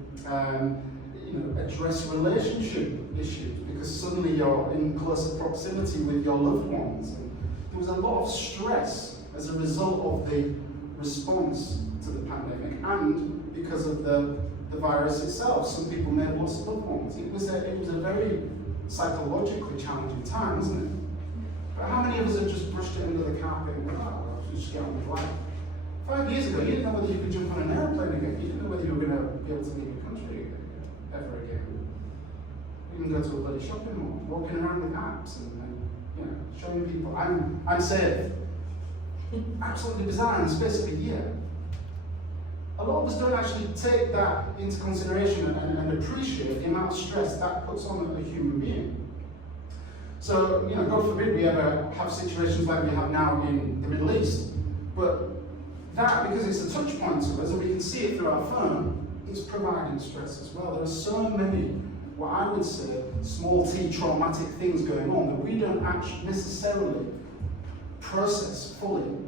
address relationship issues because suddenly you're in closer proximity with your loved ones. And there was a lot of stress as a result of the response to the pandemic and because of the virus itself. Some people may have lost loved ones. It was a very psychologically challenging time, wasn't it? But how many of us have just brushed it under the carpet and went, oh, well, just get on with life? 5 years ago, you didn't know whether you could jump on an airplane again. You didn't know whether you were going to be able to leave your country ever again. You can go to a bloody shopping mall, walking around with apps and showing people, I'm safe. Absolutely bizarre in the space of a year. A lot of us don't actually take that into consideration and appreciate the amount of stress that puts on a human being. So, God forbid we ever have situations like we have now in the Middle East. But that, because it's a touch point to us and we can see it through our phone, is providing stress as well. There are so many, what I would say, small t traumatic things going on that we don't actually necessarily process fully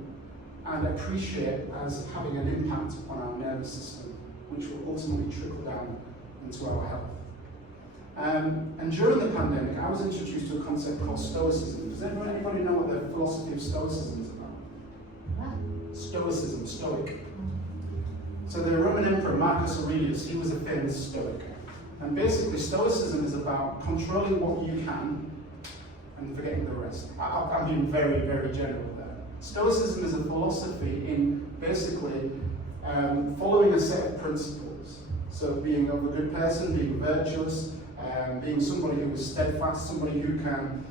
and appreciate as having an impact on our nervous system, which will ultimately trickle down into our health. And during the pandemic, I was introduced to a concept called Stoicism. Does anybody know what the philosophy of Stoicism is about? What? Stoicism, Stoic. So the Roman Emperor Marcus Aurelius, he was a famous Stoic. And basically, Stoicism is about controlling what you can and forgetting the rest. I'm being very, very general there. Stoicism is a philosophy in basically following a set of principles. So being a good person, being virtuous, being somebody who is steadfast, somebody who can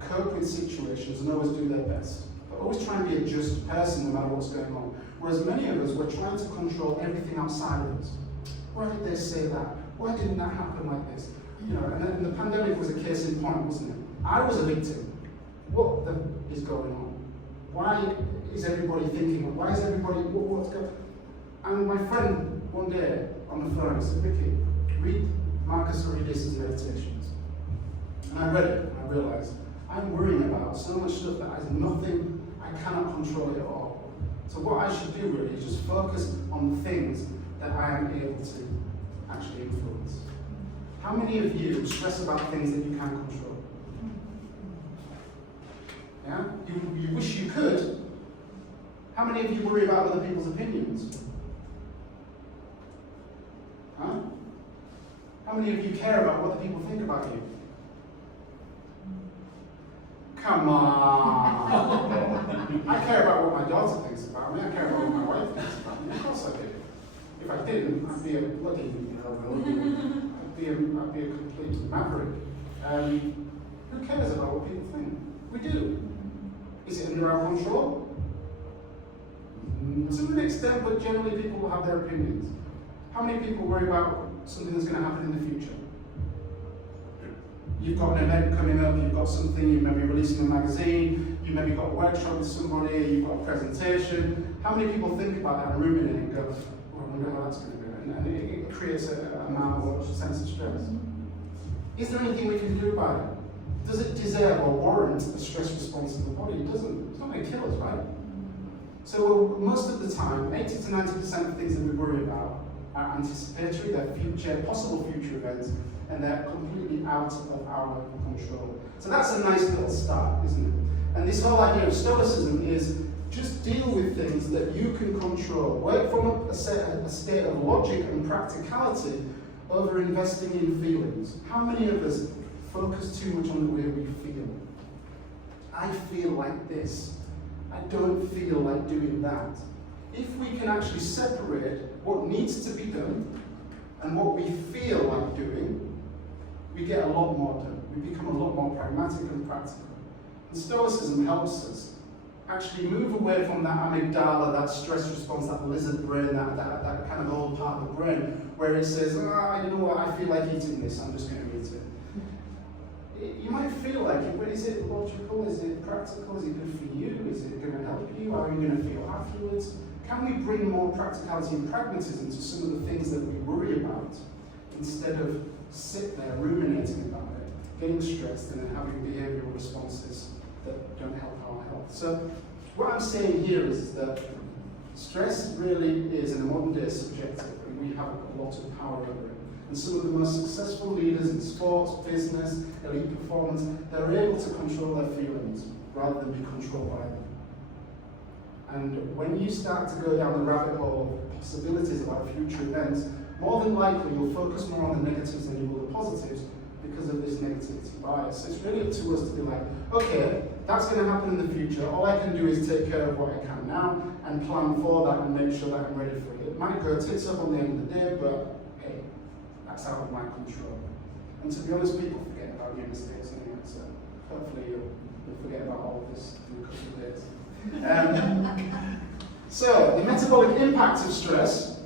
cope with situations and always do their best. But always try and be a just person no matter what's going on. Whereas many of us, we're trying to control everything outside of us. Why did they say that? Why didn't that happen like this? And the pandemic was a case in point, wasn't it? I was a victim. What is going on? Why is everybody thinking? Why is everybody, what's going on? And my friend, one day on the phone, said, Ricky, read Marcus Aurelius' Meditations. And I read it, and I realized I'm worrying about so much stuff that has nothing, I cannot control it at all. So what I should do really is just focus on the things that I am able to actually influence. How many of you stress about things that you can't control? Yeah? You wish you could. How many of you worry about other people's opinions? Huh? How many of you care about what other people think about you? Come on! I care about what my daughter thinks about me. I care about what my wife thinks about me. Of course I do. If I didn't, I'd be a bloody, I'd be a complete maverick. Who cares about what people think? We do. Is it under our control? To an extent, but generally people will have their opinions. How many people worry about something that's going to happen in the future? You've got an event coming up, you've got something, you may be releasing a magazine, you maybe got a workshop with somebody, you've got a presentation. How many people think about that and ruminate and go, oh, I wonder how that's going to go? And it creates a mild sense of stress. Is there anything we can do about it? Does it deserve or warrant a stress response in the body? It doesn't. It's not going to kill us, right? So most of the time, 80 to 90% of things that we worry about are anticipatory, they're future, possible future events, and they're completely out of our control. So that's a nice little start, isn't it? And this whole idea of Stoicism is just deal with things that you can control. Work from a state of logic and practicality over investing in feelings. How many of us focus too much on the way we feel? I feel like this. I don't feel like doing that. If we can actually separate what needs to be done and what we feel like doing, we get a lot more done. We become a lot more pragmatic and practical. And Stoicism helps us actually move away from that amygdala, that stress response, that lizard brain, that kind of old part of the brain, where it says, you know what, I feel like eating this, I'm just going to eat it. You might feel like it, but is it logical? Is it practical? Is it good for you? Is it going to help you? How are you going to feel afterwards? Can we bring more practicality and pragmatism to some of the things that we worry about, instead of sit there ruminating about it, getting stressed, and then having behavioural responses that don't help our health? So what I'm saying here is that stress really is, in a modern day, subjective, and we have a lot of power over it. And some of the most successful leaders in sports, business, elite performance, they're able to control their feelings rather than be controlled by them. And when you start to go down the rabbit hole of possibilities about future events, more than likely you'll focus more on the negatives than you will the positives because of this negativity bias. So it's really up to us to be like, okay, that's going to happen in the future. All I can do is take care of what I can now and plan for that and make sure that I'm ready for it. It might go tits up on the end of the day, but hey, that's out of my control. And to be honest, people forget about your mistakes anyway, so hopefully you'll forget about all of this in a couple of days. So the metabolic impact of stress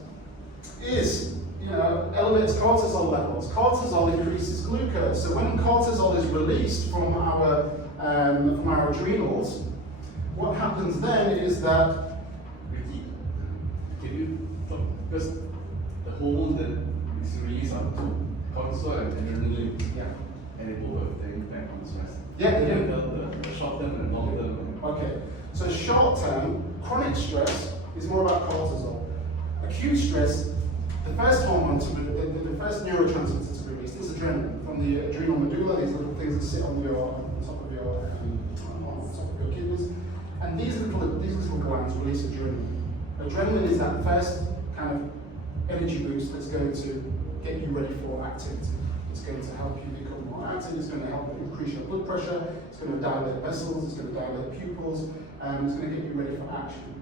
is, elevates cortisol levels. Cortisol increases glucose. So when cortisol is released from our adrenals, what happens then is that Ricky, can you talk? Because the hormones that is released are two, cortisol and adrenaline. yeah, And they both have an impact on stress. Yeah, they do. The short term and long term. okay. So short term, chronic stress is more about cortisol. Acute stress, the first hormone the first neurotransmitter to be released is adrenaline from the adrenal medulla. These little things that sit on top of your kidneys, and these little glands release adrenaline. Adrenaline is that first kind of energy boost that's going to get you ready for activity. It's going to help you become more active. It's going to help increase your blood pressure. It's going to dilate vessels. It's going to dilate pupils. It's going to get you ready for action.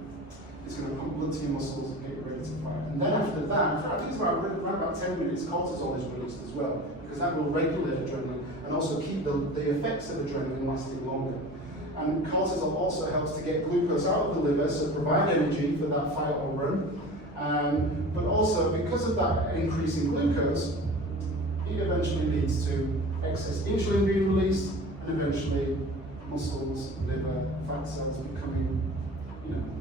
It's going to pump blood to your muscles and get you ready to fight. And then after that, I think it's around about 10 minutes, cortisol is released as well, because that will regulate adrenaline and also keep the effects of adrenaline lasting longer. And cortisol also helps to get glucose out of the liver, so provide energy for that fight or run. But also, because of that increase in glucose, it eventually leads to excess insulin being released, and eventually muscles, liver, fat cells becoming,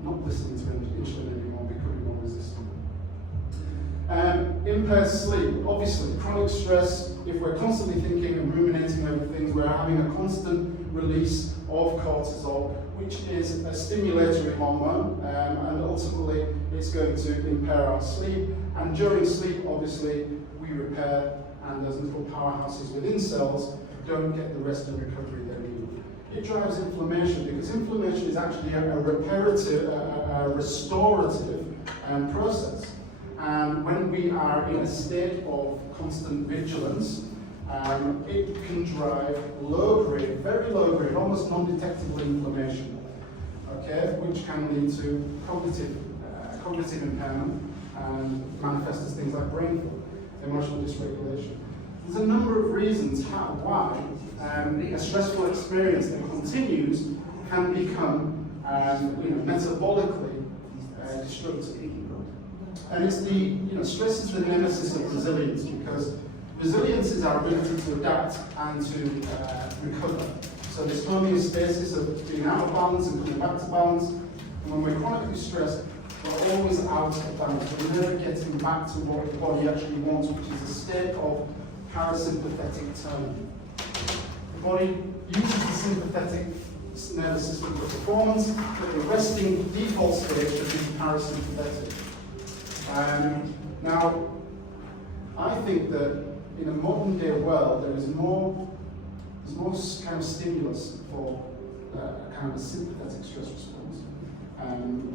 not listening to insulin anymore, becoming more resistant. Impaired sleep. Obviously, chronic stress, if we're constantly thinking and ruminating over things, we're having a constant release of cortisol, which is a stimulatory hormone, and ultimately it's going to impair our sleep. And during sleep, obviously, we repair, and those little powerhouses within cells don't get the rest and recovery they need. It drives inflammation, because inflammation is actually a reparative, a restorative process. And when we are in a state of constant vigilance, it can drive low-grade, very low-grade, almost non-detectable inflammation, okay, which can lead to cognitive impairment and manifest as things like brain fog, emotional dysregulation. There's a number of reasons why a stressful experience that continues can become metabolically destructive. And it's stress is the nemesis of resilience, because resilience is our ability to adapt and to recover. So this homeostasis of being out of balance and coming back to balance. And when we're chronically stressed, we're always out of balance. We're never getting back to what the body actually wants, which is a state of parasympathetic tone. The body uses the sympathetic nervous system for performance, but the resting default state should be parasympathetic. Now, I think that in a modern day world, there's more kind of stimulus for a kind of a sympathetic stress response.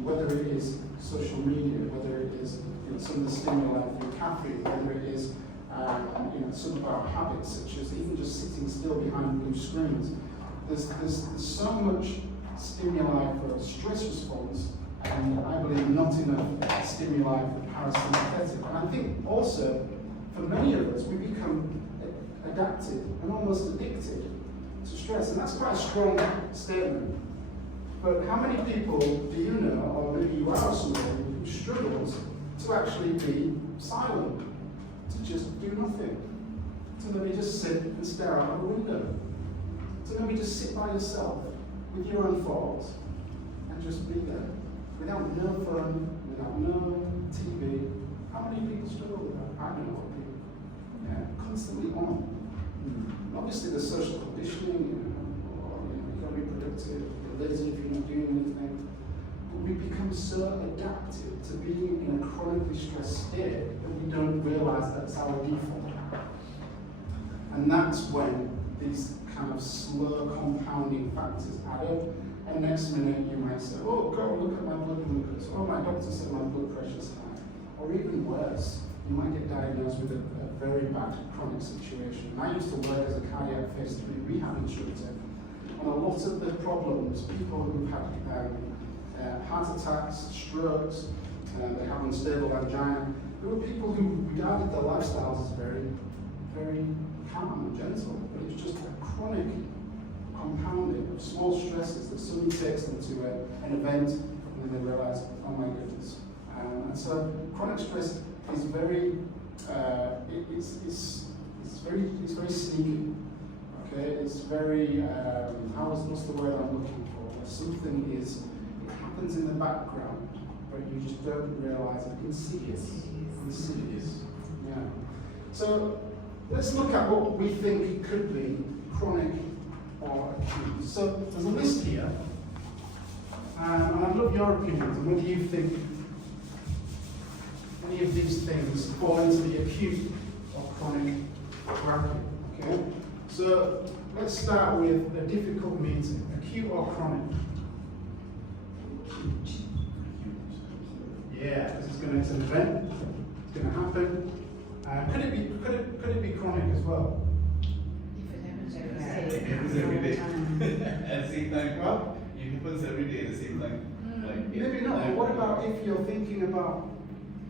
Whether it is social media, whether it is some of the stimuli through caffeine, whether it is some of our habits, such as even just sitting still behind blue screens. There's so much stimuli for a stress response, and I believe not enough stimuli for parasympathetic. And I think also, for many of us, we become adapted and almost addicted to stress, and that's quite a strong statement. But how many people do you know, or maybe you are somebody who struggles to actually be silent, to just do nothing, to maybe just sit and stare out a window, to maybe just sit by yourself with your own thoughts and just be there, without no phone, without no TV. How many people struggle with that? I know a lot of people. Yeah, constantly on. Obviously, there's social conditioning, you've got to be productive, lazy if you're not doing anything. But we become so adapted to being in a chronically stressed state that we don't realise that's our default. And that's when these kind of slow compounding factors add up. And next minute you might say, oh God, look at my blood glucose. Oh, my doctor said my blood pressure's high. Or even worse, you might get diagnosed with a very bad chronic situation. I used to work as a cardiac phase 3 rehab instructor. And a lot of the problems, people who've had heart attacks, strokes, they have unstable angina, there were people who regarded their lifestyles as very, very calm and gentle, but it's just a chronic compounding of small stresses that suddenly takes them to an event, and then they realize, oh my goodness. And so chronic stress is very, it's very sneaky. Okay, it's very, what's the word I'm looking for? Where something is, it happens in the background, but you just don't realize it. Insidious. Insidious. Yeah. So let's look at what we think could be chronic or acute. So there's a list here, and I'd love your opinions on whether you think any of these things fall into the acute or chronic bracket. Okay? So let's start with a difficult meeting, acute or chronic. Yeah, this is going to, it's an event. It's going to happen. Could it be chronic as well? If it happens every day. It happens every day. At the same time. Well, It happens every day at the same time. Like, maybe not. But what about if you're thinking about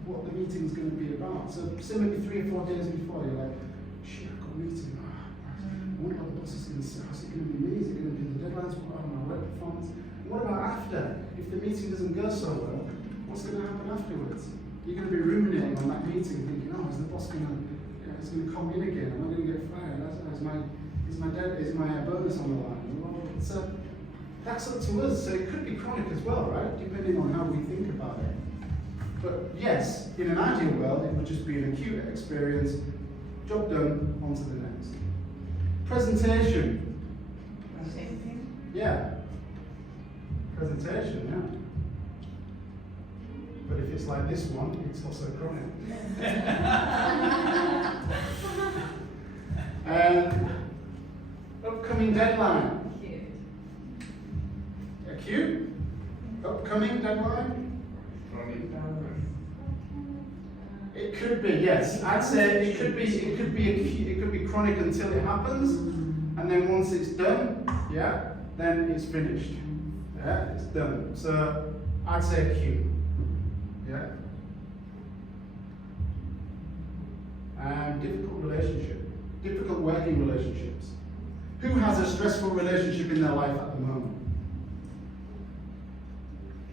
what the meeting's going to be about? So say maybe 3 or 4 days before, you're like, shit, I've got a meeting. I wonder what the boss is going to say. How's it going to be me? Is it going to be the deadlines? What about my work performance? And what about after? If the meeting doesn't go so well, what's going to happen afterwards? You're going to be ruminating on that meeting, thinking, oh, is the boss going to, is going to come in again? Am I going to get fired? Is my bonus on the line? So that's up to us. So it could be chronic as well, right? Depending on how we think about it. But yes, in an ideal world, it would just be an acute experience. Job done. On to the next. Presentation. Same thing? Yeah. Presentation, yeah. But if it's like this one, it's also chronic. Upcoming deadline. Acute? Upcoming deadline? It could be, yes. I'd say it could be chronic until it happens, and then once it's done, yeah, then it's finished. Yeah, it's done. So I'd say acute. Yeah. Difficult relationship. Difficult working relationships. Who has a stressful relationship in their life at the moment?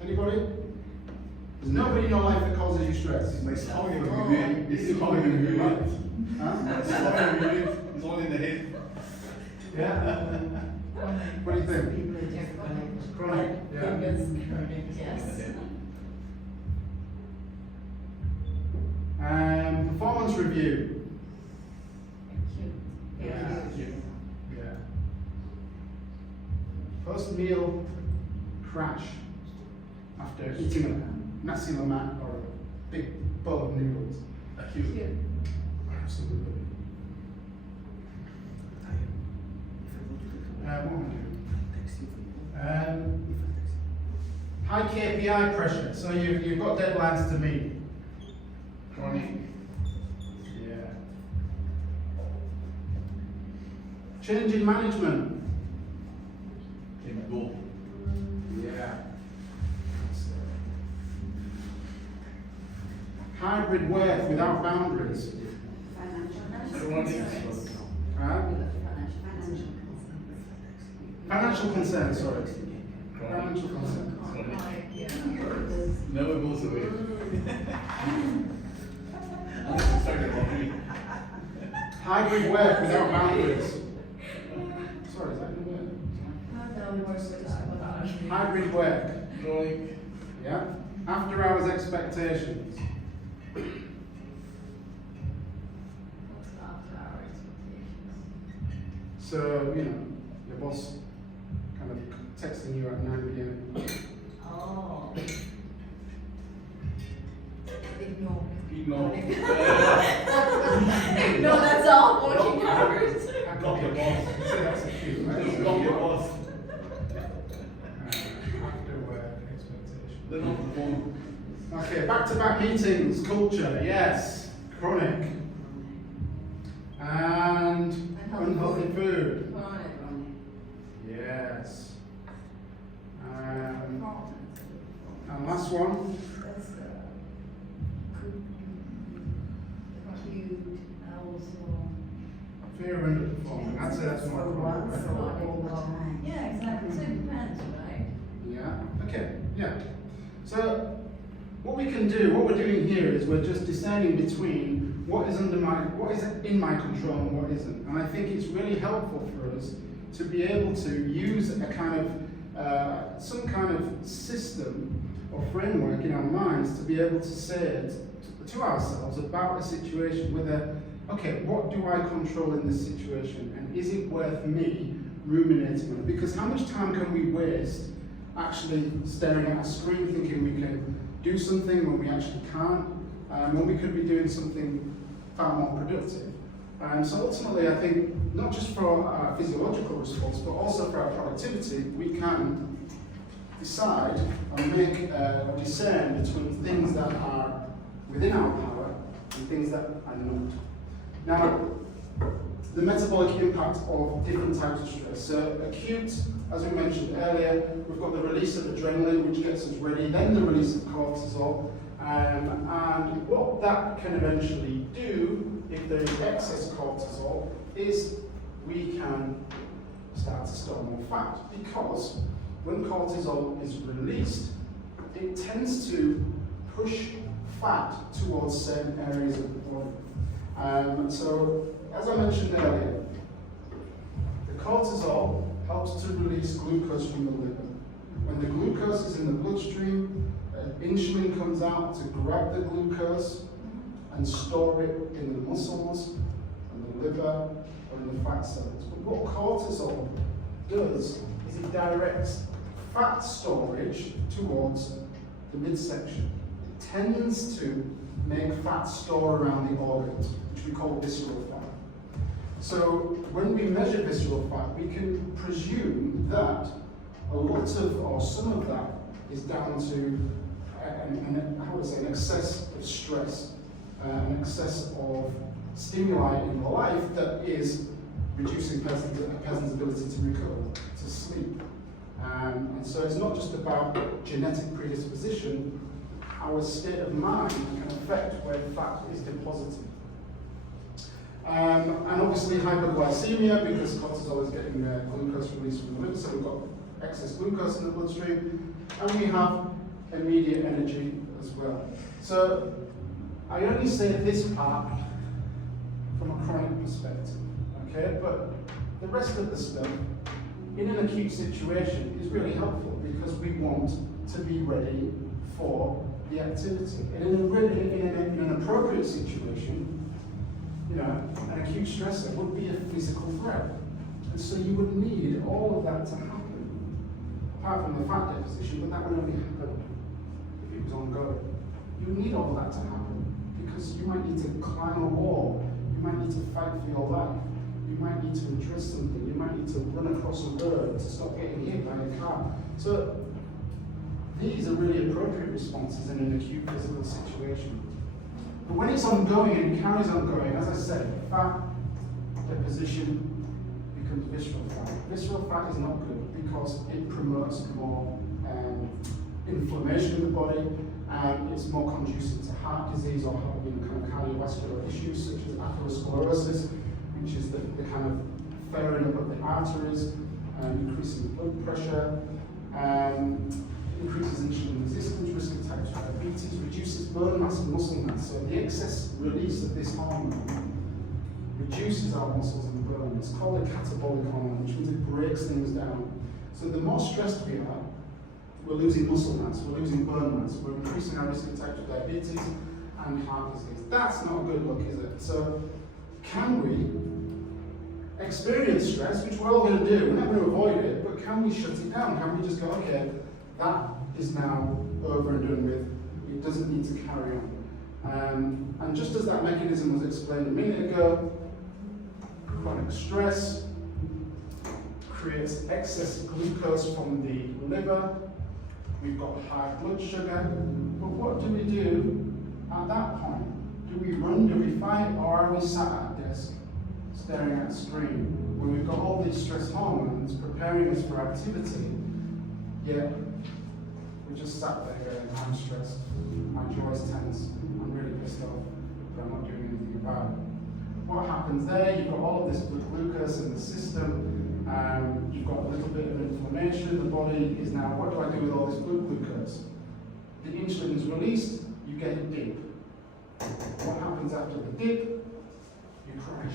Anybody? There's nobody in your life that causes you stress. It's all in the head. It's all in the head. Huh? It's all in the head. It's all in the head. Yeah? What do you think? Chronic. Yeah. Yes. Performance review. Yeah. Yeah. Post-meal crash after eating a nasi lemak or a big bowl of noodles. Acute. Absolutely. What am I doing? High KPI pressure. So you've got deadlines to meet. Chronic. Yeah. Change in management. Can go. Yeah. Hybrid work without boundaries. Chronic. Huh? Financial concern, sorry. Financial concern. Chronic. Never goes away. Unless you start a lottery. Hybrid work without boundaries. Sorry, is that the word? Hybrid work. Chronic. Yeah. After hours expectations. So, your boss kind of texting you at 9 p.m. Oh. Ignore. Ignore. Ignore, that's all working hours. Block your boss. So that's a cue, right? Block your boss. After work expectation. Then off the phone. Okay, back-to-back meetings, culture, yes. Chronic. And unhealthy food. Yes. And last one. That's cute. Also. Fear of underperforming. That's more chronic, right? Yeah, exactly. So it depends, right? Yeah. Okay. Yeah. So what we can do, what we're doing here is we're just discerning between what is in my control and what isn't. And I think it's really helpful for us to be able to use a kind of some kind of system or framework in our minds to be able to say to ourselves about a situation whether, okay, what do I control in this situation, and is it worth me ruminating on it? Because how much time can we waste actually staring at a screen thinking we can do something when we actually can't, when we could be doing something far more productive? So ultimately, I think not just for our physiological response, but also for our productivity, we can decide and make or discern between things that are within our power and things that are not. Now, the metabolic impact of different types of stress. So acute, as we mentioned earlier, we've got the release of adrenaline, which gets us ready, then the release of cortisol, and what that can eventually do, if there is excess cortisol, is we can start to store more fat, because when cortisol is released, it tends to push fat towards certain areas of the body. So, as I mentioned earlier, the cortisol helps to release glucose from the liver. When the glucose is in the bloodstream, insulin comes out to grab the glucose and store it in the muscles and the liver or in the fat cells. But what cortisol does is it directs fat storage towards the midsection. It tends to make fat store around the organs, which we call visceral fat. So when we measure visceral fat, we can presume that a lot of, or some of that, is down to an excess of stress, an excess of stimuli in life that is reducing a person's ability to recover, to sleep. And so it's not just about genetic predisposition, our state of mind can affect where fat is deposited. And obviously hypoglycemia, because cortisol is getting glucose released from the liver, so we've got excess glucose in the bloodstream, and we have immediate energy as well. So I only say this part from a chronic perspective, okay? But the rest of the stuff, in an acute situation, is really helpful because we want to be ready for the activity. And in an appropriate situation, you know, an acute stressor would be a physical threat. And so you would need all of that to happen, apart from the fat deposition, but that would only happen if it was ongoing. You would need all of that to happen because you might need to climb a wall, you might need to fight for your life, you might need to address something, you might need to run across a road to stop getting hit by a car. So these are really appropriate responses in an acute physical situation. But when it's ongoing and it carries on going, as I said, fat deposition becomes visceral fat. Visceral fat is not good because it promotes more inflammation in the body, and it's more conducive to heart disease or kind of cardiovascular issues such as atherosclerosis, which is the kind of flaring up of the arteries, increasing blood pressure, increases insulin resistance, risk of type 2 diabetes, reduces bone mass and muscle mass. So the excess release of this hormone reduces our muscles and bone. It's called a catabolic hormone, which means it breaks things down. So the more stressed we are, we're losing muscle mass, we're losing bone mass, we're increasing our risk of type 2 diabetes and heart disease. That's not a good look, is it? So can we experience stress, which we're all going to do, we're not going to avoid it, but can we shut it down? Can we just go, okay, that is now over and done with, it doesn't need to carry on. And just as that mechanism was explained a minute ago, chronic stress creates excess glucose from the liver, we've got high blood sugar, but what do we do at that point? Do we run, do we fight, or are we sat at a desk staring at a screen when we've got all these stress hormones preparing us for activity, yet we're just sat there going, I'm stressed, my jaw's tense, I'm really pissed off, but I'm not doing anything about it. What happens there? You've got all of this blood glucose in the system, you've got a little bit of inflammation, the body is now, what do I do with all this blood glucose? The insulin is released, you get a dip. What happens after the dip? You crash.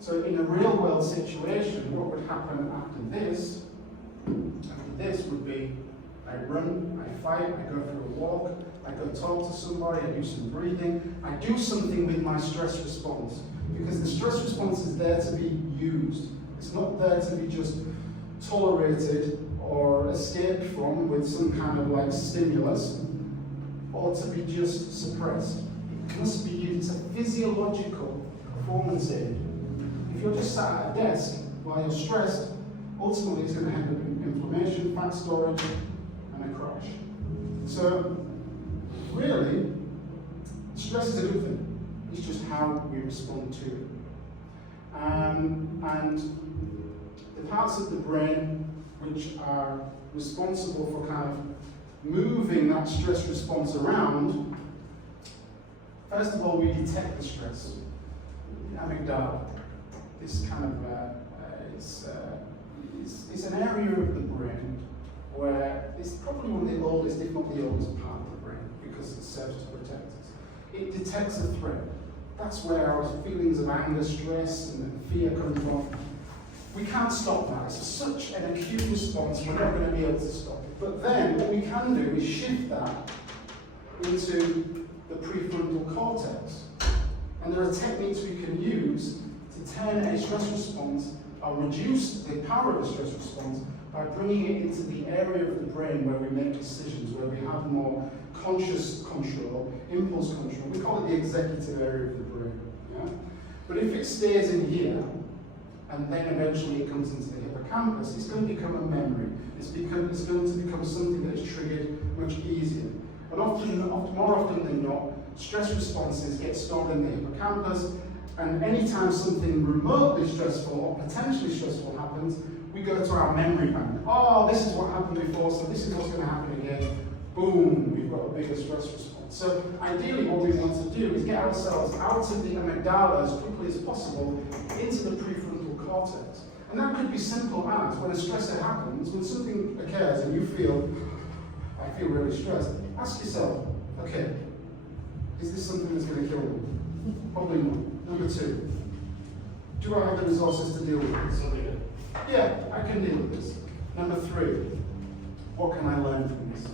So in a real world situation, what would happen after this would be, I run, I fight, I go for a walk, I go talk to somebody, I do some breathing, I do something with my stress response. Because the stress response is there to be used. It's not there to be just tolerated or escaped from with some kind of like stimulus, or to be just suppressed. It must be used. It's a physiological performance aid. If you're just sat at a desk while you're stressed, ultimately it's going to end up in inflammation, fat storage, and a crash. So, really, stress is a good thing. It's just how we respond to it. And the parts of the brain which are responsible for kind of moving that stress response around, first of all, we detect the stress. The amygdala, this kind of, it's an area of the brain where it's probably one of the oldest, if not the oldest part of the brain, because it serves to protect us. It detects a threat. That's where our feelings of anger, stress, and fear come from. We can't stop that. It's such an acute response, we're not going to be able to stop it. But then what we can do is shift that into the prefrontal cortex. And there are techniques we can use to turn a stress response or reduce the power of a stress response by bringing it into the area of the brain where we make decisions, where we have more conscious control, impulse control. We call it the executive area of the brain. Yeah? But if it stays in here, and then eventually it comes into the hippocampus, it's going to become a memory. It's going to become something that is triggered much easier. And more often than not, stress responses get stored in the hippocampus, and anytime something remotely stressful or potentially stressful happens, we go to our memory bank. Oh, this is what happened before, so this is what's going to happen again. Boom, we've got a bigger stress response. So ideally what we want to do is get ourselves out of the amygdala as quickly as possible into the prefrontal cortex. And that could be simple as, when a stressor happens, when something occurs and you feel, I feel really stressed, ask yourself, okay, is this something that's going to kill me? Probably not. Number two, do I have the resources to deal with this? Yeah, I can deal with this. Number three, what can I learn from this?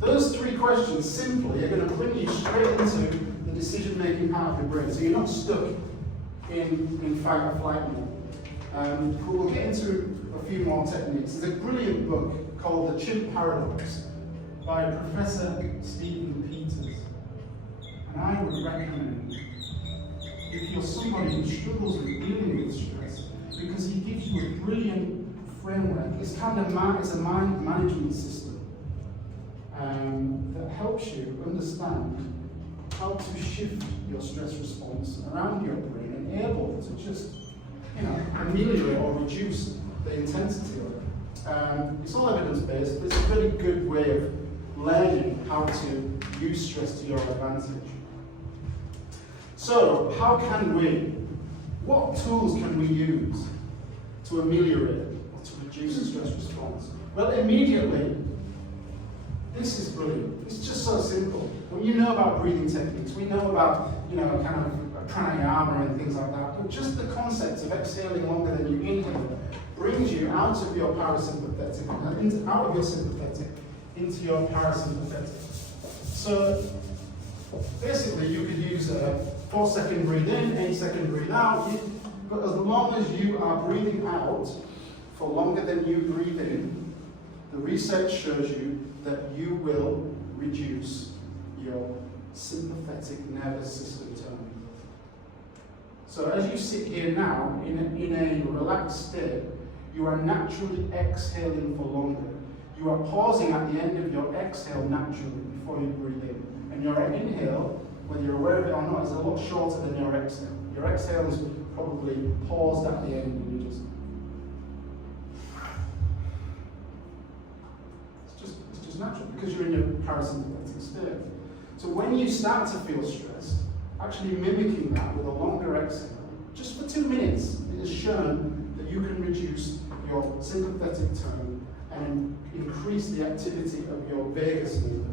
Those three questions simply are going to bring you straight into the decision-making part of your brain, so you're not stuck in fight or flight mode. We'll get into a few more techniques. There's a brilliant book called The Chimp Paradox by Professor Stephen Peters. And I would recommend, if you're somebody who struggles with dealing with stress, because he gives you a brilliant framework. It's kind of it's a mind management system that helps you understand how to shift your stress response around your brain and able to just, ameliorate or reduce the intensity of it. It's all evidence-based, but it's a very good way of learning how to use stress to your advantage. So, what tools can we use to ameliorate or to reduce the stress response? Well, immediately, this is brilliant. It's just so simple. When you know about breathing techniques, we know about, kind of pranayama and things like that, but just the concept of exhaling longer than you inhale brings you out of your parasympathetic, out of your sympathetic into your parasympathetic. So, basically, you could use a 4-second breathe in, 8-second breathe out. But as long as you are breathing out for longer than you breathe in, the research shows you that you will reduce your sympathetic nervous system tone. So as you sit here now, in a relaxed state, you are naturally exhaling for longer. You are pausing at the end of your exhale naturally before you breathe in. And your inhale, whether you're aware of it or not, is a lot shorter than your exhale. Your exhale is probably paused at the end and you just... It's just natural because you're in your parasympathetic state. So when you start to feel stressed, actually mimicking that with a longer exhale, just for 2 minutes, it is shown that you can reduce your sympathetic tone and increase the activity of your vagus nerve.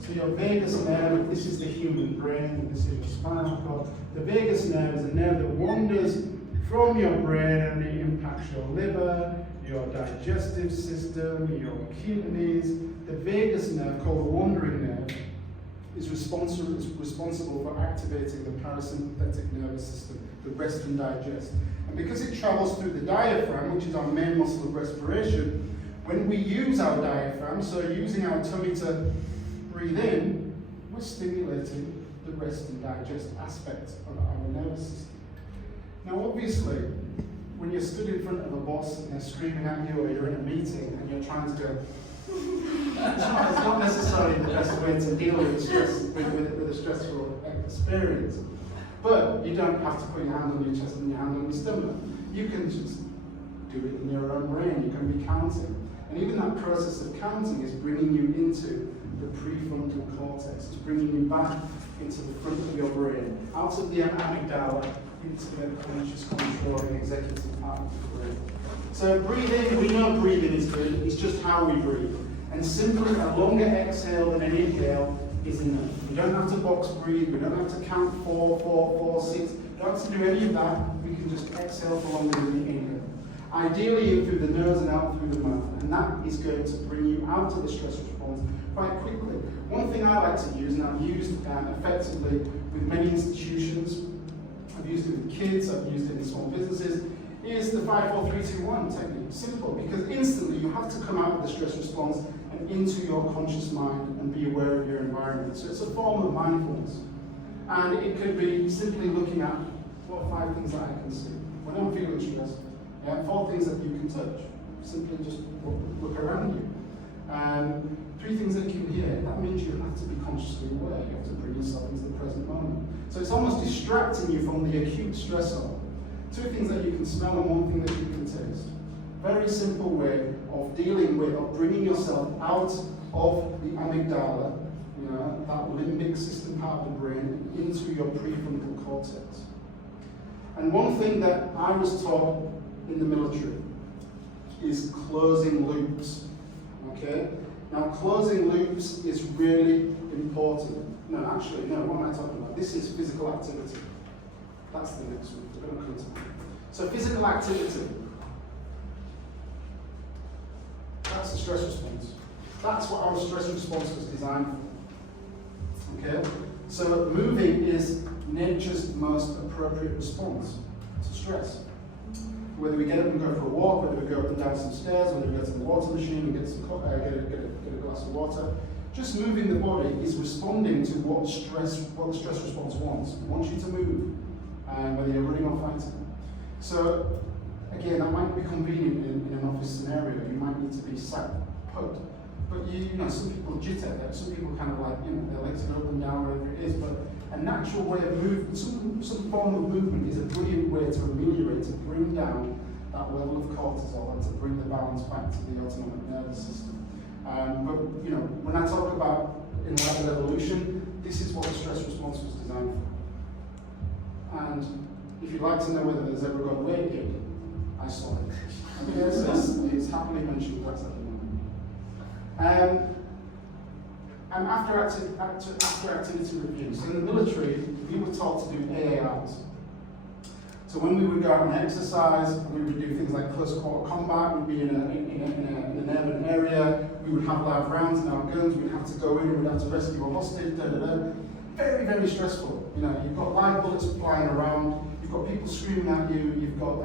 So your vagus nerve, this is the human brain, and this is your spinal cord. The vagus nerve is a nerve that wanders from your brain and it impacts your liver, your digestive system, your kidneys. The vagus nerve, called the wandering nerve, is responsible for activating the parasympathetic nervous system, the rest and digest. And because it travels through the diaphragm, which is our main muscle of respiration, when we use our diaphragm, so using our tummy to breathe in, we're stimulating the rest and digest aspect of our nervous system. Now obviously, when you're stood in front of a boss and they're screaming at you, or you're in a meeting and you're trying to go, it's not necessarily the best way to deal with stress, with a stressful experience. But you don't have to put your hand on your chest and your hand on your stomach. You can just do it in your own brain. You can be counting. And even that process of counting is bringing you into the prefrontal cortex. It's bringing you back into the front of your brain, out of the amygdala, into the conscious controlling executive part of the brain. So breathing, we know breathing is good, it's just how we breathe. And simply a longer exhale than an inhale is enough. We don't have to box breathe, we don't have to count 4, 4, 4, 6. We don't have to do any of that, we can just exhale for longer than the inhale. Ideally in through the nose and out through the mouth, and that is going to bring you out of the stress response quite quickly. One thing I like to use, and I've used effectively with many institutions, I've used it with kids, I've used it in small businesses, is the 5, 4, 3, 2, 1 technique. Simple, because instantly you have to come out of the stress response and into your conscious mind and be aware of your environment. So it's a form of mindfulness. And it could be simply looking at what 5 things that I can see. When I'm feeling stressed, 4 things that you can touch. Simply just look around you. 3 things that you can hear. That means you have to be consciously aware. You have to bring yourself into the present moment. So it's almost distracting you from the acute stressor. 2 things that you can smell and 1 thing that you can taste. Very simple way of dealing with, of bringing yourself out of the amygdala, that limbic system part of the brain, into your prefrontal cortex. And one thing that I was taught in the military is closing loops. Okay? Now closing loops is really important. No, actually, no, what am I talking about? This is physical activity. That's the next one. We're going to come to that. So physical activity. That's the stress response. That's what our stress response was designed for. Okay? So moving is nature's most appropriate response to stress. Whether we get up and go for a walk, whether we go up and down some stairs, whether we go to the water machine and get a glass of water, just moving the body is responding to what the stress response wants. It wants you to move, whether you're running or fighting. So again, that might be convenient in an office scenario. You might need to be sat put. But some people jitter, some people kind of like, their legs go up and down, wherever it is. But a natural way of movement, some form of movement is a brilliant way to ameliorate, to bring down that level of cortisol and to bring the balance back to the autonomic nervous system. But when I talk about in light of evolution, this is what the stress response was designed for. And if you'd like to know whether there's ever got a weight gain, I saw it. Okay, so it's happily mentioned that's at the moment. And after activity reviews, so in the military, we were taught to do AARs. So when we would go out and exercise, we would do things like close quarter combat. We'd be in an urban area. We would have live rounds in our guns. We'd have to go in. We'd have to rescue a hostage. Very, very stressful. You've got live bullets flying around. You've got people screaming at you, you've got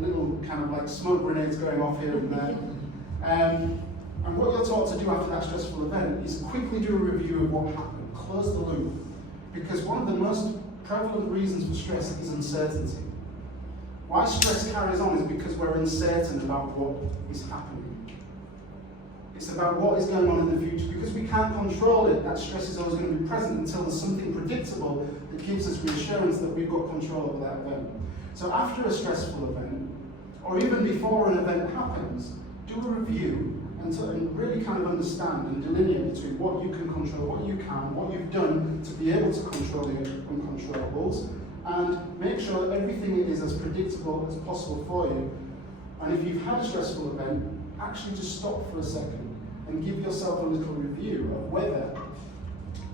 little kind of like smoke grenades going off here and there. And what you're taught to do after that stressful event is quickly do a review of what happened, close the loop. Because one of the most prevalent reasons for stress is uncertainty. Why stress carries on is because we're uncertain about what is happening. It's about what is going on in the future. Because we can't control it, that stress is always going to be present until there's something predictable that gives us reassurance that we've got control over that event. So after a stressful event, or even before an event happens, do a review and really kind of understand and delineate between what you can control, what you can, what you've done to be able to control the uncontrollables, and make sure that everything is as predictable as possible for you. And if you've had a stressful event, actually just stop for a second and give yourself a little review of whether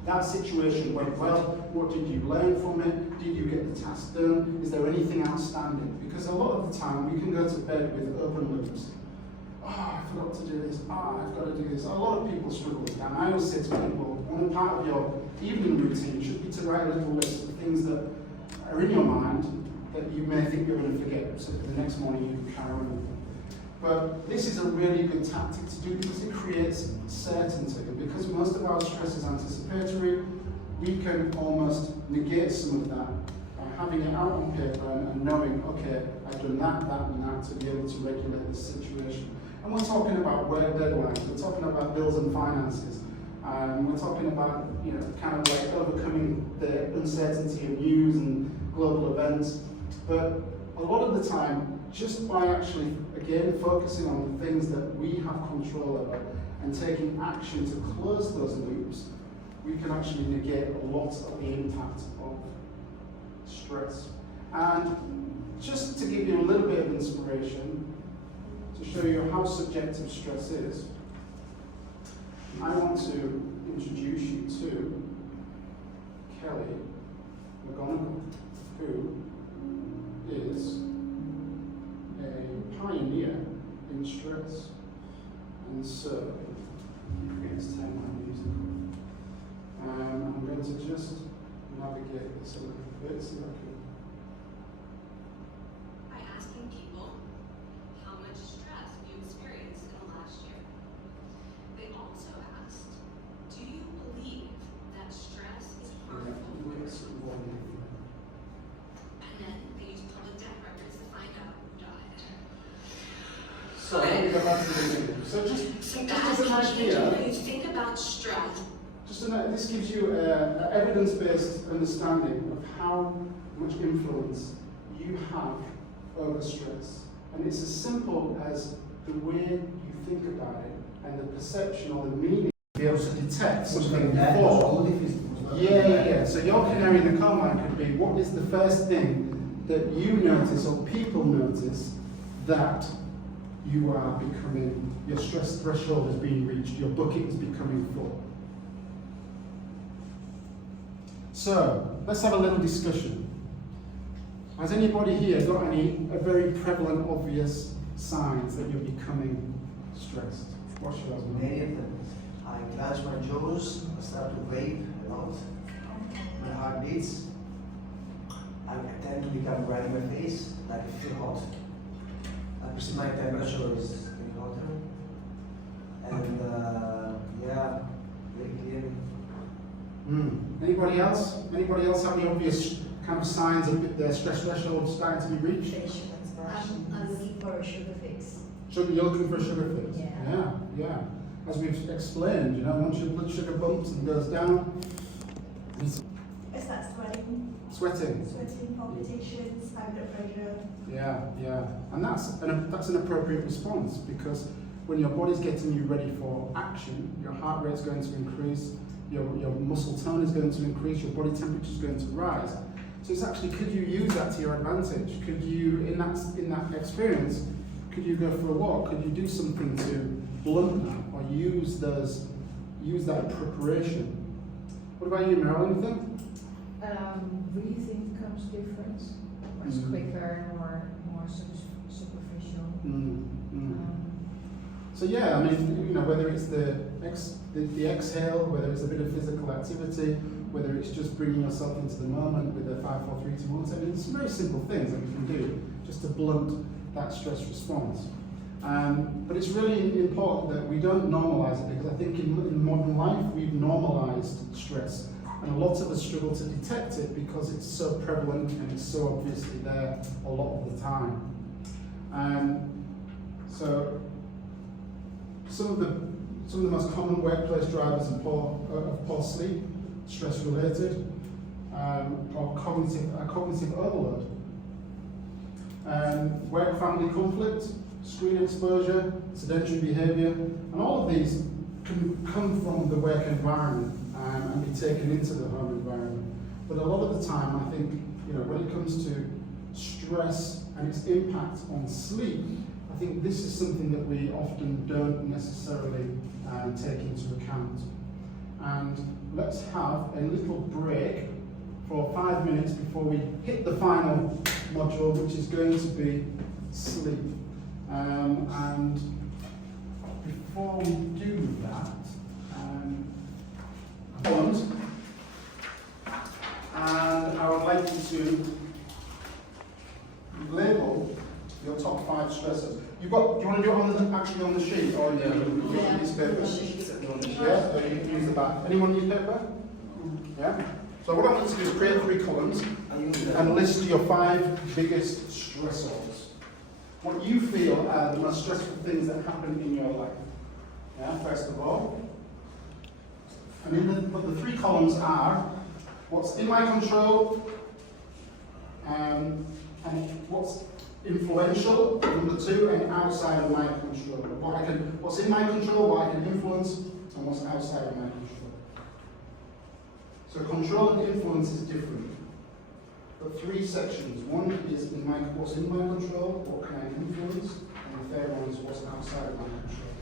that situation went well, what did you learn from it, did you get the task done, is there anything outstanding? Because a lot of the time we can go to bed with open loops. Oh, I forgot to do this, I've got to do this. A lot of people struggle with that. And I always say to people, one part of your evening routine should be to write a little list of things that are in your mind that you may think you're going to forget, so that the next morning you can carry on with them. But this is a really good tactic to do because it creates certainty. And because most of our stress is anticipatory, we can almost negate some of that by having it out on paper and knowing, okay, I've done that, that, and that to be able to regulate this situation. And we're talking about work deadlines, we're talking about bills and finances, we're talking about, kind of like overcoming the uncertainty of news and global events. But a lot of the time, just by actually, again, focusing on the things that we have control over and taking action to close those loops, we can actually negate a lot of the impact of stress. And just to give you a little bit of inspiration, to show you how subjective stress is, I want to introduce you to Kelly McGonigal, who is a pioneer in stress. And so, keep forgetting to turn my music off. I'm going to just navigate this a little bit, see if I can. By asking people how much stress you experienced in the last year. They also asked, do you believe that stress is harmful for you? And then they used public death records to find out who died. So let me go back to the beginning. So just as an idea, when you think about stress, this gives you an evidence-based understanding of how much influence you have over stress. And it's as simple as the way you think about it and the perception or the meaning to be able to detect something before. Yeah. So your canary in the coal mine could be, what is the first thing that you notice or people notice that you are becoming, your stress threshold is being reached, your bucket is becoming full. So, let's have a little discussion. Has anybody here got any very prevalent, obvious signs that you're becoming stressed? What's yours? Many of them. I clench my jaws, I start to vape a lot, my heart beats, I tend to become red in my face, like I feel hot. I perceive my temperature is getting hotter. And very clearly. Anybody else? Anybody else have any obvious kind of signs of their stress threshold starting to be reached? I'm looking for a sugar fix. You're looking for a sugar fix? Yeah. Yeah. As we've explained, once your blood sugar bumps and goes down, Is that sweating? sweating. Sweating, palpitations, high blood pressure. Yeah. And that's an appropriate response, because when your body's getting you ready for action, your heart rate's going to increase, your muscle tone is going to increase, your body temperature is going to rise. So it's actually, could you use that to your advantage? Could you, in that experience, could you go for a walk? Could you do something to blunt that, or use that in preparation? What about you, Meryl? Anything? Breathing comes different. It's quicker, more superficial. So yeah, I mean, whether it's the the exhale, whether it's a bit of physical activity, whether it's just bringing yourself into the moment with a 5, 4, 3, 2, 1. So it's very simple things that you can do just to blunt that stress response. But it's really important that we don't normalise it, because I think in modern life we've normalised stress, and a lot of us struggle to detect it because it's so prevalent and it's so obviously there a lot of the time. So some of the most common workplace drivers of poor sleep, stress related, or cognitive overload. Work-family conflict, screen exposure, sedentary behaviour, and all of these can come from the work environment and be taken into the home environment. But a lot of the time, I think, when it comes to stress and its impact on sleep, I think this is something that we often don't necessarily take into account. And let's have a little break for 5 minutes before we hit the final module, which is going to be sleep. And before we do that, and I would like you to label your top 5 stressors. Do you want to do it actually on the sheet, or you can use paper? Yeah, or you can use the back. Anyone need paper? Yeah? So what I want you to do is create 3 columns and list your 5 biggest stressors. What you feel are the most stressful things that happen in your life. Yeah, first of all. And the 3 columns are what's in my control, and what's influential, number 2, and outside of my control. What's in my control, what I can influence, and what's outside of my control. So control and influence is different. But 3 sections. One is what's in my control, what can I influence, and the third one is what's outside of my control.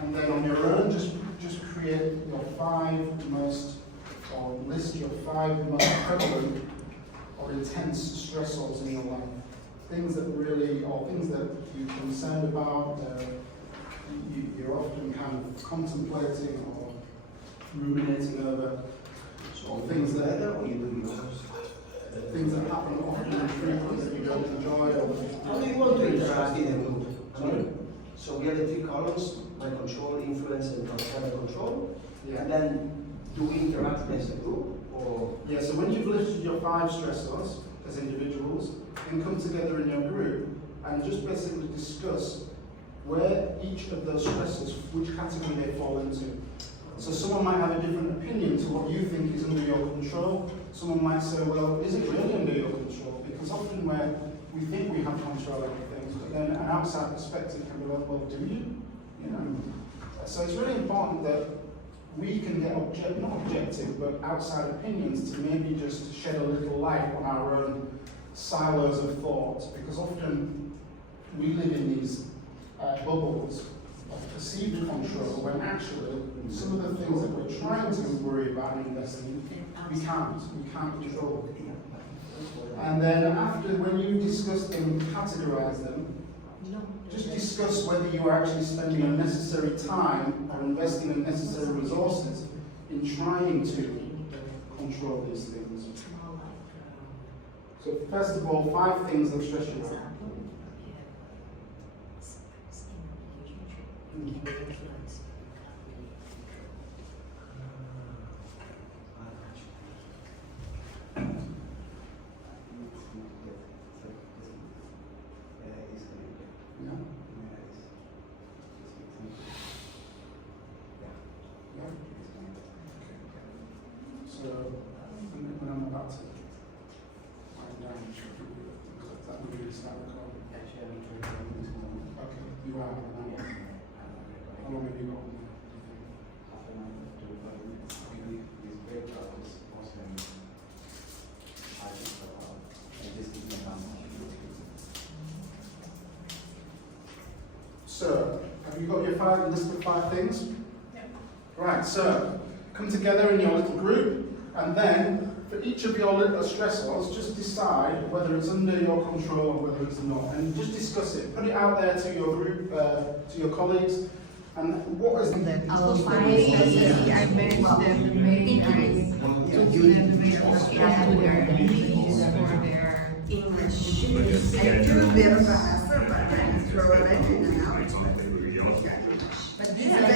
And then on your own, just create your 5 most, or list your 5 most prevalent or intense stressors in your life. Things that really, or things that you're concerned about, you're often kind of contemplating or ruminating over, or things that happen often and frequently that you don't enjoy. How do you want to interact in a group? So we have the 3 columns: my control, influence, and outside of control. Yeah. And then, do we interact as a group, or? Yeah, so when you've listed your 5 stressors as individuals, then come together in your group and just basically discuss where each of those stressors, which category they fall into. So someone might have a different opinion to what you think is under your control. Someone might say, well, is it really under your control? Because often where we think we have control over things, but then an outside perspective can be like, well, do you? So it's really important that we can get not objective, but outside opinions to maybe just shed a little light on our own silos of thought, because often we live in these bubbles of perceived control when actually some of the things that we're trying to worry about and invest in, we can't control. And then after, when you discuss them, categorize them, just discuss whether you are actually spending unnecessary time or investing unnecessary resources in trying to control these things. So first of all, 5 things that stress you out. So when I'm about to write down, that will really start recording. Okay, you are. How long have you got? So, have you got your list of 5 things? Yeah. Right, so come together in your little group, and then for each of your little stressors, just decide whether it's under your control or whether it's not, and just discuss it. Put it out there to your group, to your colleagues, And what is Our I finance managed them the way I took them the way I was to their needs for their English. I do a bit of Bahasa, but then throw it in and out. but Yeah, but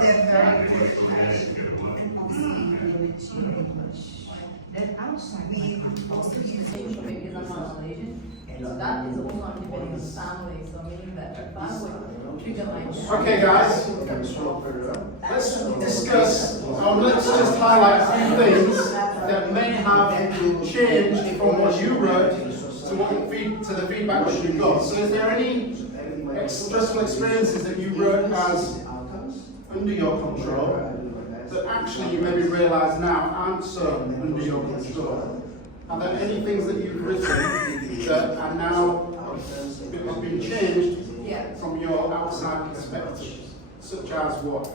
they're very good. And also English. that outside We also use Because I'm not Malaysian, so that is also on depending on the family, so meaning that if I would trigger my Okay, guys. Let's discuss, let's just highlight a few things that may have changed from what you wrote to the feedback that you got. So is there any stressful experiences that you wrote as under your control that actually you maybe realise now aren't so under your control? Are there any things that you've written that are now have been changed Yeah. from your outside perspective, such as what?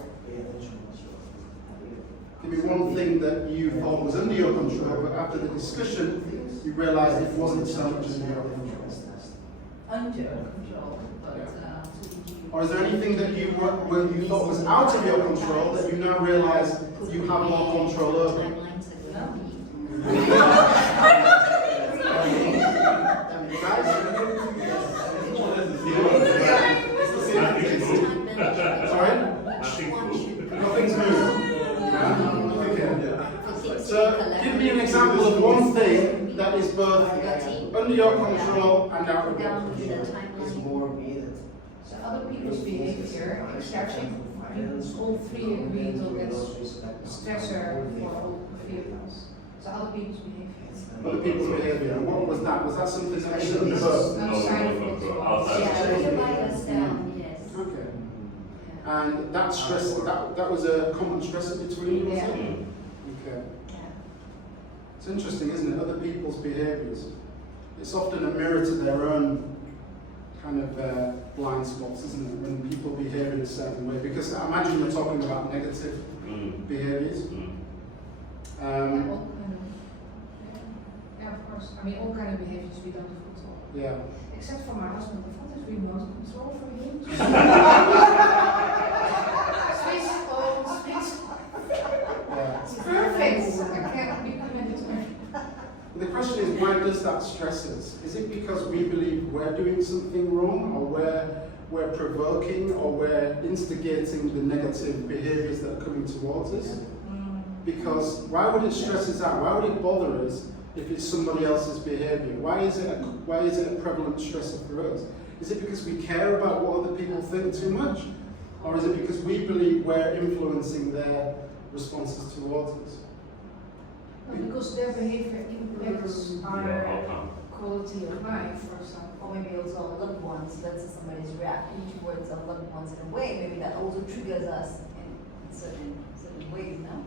Give me one thing that you thought was under your control, but after the discussion, you realised it wasn't so much under your control. under control, but Or is there anything that you when you thought was out of your control that you now realise you have more control over? Timelines that we No. Sorry? Nothing's moved. So, give me an example of one thing that is both under your control and out of your Down to the control. It's timeline. more needed. So other people's behavior, exception, all three agree to this stressor for all three of us. So other people's behavior. Other people's behaviour. What was that? Was that something that you shouldn't have done? Outside of it. Outside. Yeah, you write us down, yes. Okay. And that stress, that was a common stressor between you, was Yeah. it? Okay. It's interesting, isn't it? Other people's behaviours. It's often a mirror to their own kind of blind spots, isn't it? When people behave in a certain way. Because I imagine we're talking about negative behaviours. Yeah, all kind of, yeah, of course. I mean, all kind of behaviors we don't have control. Yeah. Except for my husband, what is remote control for him? Switch on, switch. Yeah. It's perfect. I can't be commented on. The question is, why does that stress us? Is it because we believe we're doing something wrong, or we're provoking, or we're instigating the negative behaviours that are coming towards us? Because why would it stress us out? Why would it bother us if it's somebody else's behaviour? Why is it a prevalent stressor for us? Is it because we care about what other people think too much? Or is it because we believe we're influencing their responses towards us? Because their behavior impacts our quality of life, for example. Or maybe also our loved ones, let's say somebody's reacting towards our loved ones in a way, maybe that also triggers us in certain ways, no?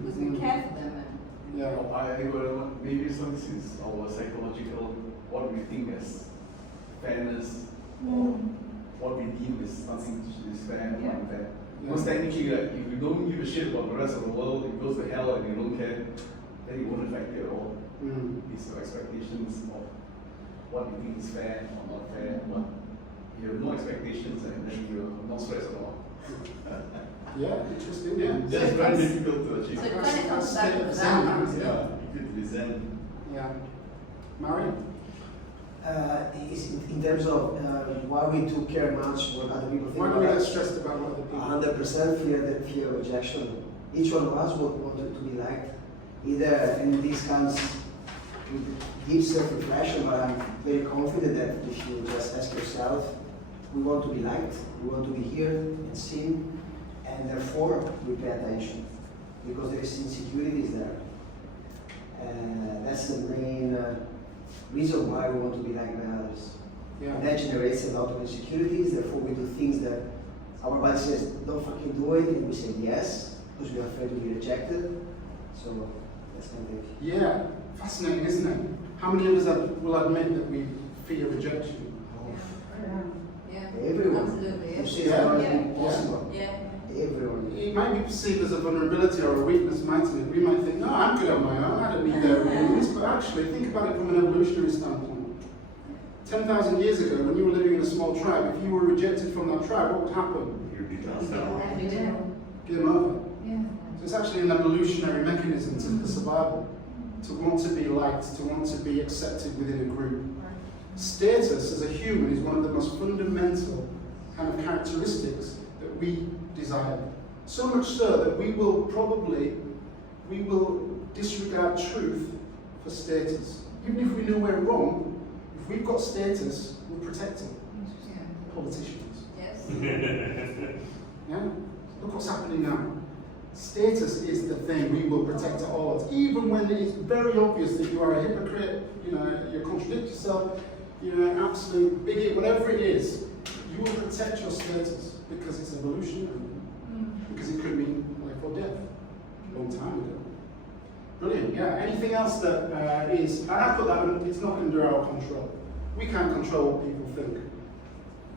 Because we care for them and Yeah. I think maybe some is our psychological, what we think as fairness, or what we deem as something is fair and unfair. Because technically, like, if you don't give a shit about the rest of the world, it goes to hell and you don't care, then it won't affect you at all. It's your expectations of what you think is fair or not fair. But you have no expectations and then you're not stressed at all. Yeah, interesting, yeah. That's very difficult to achieve. so it kind of comes back to that. Yeah, you could resent. Yeah. Mary? Is in terms of why we do care much what other people think Why do we about get us. stressed about what other people 100% fear of rejection. Each one of us would want to be liked. Either, and this comes with deep self-reflection, but I'm very confident that if you just ask yourself, we want to be liked, we want to be heard and seen, and therefore we pay attention because there is insecurities there. That's the main reason why we want to be liked by others. Yeah. That generates a lot of insecurities, therefore we do things that our body says, don't fucking do it, and we say yes, because we are afraid to be rejected. So that's something. Yeah, fascinating, isn't it? How many of us will admit that we fear rejection? Yeah. Everyone. Absolutely. You say Yeah. it's not impossible. Yeah. Everyone. It might be perceived as a vulnerability or a weakness, mightn't it? We might think, no, I'm good on my own, I don't need their opinions. But actually, think about it from an evolutionary standpoint. 10,000 years ago, when you were living in a small tribe, if you were rejected from that tribe, what would happen? You're Yeah. Game over. Yeah. So it's actually an evolutionary mechanism to survival, to want to be liked, to want to be accepted within a group. Status as a human is one of the most fundamental kind of characteristics that we desire. So much so that we will disregard truth for status. Even if we know we're wrong, if we've got status, we'll protect it. Yeah. Politicians. Yes. Yeah? Look what's happening now. Status is the thing we will protect at all odds. Even when it is very obvious that you are a hypocrite, you contradict yourself, you're an absolute bigot, whatever it is, you will protect your status because it's evolutionary. Because it could mean life or death. A long time ago. Brilliant, yeah. Anything else that is, and I put that, it's not under our control. We can't control what people think.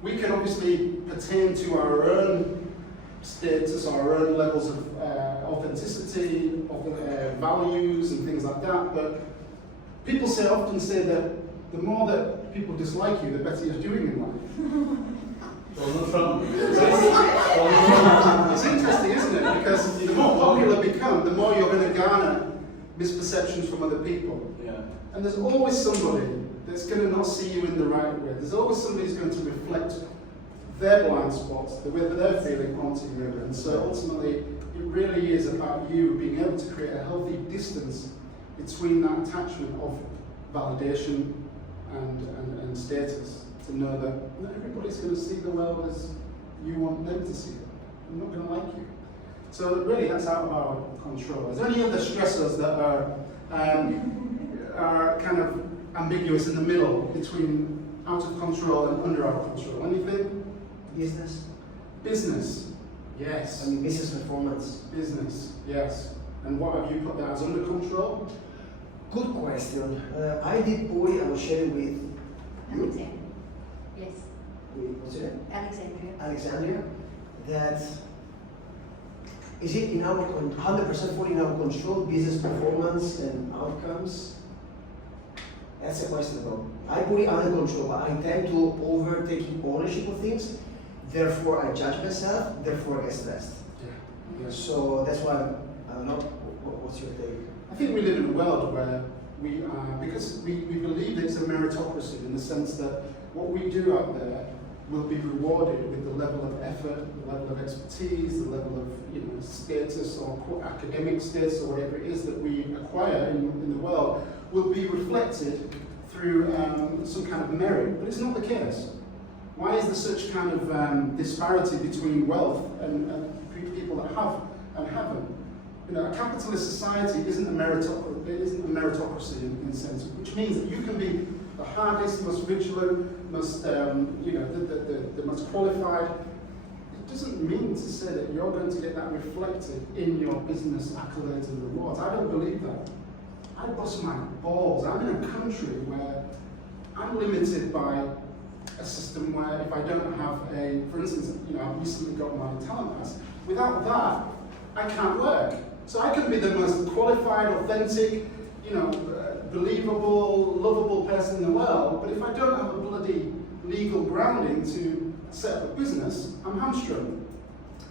We can obviously pertain to our own status, our own levels of authenticity, of values and things like that, but people often say that the more that people dislike you, the better you're doing in life. Donald Trump. It's interesting, isn't it? Because the more popular you become, the more you're going to garner misperceptions from other people. Yeah. And there's always somebody that's going to not see you in the right way. There's always somebody who's going to reflect their blind spots, the way that they're feeling onto you. And so ultimately, it really is about you being able to create a healthy distance between that attachment of validation and status, to know that not everybody's going to see the world as you want them to see it. They're not going to like you. So really, that's out of our control. Is there any other stressors that are kind of ambiguous in the middle between out of control and under our control? Anything? Business. Business. Yes. I mean, business performance. Business. Yes. And what have you put that as under control? Good question. I did Puri, I was sharing with Alexandria. Yes. what's your name? Alexandria. Alexandria, that is it in our 100% fully in our control, business performance and outcomes? That's a question though. I put it under control, but I tend to overtaking ownership of things. Therefore, I judge myself. Therefore, I get stressed. Yeah. Yes. So that's why I don't know. What's your take? I think we live in a world where we are, because we believe it's a meritocracy in the sense that what we do out there will be rewarded with the level of effort, the level of expertise, the level of status or academic status or whatever it is that we acquire in the world will be reflected through some kind of merit. But it's not the case. Why is there such kind of disparity between wealth and people that have and haven't? A capitalist society isn't a meritocracy in a sense, which means that you can be the hardest, most vigilant, most the most qualified. It doesn't mean to say that you're going to get that reflected in your business accolades and rewards. I don't believe that. I bust my balls. I'm in a country where I'm limited by a system where if I don't have for instance, I've recently got my talent pass. Without that, I can't work. So I can be the most qualified, authentic, believable, lovable person in the world, but if I don't have a bloody legal grounding to set up a business, I'm hamstrung.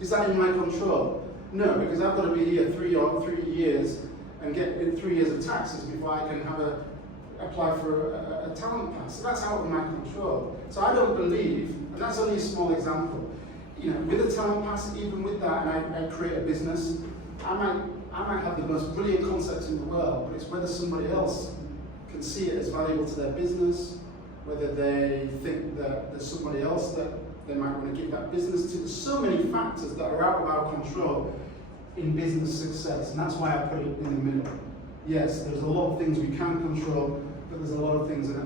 Is that in my control? No, because I've got to be here 3 years and get 3 years of taxes before I can apply for a talent pass. So that's out of my control. So I don't believe, and that's only a small example, with a talent pass, even with that, and I create a business, I might have the most brilliant concept in the world, but it's whether somebody else can see it as valuable to their business, whether they think that there's somebody else that they might want to give that business to. There's so many factors that are out of our control in business success, and that's why I put it in the middle. Yes, there's a lot of things we can control, but there's a lot of things that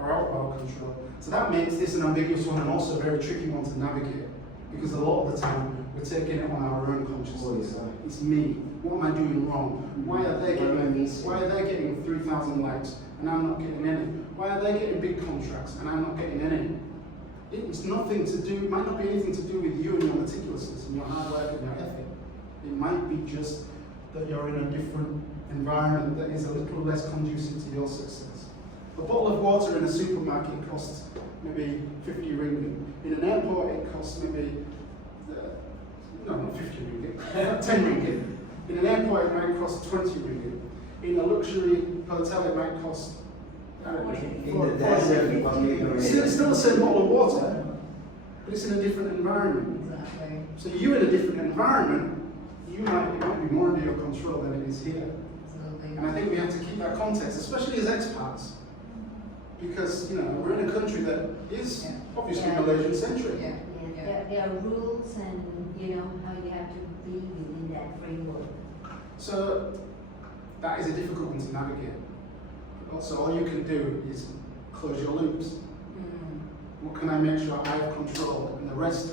are out of our control. So that makes this an ambiguous one and also a very tricky one to navigate, because a lot of the time we're taking it on our own consciousness. It's me. What am I doing wrong? Why are they getting 3,000 likes and I'm not getting any? Why are they getting big contracts and I'm not getting any? It's nothing to do. It might not be anything to do with you and your meticulousness and your hard work and your ethic. It might be just that you're in a different environment that is a little less conducive to your success. A bottle of water in a supermarket costs maybe 50 ringgit. In an airport, it costs maybe no, not 50 ringgit, 10 ringgit. In an airport, it might cost 20 ringgit. In a luxury hotel, it might cost. In the desert, It's still the same bottle of water, but it's in a different environment. Exactly. So you in a different environment, it might be more under your control than it is here. Absolutely. And I think we have to keep that context, especially as expats, because we're in a country that is Yeah. obviously Yeah. Malaysian centric. Yeah. There are rules and how you have to be within that framework. So that is a difficult one to navigate. Also, all you can do is close your loops. What can I make sure I have control, and the rest,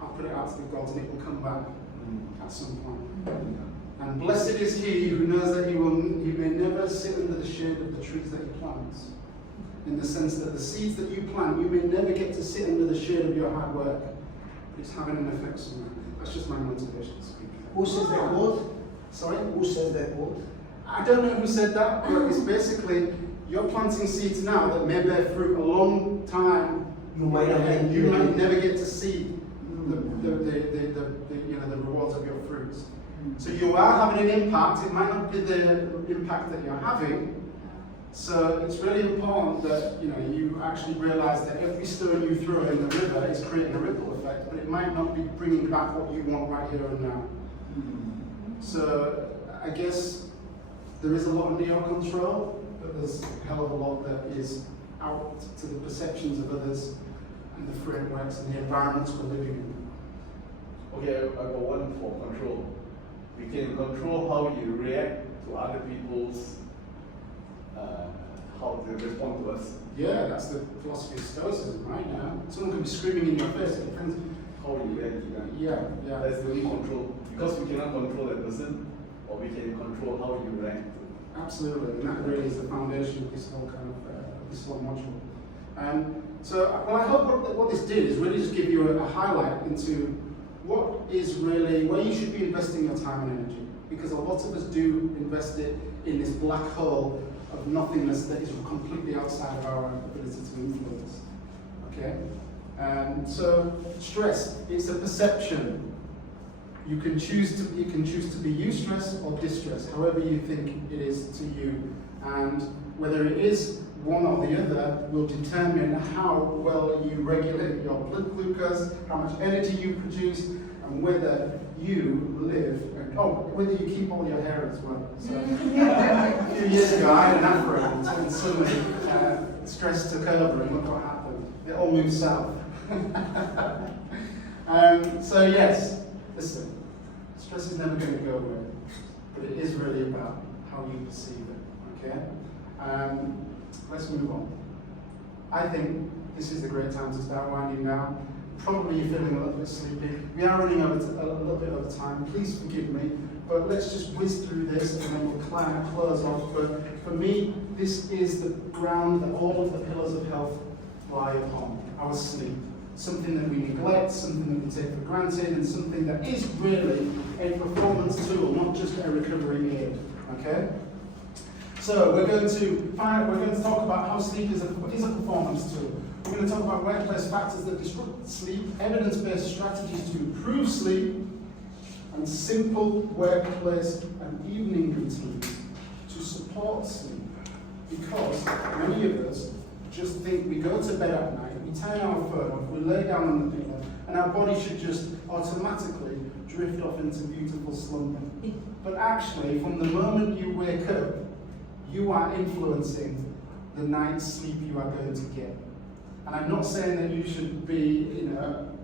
I'll put it out to the gods, and it will come back at some point. And blessed is he who knows that he may never sit under the shade of the trees that he plants. In the sense that the seeds that you plant, you may never get to sit under the shade of your hard work. But it's having an effect somewhere. That's just my motivation to speak. Who says that quote? Sorry? Who says that quote? I don't know who said that, but it's basically you're planting seeds now that may bear fruit a long time. You might not ahead. be- You might never get to see the rewards of your fruits. So you are having an impact. It might not be the impact that you're having. So it's really important that you actually realise that every stone you throw in the river is creating a ripple effect, but it might not be bringing back what you want right here and now. So I guess there is a lot under your control, but there's a hell of a lot that is out to the perceptions of others and the frameworks and the environments we're living in. Okay, I got one for control. We can control how you react to other people's, how they respond to us. Yeah, that's the philosophy of Stoicism right now. Someone can be screaming in your face. It depends. How you react to them. Yeah. That's the only control. Because we cannot control that person, or we can control how you react to them. Absolutely, and that really is the foundation of this whole kind of this whole module. So, I hope what this did is really just give you a highlight into what is really where you should be investing your time and energy, because a lot of us do invest it in this black hole of nothingness that is completely outside of our ability to influence. Okay, so stress, it's a perception. You can choose to be eustressed or distressed, however you think it is to you, and whether it is one or the other will determine how well you regulate your blood glucose, how much energy you produce, and whether you live, whether you keep all your hair as well. So, a few years ago, I had an afro, and suddenly stress took over, and look what happened. It all moved south. So yes, listen, stress is never going to go away, but it is really about how you perceive it, okay? Let's move on. I think this is the great time to start winding down. Probably you're feeling a little bit sleepy. We are running over a little bit over time, please forgive me, but let's just whiz through this and then we'll close off. But for me, this is the ground that all of the pillars of health lie upon, our sleep. Something that we neglect, something that we take for granted, and something that is really a performance tool, not just a recovery aid, okay? So we're going to talk about how sleep is a performance tool. We're going to talk about workplace factors that disrupt sleep, evidence-based strategies to improve sleep, and simple workplace and evening routines to support sleep. Because many of us just think we go to bed at night, we turn our phone off, we lay down on the pillow, and our body should just automatically drift off into beautiful slumber. But actually, from the moment you wake up, you are influencing the night's sleep you are going to get. And I'm not saying that you should be,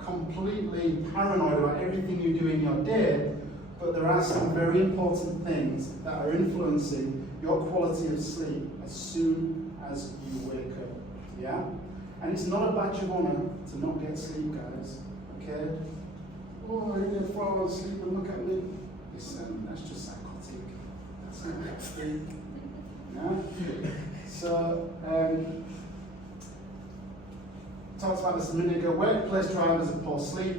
completely paranoid about everything you do in your day, but there are some very important things that are influencing your quality of sleep as soon as you wake up. Yeah? And it's not a badge of honor to not get sleep, guys. Okay? Oh, I need to fall asleep and look at me. Listen, that's just psychotic. That's not healthy. Yeah? So, talked about this a minute ago. Workplace drivers of poor sleep.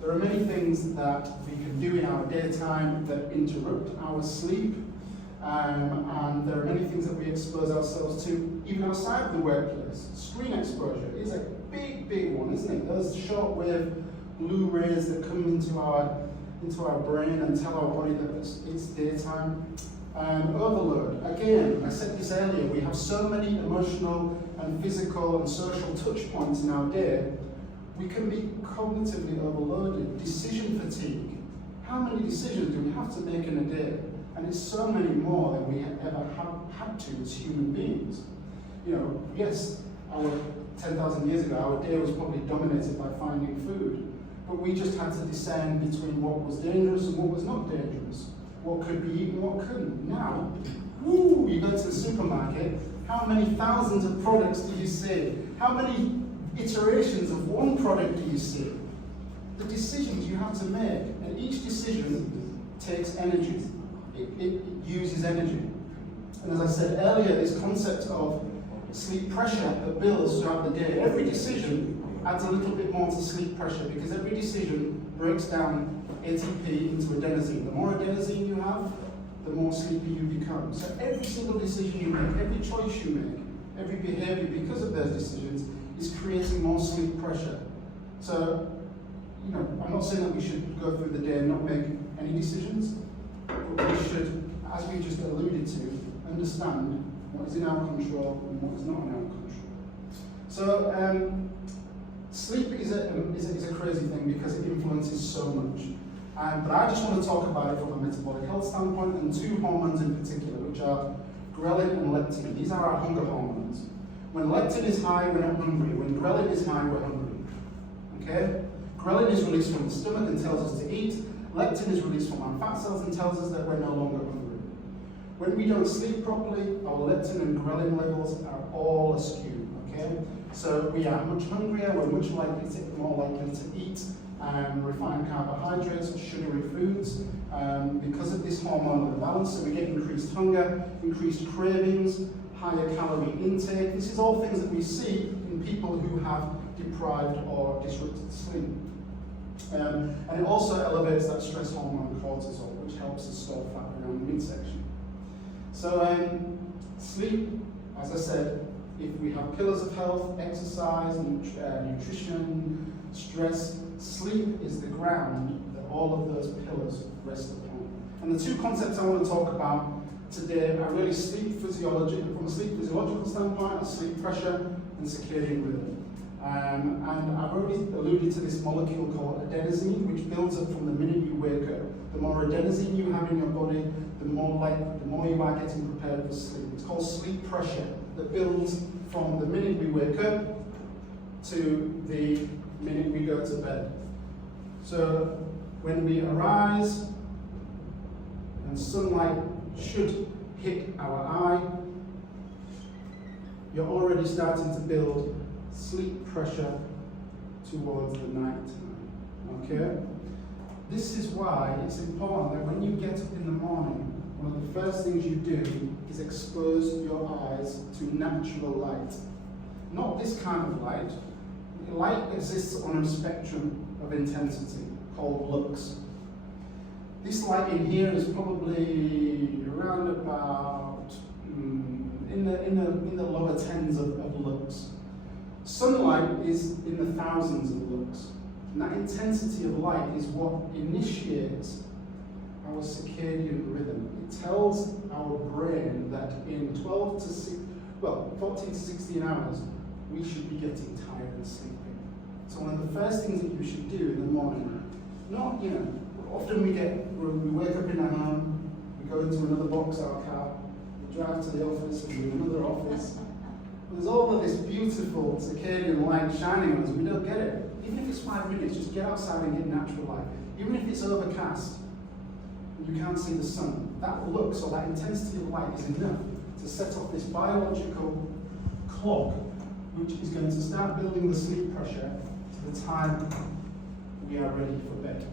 There are many things that we can do in our daytime that interrupt our sleep. And there are many things that we expose ourselves to even outside of the workplace. Screen exposure is a big one, isn't it? Those shortwave blue rays that come into our brain and tell our body that it's daytime. Overload. Again, I said this earlier, we have so many emotional and physical and social touch points in our day, we can be cognitively overloaded. Decision fatigue. How many decisions do we have to make in a day? And it's so many more than we ever had to as human beings. You know, yes, 10,000 years ago, our day was probably dominated by finding food, but we just had to discern between what was dangerous and what was not dangerous, what could be eaten, what couldn't. Now, woo, you go to the supermarket, how many thousands of products do you see? How many iterations of one product do you see? The decisions you have to make, and each decision takes energy. It uses energy. And as I said earlier, this concept of sleep pressure that builds throughout the day, every decision adds a little bit more to sleep pressure because every decision breaks down ATP into adenosine. The more adenosine you have, the more sleepy you become. So every single decision you make, every choice you make, every behavior because of those decisions is creating more sleep pressure. So, you know, I'm not saying that we should go through the day and not make any decisions, but we should, as we just alluded to, understand what is in our control and what is not in our control. So, sleep is a crazy thing because it influences so much. But I just want to talk about it from a metabolic health standpoint and two hormones in particular, which are ghrelin and leptin. These are our hunger hormones. When leptin is high, we're not hungry. When ghrelin is high, we're hungry. Okay? Ghrelin is released from the stomach and tells us to eat. Leptin is released from our fat cells and tells us that we're no longer hungry. When we don't sleep properly, our leptin and ghrelin levels are all askew. Okay? So we are much hungrier, we're much more likely to eat refined carbohydrates, sugary foods, because of this hormonal imbalance. So we get increased hunger, increased cravings, higher calorie intake. This is all things that we see in people who have deprived or disrupted sleep. And it also elevates that stress hormone cortisol, which helps us store fat around the midsection. So sleep, as I said, if we have pillars of health, exercise, nutrition, stress, sleep is the ground that all of those pillars rest upon. And the two concepts I want to talk about today are really sleep physiology, from a sleep physiological standpoint, are sleep pressure and circadian rhythm. And I've already alluded to this molecule called adenosine, which builds up from the minute you wake up. The more adenosine you have in your body, the more you are getting prepared for sleep. It's called sleep pressure that builds from the minute we wake up to the minute we go to bed. So when we arise and sunlight should hit our eye, you're already starting to build sleep pressure towards the night time. Okay? This is why it's important that when you get up in the morning, one of the first things you do is expose your eyes to natural light. Not this kind of light. Light exists on a spectrum of intensity called lux. This light in here is probably around about in the lower tens of lux. Sunlight is in the thousands of lux. And that intensity of light is what initiates our circadian rhythm. It tells our brain that in 14 to 16 hours, we should be getting tired and sleeping. So one of the first things that you should do in the morning, not, often we wake up in our home, we go into another box, our car, we drive to the office, we do another office. There's all of this beautiful circadian light shining on us, we don't get it. Even if it's 5 minutes, just get outside and get natural light. Even if it's overcast, and you can't see the sun, that lux or that intensity of light is enough to set off this biological clock, which is going to start building the sleep pressure to the time we are ready for bed.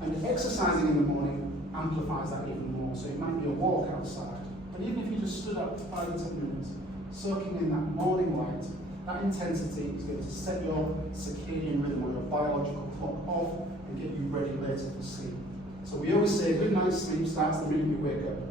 And exercising in the morning amplifies that even more. So it might be a walk outside. But even if you just stood up 5 to 10 minutes, soaking in that morning light, that intensity is going to set your circadian rhythm or your biological clock off and get you ready later for sleep. So we always say good night's sleep starts the minute you wake up.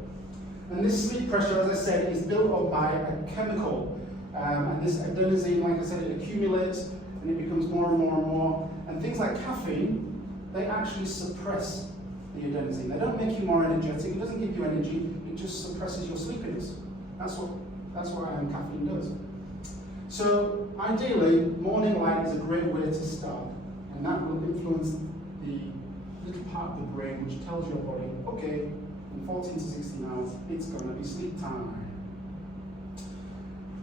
And this sleep pressure, as I said, is built up by a chemical. And this adenosine, like I said, it accumulates and it becomes more and more and more. And things like caffeine, they actually suppress the adenosine. They don't make you more energetic, it doesn't give you energy, it just suppresses your sleepiness. That's what caffeine does. So ideally, morning light is a great way to start, and that will influence the little part of the brain which tells your body, okay, in 14 to 16 hours, it's going to be sleep time.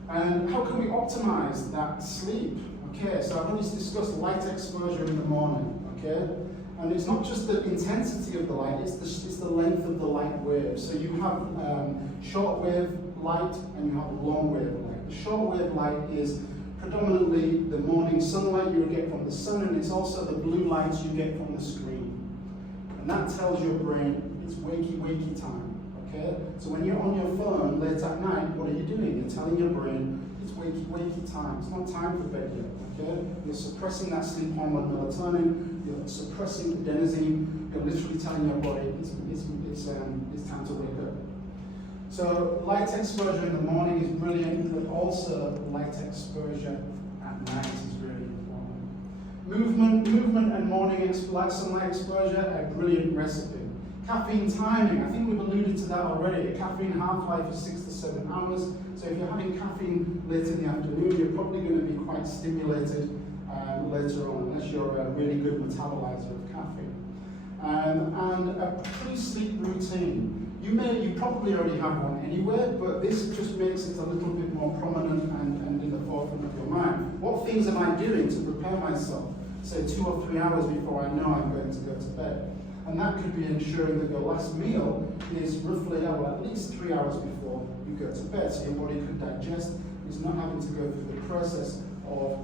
And how can we optimize that sleep? Okay, so I've already discussed light exposure in the morning, okay? And it's not just the intensity of the light, it's the length of the light wave. So you have short wave light and you have long wave light. The short wave light is predominantly the morning sunlight you get from the sun, and it's also the blue lights you get from the screen. And that tells your brain it's wakey time, okay? So when you're on your phone late at night, what are you doing? You're telling your brain it's wakey time. It's not time for bed yet, okay? You're suppressing that sleep hormone melatonin, you're suppressing adenosine, you're literally telling your body it's time to wake up. So light exposure in the morning is brilliant, but also light exposure at night is really important. Movement and morning sunlight exposure, a brilliant recipe. Caffeine timing, I think we've alluded to that already. A caffeine half-life is 6 to 7 hours. So if you're having caffeine late in the afternoon, you're probably going to be quite stimulated later on, unless you're a really good metabolizer of caffeine. And a pre-sleep routine. You probably already have one anyway, but this just makes it a little bit more prominent and in the forefront of your mind. What things am I doing to prepare myself, say 2 or 3 hours before I know I'm going to go to bed? And that could be ensuring that your last meal is roughly, at least 3 hours before you go to bed, so your body could digest. It's not having to go through the process of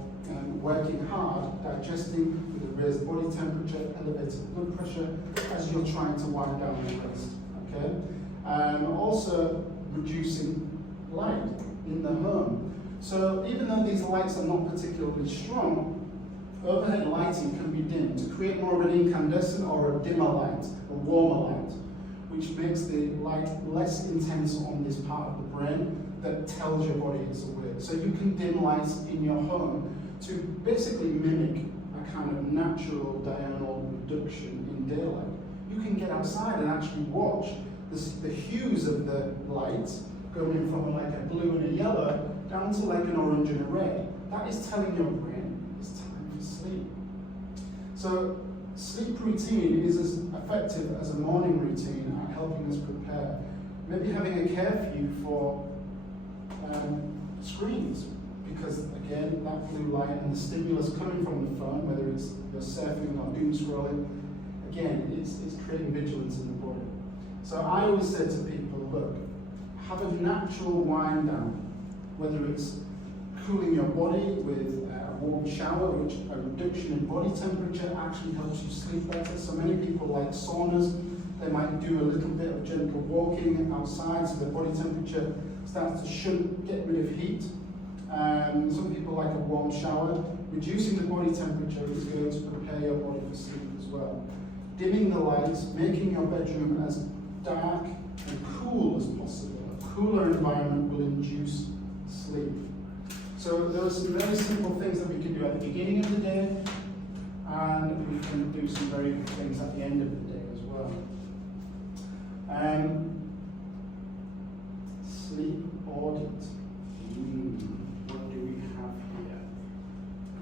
working hard, digesting with a raised body temperature, elevated blood pressure, as you're trying to wind down and rest. Okay? Also reducing light in the home. So even though these lights are not particularly strong, overhead lighting can be dimmed to create more of an incandescent or a dimmer light, a warmer light, which makes the light less intense on this part of the brain that tells your body it's awake. So you can dim lights in your home to basically mimic a kind of natural diurnal reduction in daylight. You can get outside and actually watch the hues of the lights going from like a blue and a yellow down to like an orange and a red. That is telling your brain it's time for sleep. So sleep routine is as effective as a morning routine at helping us prepare. Maybe having a curfew for screens, because again, that blue light and the stimulus coming from the phone, whether it's you're surfing or doom scrolling, again, it's creating vigilance in the body. So I always say to people, look, have a natural wind down, whether it's cooling your body with a warm shower, which a reduction in body temperature actually helps you sleep better. So many people like saunas. They might do a little bit of gentle walking outside so their body temperature starts to get rid of heat. Some people like a warm shower. Reducing the body temperature is going to prepare your body for sleep as well. Dimming the lights, making your bedroom as dark and cool as possible. A cooler environment will induce sleep. So there are some very simple things that we can do at the beginning of the day, and we can do some very good things at the end of the day as well. Sleep audit. What do we have here?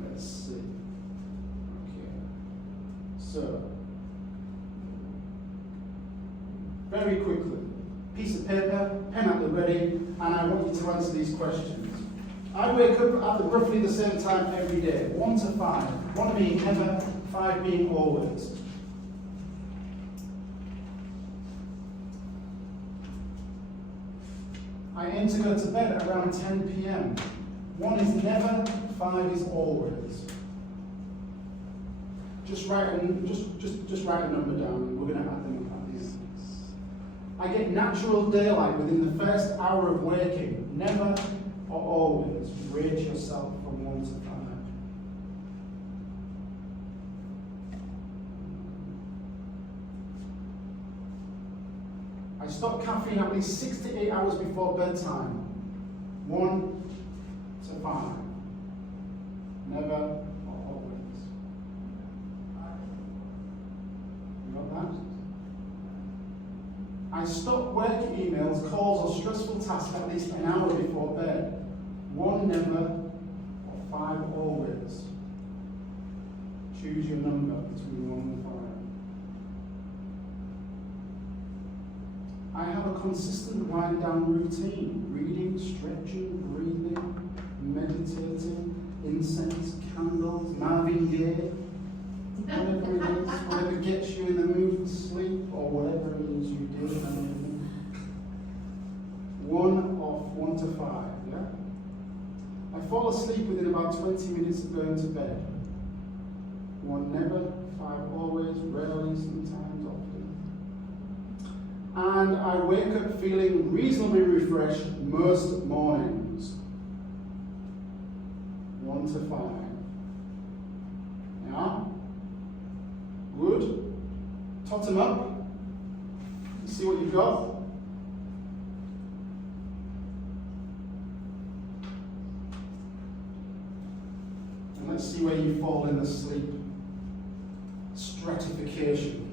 Let's see. Okay. So, very quickly, piece of paper, pen at the ready, and I want you to answer these questions. I wake up at roughly the same time every day, 1 to 5. 1 being never, 5 being always. I aim to go to bed around 10 p.m. 1 is never, 5 is always. Just write a number down, and we're going to add them up at these. I get natural daylight within the first hour of waking. Never or always. Rate yourself from 1 to 5. I stop caffeine at least 6 to 8 hours before bedtime. 1 to 5. Never or always. I stop work emails, calls, or stressful tasks at least an hour before bed. 1 never, or 5 always. Choose your number between 1 and 5. I have a consistent wind down routine. Reading, stretching, breathing, meditating, incense, candles, Marvin Gaye, whatever it is, whatever gets you in the mood for sleep, or whatever it is you do. 1 to 5, yeah? I fall asleep within about 20 minutes of going to bed. 1 never, 5 always, rarely, sometimes, often. And I wake up feeling reasonably refreshed most mornings. 1 to 5. Yeah? Good. Tot them up. See what you've got. And let's see where you fall in the sleep stratification.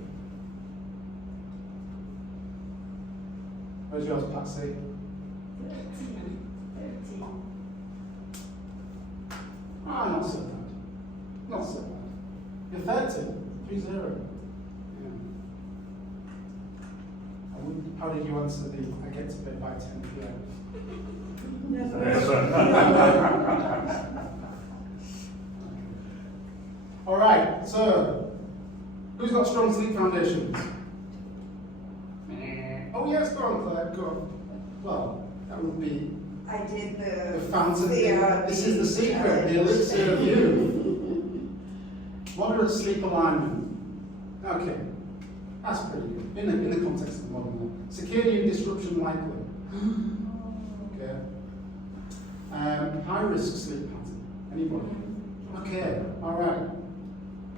Where's yours, Patsy? 13. Ah, not so bad. Not so bad. You're 30. 3-0. Yeah. How did you answer the I get to bed by 10 p.m.? All right, so who's got strong sleep foundations? Oh yes, go on, Claire, go on. Well, that would be I did the the fountain. This is the secret, the elixir of you. Moderate sleep alignment. Okay, that's pretty good in the context of modern life. Circadian disruption likely. Okay. High risk sleep pattern. Anybody? Okay. All right.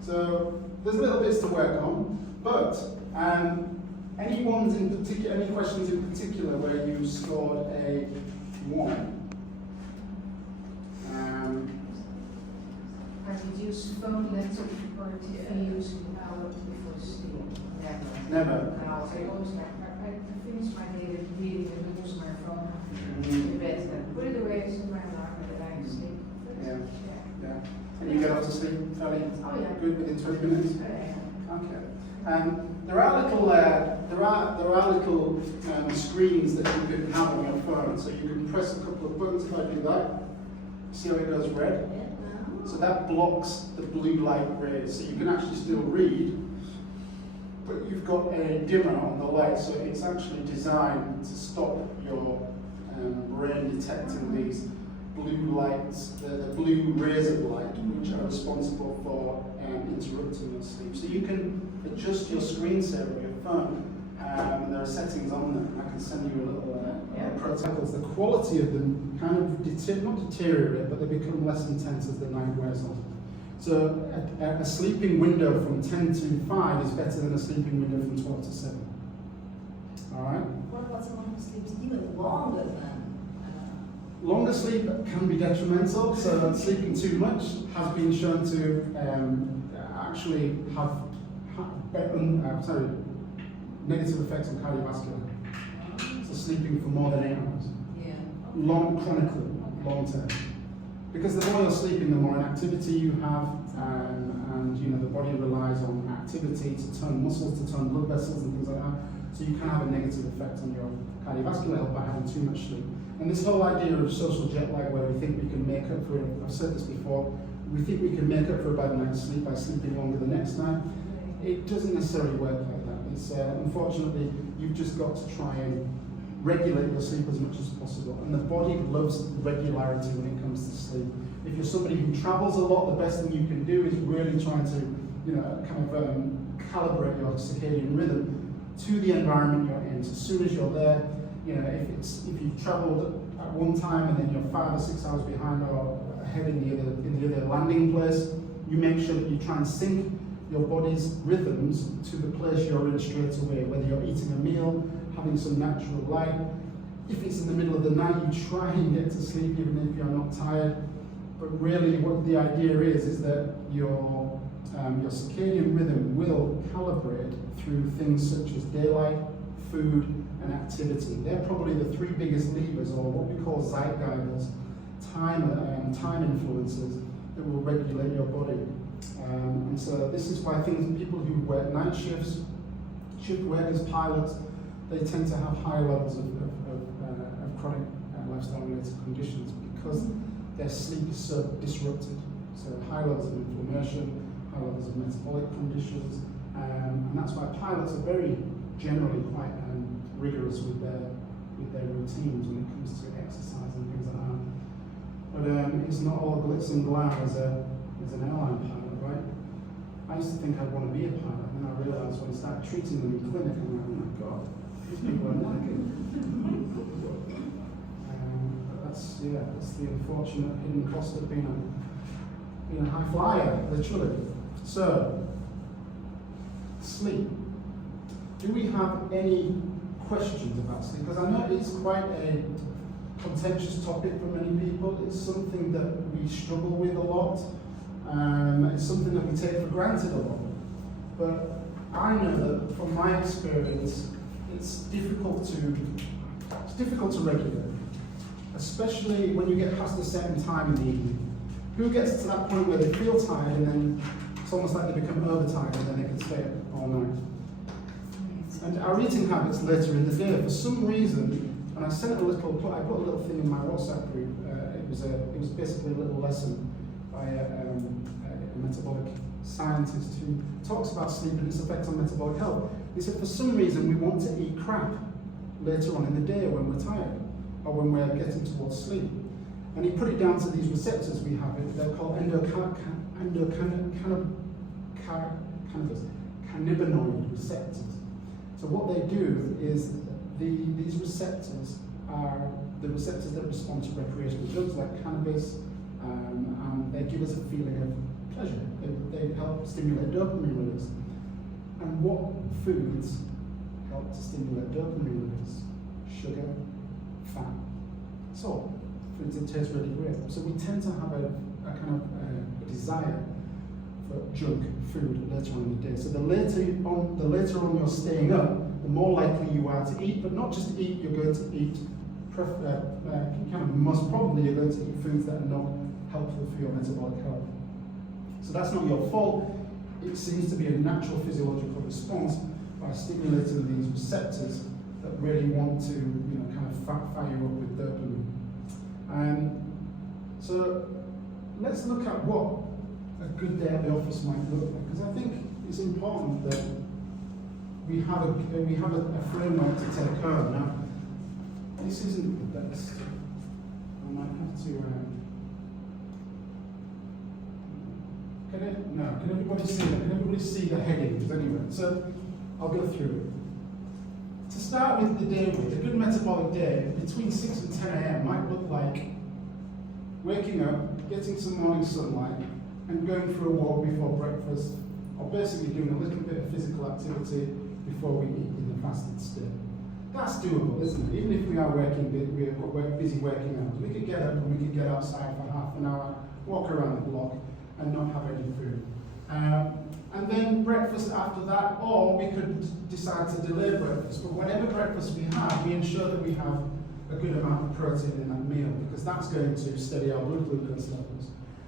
So there's little bits to work on, but any questions in particular where you scored a 1? I did use phone, laptop, or TV use an hour before sleep. Never. No, I always I finish my day with reading and use my phone in bed. Then put it away, set my alarm, and then I sleep. Yeah. Yeah. And you get off to sleep fairly good within 20 minutes? Okay. There are little screens that you can have on your phone, so you can press a couple of buttons. If I do that, see how it goes red? So that blocks the blue light rays, so you can actually still read, but you've got a dimmer on the light, so it's actually designed to stop your brain detecting these blue lights, the blue rays of light, which are responsible for interrupting your sleep. So you can adjust your screensaver on your phone, and there are settings on them. I can send you a little protocols. The quality of them kind of not deteriorate, but they become less intense as the night wears on. So a sleeping window from 10 to 5 is better than a sleeping window from 12 to 7. All right? What about someone who sleeps even longer than? Longer sleep can be detrimental, so sleeping too much has been shown to actually have negative effects on cardiovascular. So sleeping for more than 8 hours. Yeah. Chronically, long term. Because the more you're sleeping, the more inactivity you have, and you know the body relies on activity to turn muscles, to turn blood vessels and things like that. So you can have a negative effect on your cardiovascular health by having too much sleep. And this whole idea of social jet lag, where we think we can make up for it, I've said this before, we think we can make up for a bad night's sleep by sleeping longer the next night. It doesn't necessarily work like that. It's unfortunately, you've just got to try and regulate your sleep as much as possible. And the body loves regularity when it comes to sleep. If you're somebody who travels a lot, the best thing you can do is really try to, calibrate your circadian rhythm to the environment you're in. So as soon as you're there, if you've travelled at one time and then you're 5 or 6 hours behind or ahead in the other landing place, you make sure that you try and sync your body's rhythms to the place you're in straight away, whether you're eating a meal, having some natural light. If it's in the middle of the night, you try and get to sleep even if you're not tired. But really what the idea is that your circadian rhythm will calibrate through things such as daylight, food, and activity. They're probably the three biggest levers, or what we call zeitgeisters, time influences that will regulate your body. And so this is why people who work night shifts, shift workers, pilots, they tend to have higher levels of chronic lifestyle-related conditions because their sleep is so disrupted. So high levels of inflammation, high levels of metabolic conditions, and that's why pilots are very generally quite rigorous with their routines when it comes to exercise and things like that. But it's not all glitz and glam as an airline pilot, right? I used to think I'd want to be a pilot, and then I realised when I started treating them in clinic, I'm like, oh my god, these people are knackered. But that's the unfortunate hidden cost of being a high flyer, literally. So, sleep. Do we have any questions about sleep? Because I know it's quite a contentious topic for many people. It's something that we struggle with a lot. It's something that we take for granted a lot. But I know that from my experience, it's difficult to regulate, especially when you get past a certain time in the evening. Who gets to that point where they feel tired and then it's almost like they become overtired and then they can stay up all night? And our eating habits later in the day, for some reason, and I put a little thing in my WhatsApp group. It was basically a little lesson by a metabolic scientist who talks about sleep and its effect on metabolic health. He said, for some reason, we want to eat crap later on in the day when we're tired or when we're getting towards sleep. And he put it down to these receptors we have. They're called cannabinoid receptors. So what they do is these receptors are the receptors that respond to recreational drugs like cannabis, and they give us a feeling of pleasure. They help stimulate dopamine release. And what foods help to stimulate dopamine release? Sugar, fat, salt. Foods that taste really great. So we tend to have a kind of a desire for junk food later on in the day. So the later on you're staying up, the more likely you are to eat, but not just eat, you're going to eat, most probably you're going to eat foods that are not helpful for your metabolic health. So that's not your fault. It seems to be a natural physiological response by stimulating these receptors that really want to, kind of fire you up with dopamine. So let's look at what a good day at the office might look like, because I think it's important that we have a framework to take home. Now, this isn't the best. I might have to. Can everybody see that? Can everybody see the headings anyway? So I'll go through it. To start with the day with, a good metabolic day between 6 and 10 a.m. might look like waking up, getting some morning sunlight, and going for a walk before breakfast, or basically doing a little bit of physical activity before we eat in the fasted state. That's doable, isn't it? Even if we are busy working hours, we could get up and we could get outside for half an hour, walk around the block, and not have any food. And then breakfast after that, or we could decide to delay breakfast. But whatever breakfast we have, we ensure that we have a good amount of protein in that meal, because that's going to steady our blood glucose levels.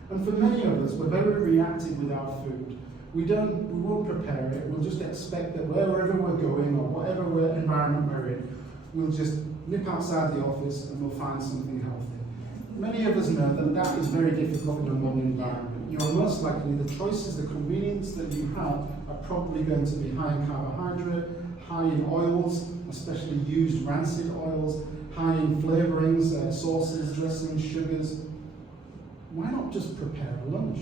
And for many of us, we're very reactive with our food. We won't prepare it. We'll just expect that wherever we're going or whatever environment we're in, we'll just nip outside the office and we'll find something healthy. Many of us know that that is very difficult in a modern environment. You're most likely, the choices, the convenience that you have are probably going to be high in carbohydrate, high in oils, especially used rancid oils, high in flavorings, sauces, dressings, sugars. Why not just prepare a lunch?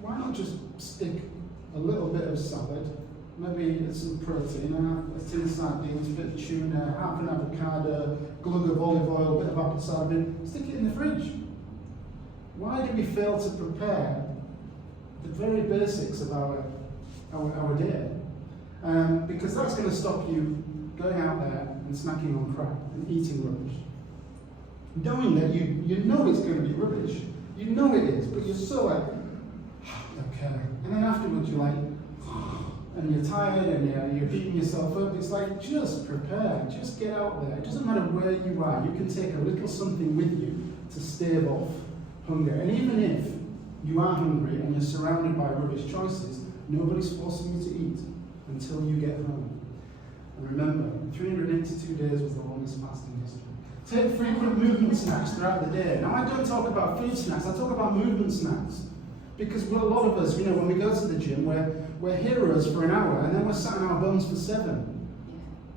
Why not just stick a little bit of salad, maybe some protein, a tin sardines, a bit of tuna, half an avocado, glug of olive oil, a bit of apple cider vinegar, stick it in the fridge. Why do we fail to prepare the very basics of our day? Because that's going to stop you going out there and snacking on crap and eating rubbish. Knowing that you know it's going to be rubbish, you know it is, but you're so like, okay. And then afterwards you're like, and you're tired and you're beating yourself up, it's like, just prepare, just get out there. It doesn't matter where you are, you can take a little something with you to stave off hunger. And even if you are hungry and you're surrounded by rubbish choices, nobody's forcing you to eat until you get home. And remember, 382 days was the longest fast in history. Take frequent movement snacks throughout the day. Now, I don't talk about food snacks, I talk about movement snacks. Because a lot of us, when we go to the gym, we're heroes for an hour and then we're sat on our bones for 7.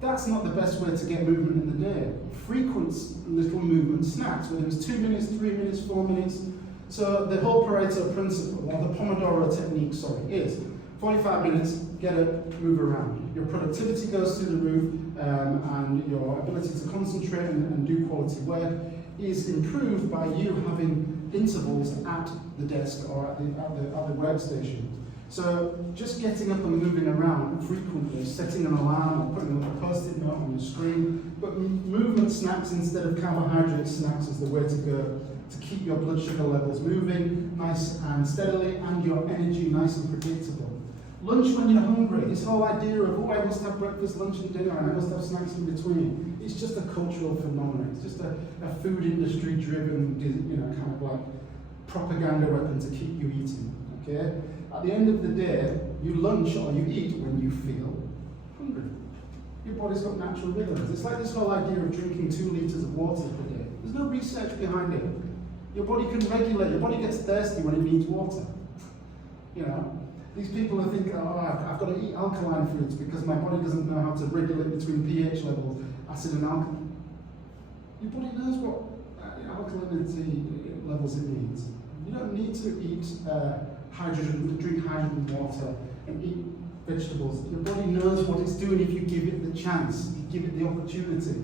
That's not the best way to get movement in the day. Frequent little movement snacks, whether it's 2 minutes, 3 minutes, 4 minutes. So the whole Pareto principle, or the Pomodoro technique, is 45 minutes, get up, move around. Your productivity goes through the roof, and your ability to concentrate and do quality work is improved by you having intervals at the desk or at the workstation. So just getting up and moving around frequently, setting an alarm or putting a little post-it note on your screen, but movement snacks instead of carbohydrate snacks is the way to go to keep your blood sugar levels moving nice and steadily and your energy nice and predictable. Lunch when you're hungry, this whole idea of, oh, I must have breakfast, lunch and dinner and I must have snacks in between, it's just a cultural phenomenon. It's just a food industry driven, kind of like propaganda weapon to keep you eating, okay? At the end of the day, you lunch or you eat when you feel hungry. Your body's got natural rhythms. It's like this whole idea of drinking 2 liters of water per day. There's no research behind it. Your body can regulate, your body gets thirsty when it needs water. These people are thinking, oh, I've got to eat alkaline foods because my body doesn't know how to regulate between pH levels, acid and alkaline. Your body knows what alkalinity levels it needs. You don't need to eat drink hydrogen water and eat vegetables. Your body knows what it's doing if you give it the chance, if you give it the opportunity.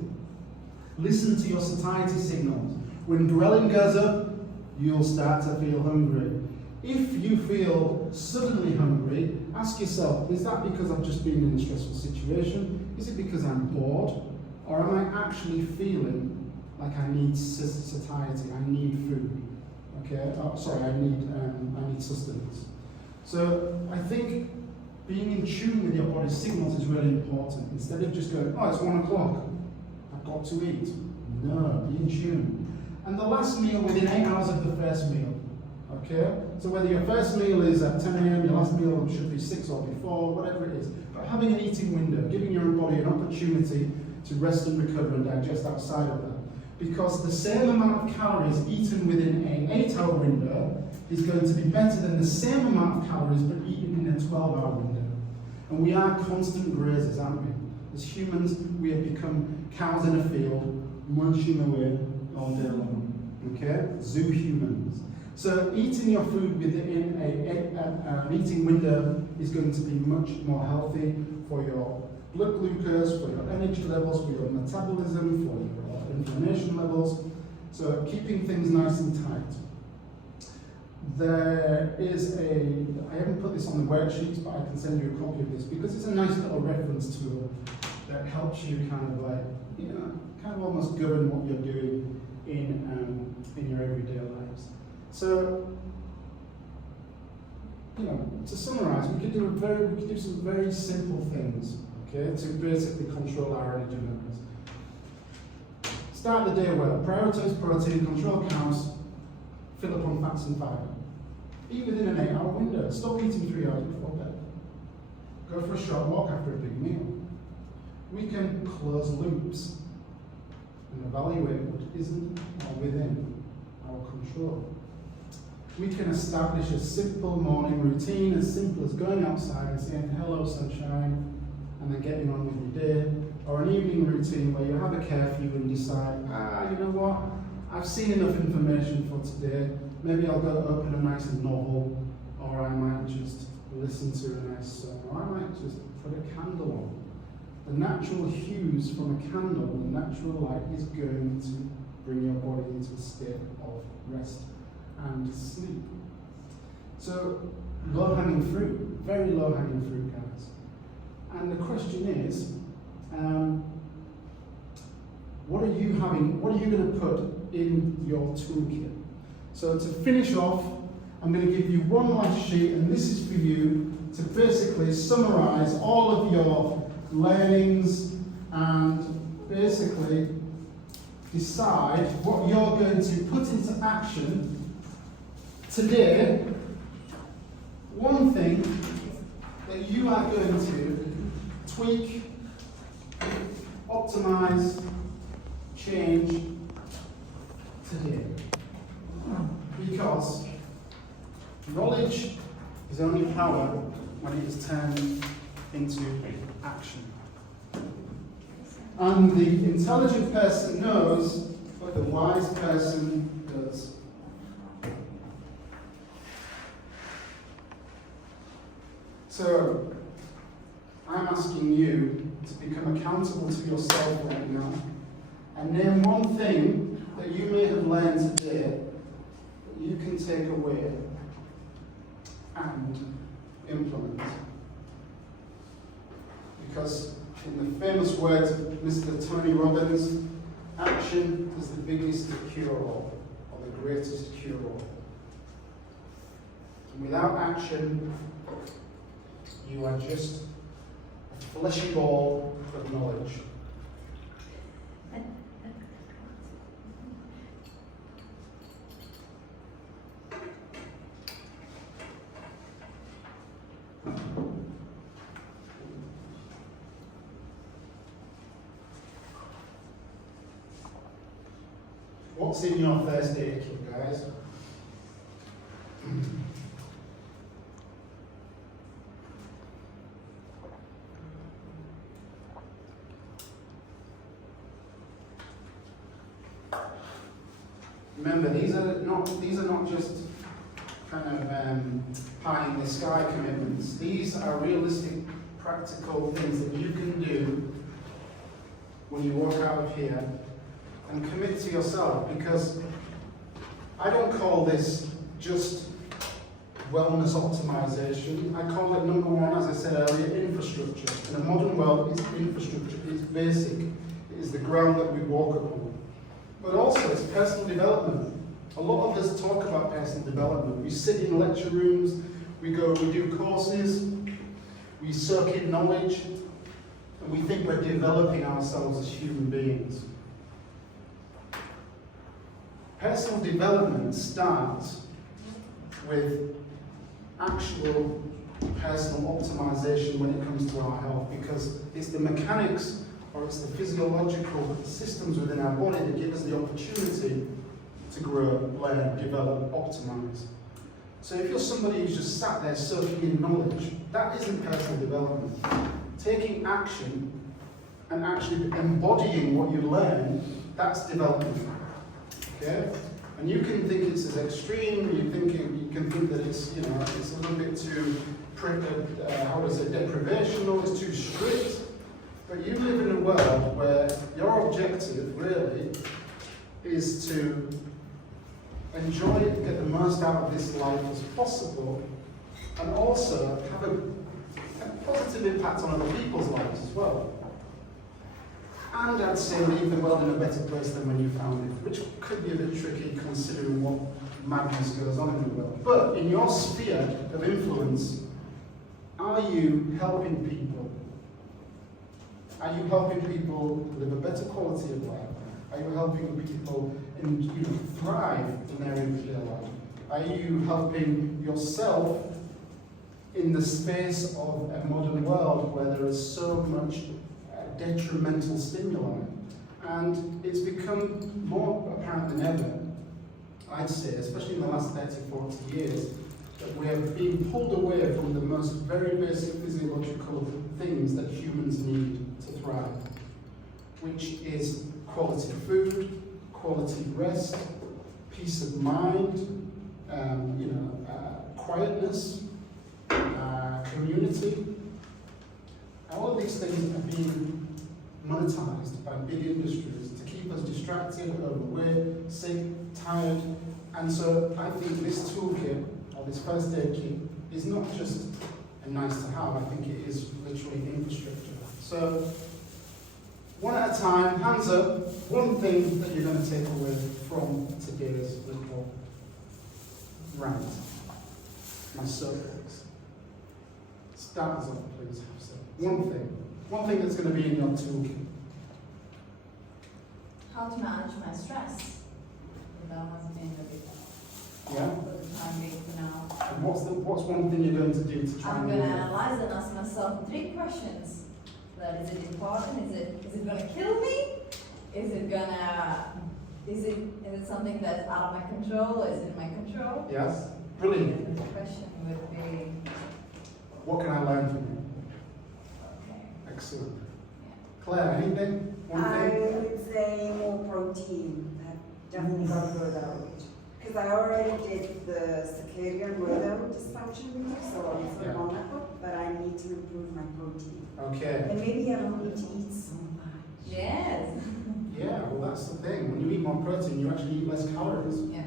Listen to your satiety signals. When ghrelin goes up, you'll start to feel hungry. If you feel suddenly hungry, ask yourself, is that because I've just been in a stressful situation? Is it because I'm bored? Or am I actually feeling like I need satiety, I need food? Okay, I need sustenance. So I think being in tune with your body's signals is really important. Instead of just going, oh, it's 1 o'clock, I've got to eat. No, be in tune. And the last meal within 8 hours of the first meal. Okay? So whether your first meal is at 10 a.m., your last meal should be 6 or before, whatever it is. But having an eating window, giving your body an opportunity to rest and recover and digest outside of that. Because the same amount of calories eaten within an 8-hour window is going to be better than the same amount of calories but eaten in a 12-hour window. And we are constant grazers, aren't we? As humans, we have become cows in a field, munching away all day long. Okay? Zoo humans. So eating your food within an eating window is going to be much more healthy for your blood glucose, for your energy levels, for your metabolism, for your inflammation levels. So keeping things nice and tight. There is I haven't put this on the worksheets, but I can send you a copy of this because it's a nice little reference tool that helps you kind of almost govern what you're doing in your everyday lives. So, to summarize, we could do some very simple things, okay, to basically control our energy levels. Start the day well. Prioritize protein, control carbs, fill up on fats and fiber. Eat within an 8-hour window. Stop eating 3 hours before bed. Go for a short walk after a big meal. We can close loops and evaluate what isn't or within our control. We can establish a simple morning routine, as simple as going outside and saying hello sunshine, and then getting on with your day, or an evening routine where you have a curfew and decide, you know what, I've seen enough information for today, maybe I'll go open a nice novel, or I might just listen to a nice song, or I might just put a candle on. The natural hues from a candle, the natural light, is going to bring your body into a state of rest and sleep. So, low-hanging fruit, very low-hanging fruit, guys. And the question is, what are you going to put in your toolkit? So to finish off, I'm going to give you one last sheet, and this is for you to basically summarize all of your learnings and basically decide what you're going to put into action today. One thing that you are going to tweak, optimize, change today. Because knowledge is only power when it is turned into action. And the intelligent person knows what the wise person does. So, I'm asking you to become accountable to yourself right now and name one thing that you may have learned today that you can take away and implement. Because in the famous words of Mr. Tony Robbins, action is the biggest cure-all, or the greatest cure-all. And without action, you are just a fleshy ball of knowledge. What's in your first aid kit, guys? Remember, these are not just kind of pie in the sky commitments. These are realistic, practical things that you can do when you walk out of here and commit to yourself. Because I don't call this just wellness optimization. I call it, number one, as I said earlier, infrastructure. In a modern world, it's infrastructure. It's basic. It is the ground that we walk upon. But also, it's personal development. A lot of us talk about personal development. We sit in lecture rooms, we do courses, we soak in knowledge, and we think we're developing ourselves as human beings. Personal development starts with actual personal optimization when it comes to our health, because it's the mechanics or it's the physiological systems within our body that give us the opportunity to grow, learn, develop, optimize. So if you're somebody who's just sat there soaking in knowledge, that isn't personal development. Taking action and actually embodying what you learn, that's development. Okay? And you can think it's as extreme, you can think that it's, it's a little bit too, deprivational, it's too strict. But you live in a world where your objective really is to enjoy it, get the most out of this life as possible, and also have a positive impact on other people's lives as well. And I'd say leave the world in a better place than when you found it, which could be a bit tricky considering what madness goes on in the world. But in your sphere of influence, are you helping people? Are you helping people live a better quality of life? Are you helping people thrive in their everyday life? Are you helping yourself in the space of a modern world where there is so much detrimental stimuli? And it's become more apparent than ever, I'd say, especially in the last 30, 40 years, that we have been pulled away from the most very basic physiological things that humans need to thrive, which is quality food, quality rest, peace of mind, quietness, community. All of these things are being monetized by big industries to keep us distracted, overweight, sick, tired. And so I think this toolkit, or this first aid kit, is not just a nice to have, I think it is literally infrastructure. So, one at a time, hands up, one thing that you're going to take away from today's little rant. My soapbox. start us off, please. So, one thing that's going to be in your toolkit. How to manage my stress. That has been a bit Yeah. for the time being for now. And what's one thing you're going to do to try I'm and gonna analyze and ask myself 3 questions. That is it important? Is it gonna kill me? Is it something that's out of my control? Is it in my control? Yes. Brilliant. And the question would be, What can I learn from you? okay, Excellent. yeah. Claire, anything? One I thing? would say more protein. I've definitely got to go down. Because I already did the circadian rhythm dysfunction with you, so I'm sort of on that book, but I need to improve my protein. Okay. And maybe I don't need to eat so much. Yes. Yeah, well that's the thing. When you eat more protein, you actually eat less calories. Yeah.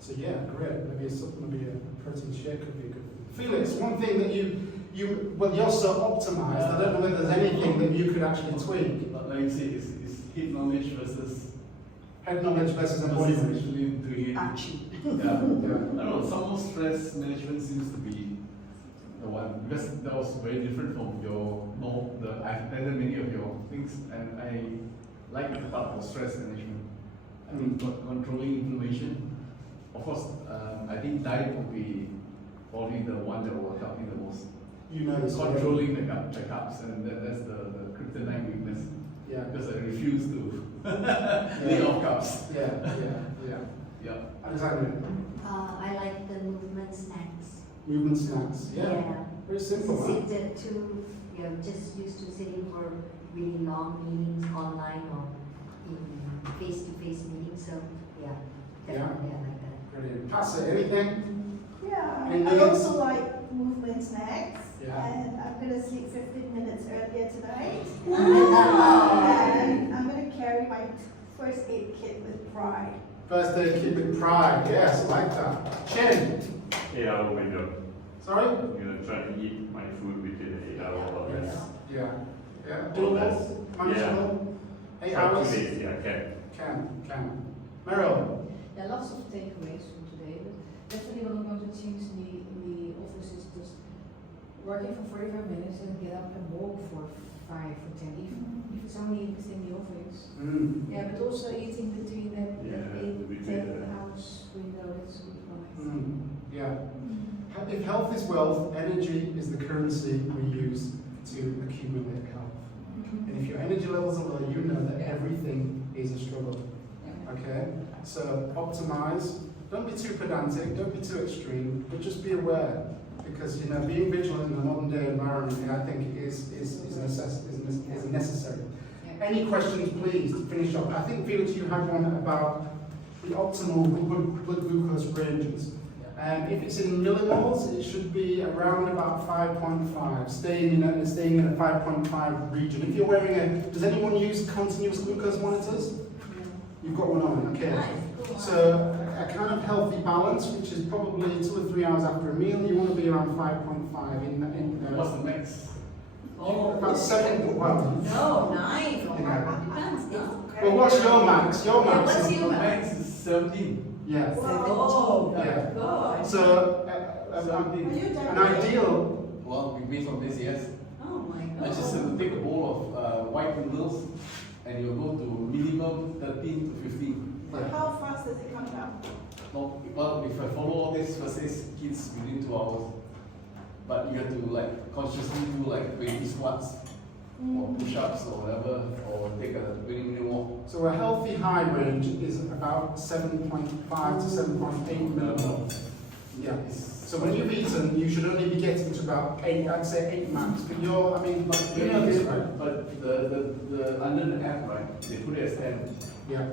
So yeah, great. Maybe a supplement, maybe a protein shake could be good. Felix, one thing that you're so optimized. I don't know whether there's anything that you could actually tweak. But like you say, it's head knowledge versus Head knowledge versus embodiment. actually doing it. Action. Yeah. Yeah. I don't know, some stress management seems to be the one, because that was very different from your I've read many of your things, and I like the part of stress management. I think controlling inflammation. Of course, I think diet will be probably the one that will help me the most. You know this. Controlling the carbs, and that's the kryptonite weakness. Yeah. Because I refuse to lay off carbs. Yeah. Yeah. Alexandra, I like the movement snacks. movement snacks. Yeah. Very simple. Huh? Just used to sitting for really long meetings online or in face-to-face meetings. So yeah, definitely I like that. Brilliant. Pass it. Anything? Yeah, Any I nuggets? also like movement snacks. Yeah. And I'm gonna sleep 15 minutes earlier tonight. Oh. And I'm gonna carry my first aid kit with pride. First aid kit with pride. Yes, I like that. Shannon. 8-hour window. Sorry. I'm gonna try to eat my food within an 8-hour window. Yeah. Well, Doable. that's- Manageable. 8 Try 2 hours. days, yeah, can. Can. Meryl. There are lots of takeaways from today, but definitely what I'm going to change in the office is just working for 45 minutes and get up and walk for 5 or 10, even if it's only within the office. Yeah, but also eating between that Yeah, 8, between 10 the- hours window, that's a good one. Yeah. If health is wealth, energy is the currency we use to accumulate health. And if your energy levels are low, you know that everything is a struggle. Okay? So optimize. Don't be too pedantic, don't be too extreme, but just be aware. Because being vigilant in a modern day environment, I think is necessary. Yeah. Any questions, please, to finish up? I think, Felix, you had one about the optimal blood glucose ranges. If it's in millimoles, it should be around about 5.5, staying in a 5.5 region. If you're wearing does anyone use continuous glucose monitors? You've got one on, okay. Nice, cool. So a kind of healthy balance, which is probably 2 or 3 hours after a meal, you want to be around 5.5 What's the max? about 7. Well, No, 9. Yeah. Depends, no? well, what's your max? Your Yeah, max what's is your Max is 17. yeah. Oh, Yeah. God. So Are 17. you an done? ideal. Well, based on this, yes. Oh, my I God. just have to take a bowl of white noodles, and you'll go to minimum 13 to 15. But how fast does it come down? No, well, if I follow all this first aid kits within 2 hours, but you have to consciously do 20 squats or push-ups or whatever, or take a 20-minute walk. So a healthy high range is about 7.5 to 7.8 millimoles. Yeah. So when you've eaten, you should only be getting to about 8. I'd say 8 max. But you know this, right? But the under the app, right? They put it as 10. Yeah.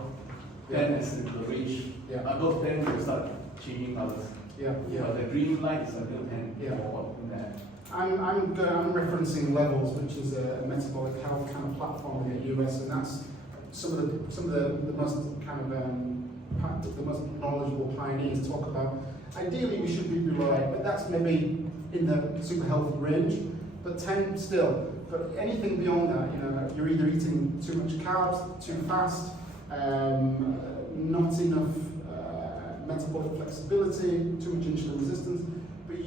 10 is the range. Yeah. Above 10, you start changing colors. Yeah. But the green light is until 10. Yeah. Or what in that. I'm referencing Levels, which is a metabolic health kind of platform in the US, and that's some of the most kind of the most knowledgeable pioneers talk about. Ideally, we should be below 8, but that's maybe in the super healthy range. But 10 still. But anything beyond that, you're either eating too much carbs, too fast, not enough metabolic flexibility, too much insulin resistance. But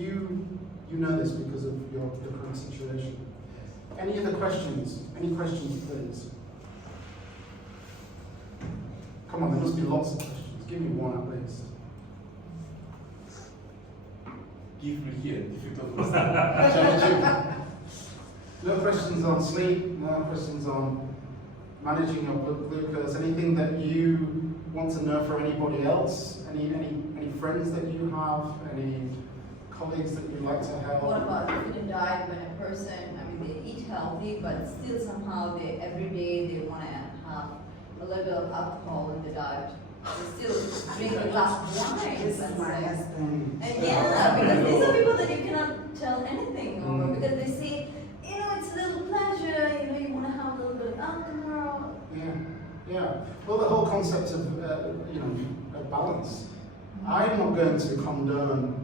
You know this because of your current situation. Any other questions? Any questions, please? Come on, there must be lots of questions. Give me one at least. Give me here, difficult question. No questions on sleep, no questions on managing your blood glucose, anything that you want to know from anybody else? Any friends that you have? Any colleagues that you'd like to help? What about food and diet when a person, they eat healthy, but still somehow every day they want to have a little bit of alcohol in the diet? They still drink a glass of wine. This is my husband. And yeah, because these are people that you cannot tell anything over, because they say, it's a little pleasure, you want to have a little bit of alcohol. Yeah. Well, the whole concept of, of balance. I'm not going to condone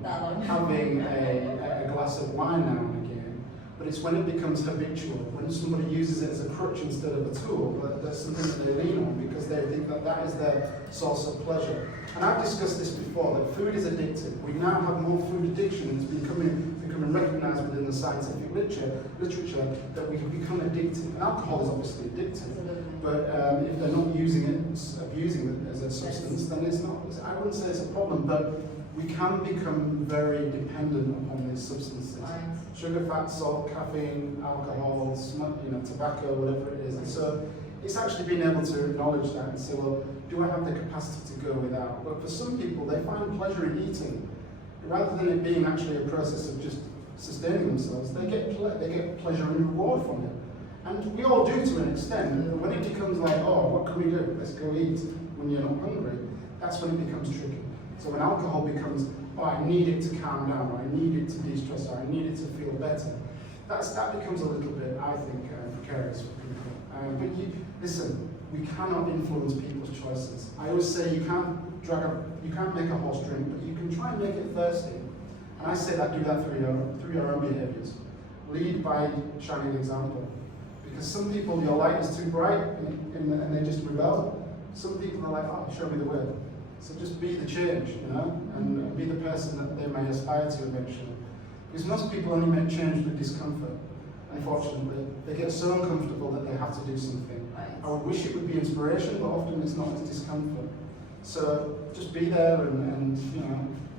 having a glass of wine now and again, but it's when it becomes habitual, when somebody uses it as a crutch instead of a tool, that's something that they lean on because they think that is their source of pleasure. And I've discussed this before, that food is addictive. We now have more food addiction. It's becoming recognised within the scientific literature that we can become addicted. And alcohol is obviously addictive, but if they're not using it, abusing it as a substance, then it's not. I wouldn't say it's a problem, but we can become very dependent upon these substances. Right. Sugar, fat, salt, caffeine, alcohol, tobacco, whatever it is. And so it's actually being able to acknowledge that and say, well, do I have the capacity to go without? But for some people, they find pleasure in eating. Rather than it being actually a process of just sustaining themselves, they get pleasure and reward from it. And we all do to an extent. But when it becomes like, oh, what can we do? Let's go eat when you're not hungry. That's when it becomes tricky. So when alcohol becomes, oh, I need it to calm down, or I need it to de-stress, or I need it to feel better. That becomes a little bit, I think, precarious for people. But listen, we cannot influence people's choices. I always say you can't make a horse drink, but you can try and make it thirsty. And I say that do that through your own behaviours. Lead by shining an example. Because some people, your light is too bright and they just rebel. Some people are like, oh, show me the way. So just be the change, and be the person that they may aspire to eventually. Because most people only make change with discomfort. Unfortunately, they get so uncomfortable that they have to do something. Right. I would wish it would be inspiration, but often it's not, it's discomfort. So just be there and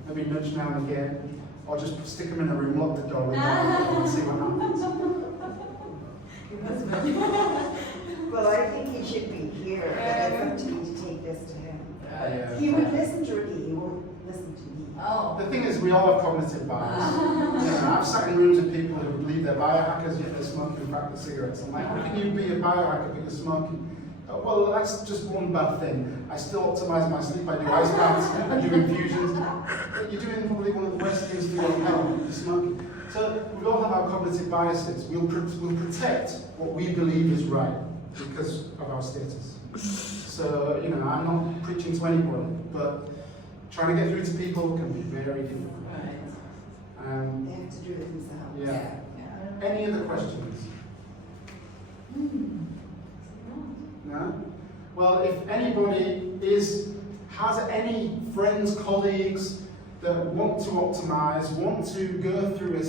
maybe nudge now and again, or just stick them in a room, lock the door, and see what happens. Well, I think he should be here, but it's up to me to take this to him. Yeah. He would listen to Ricky, he won't listen to me. Oh. The thing is, we all have cognitive bias. I've sat in rooms with people who believe they're biohackers, yet they're smoking crack cigarettes. I'm like, how can you be a biohacker but you're smoking? Well, that's just one bad thing. I still optimize my sleep. I do ice baths, I do infusions. But you're doing probably one of the worst things for your health, you're smoking. So we all have our cognitive biases. We'll protect what we believe is right because of our status. So, I'm not preaching to anybody, but trying to get through to people can be very difficult. They have to do it themselves. Yeah. Any other questions? No? Well, if anybody has any friends, colleagues that want to optimize, want to go through a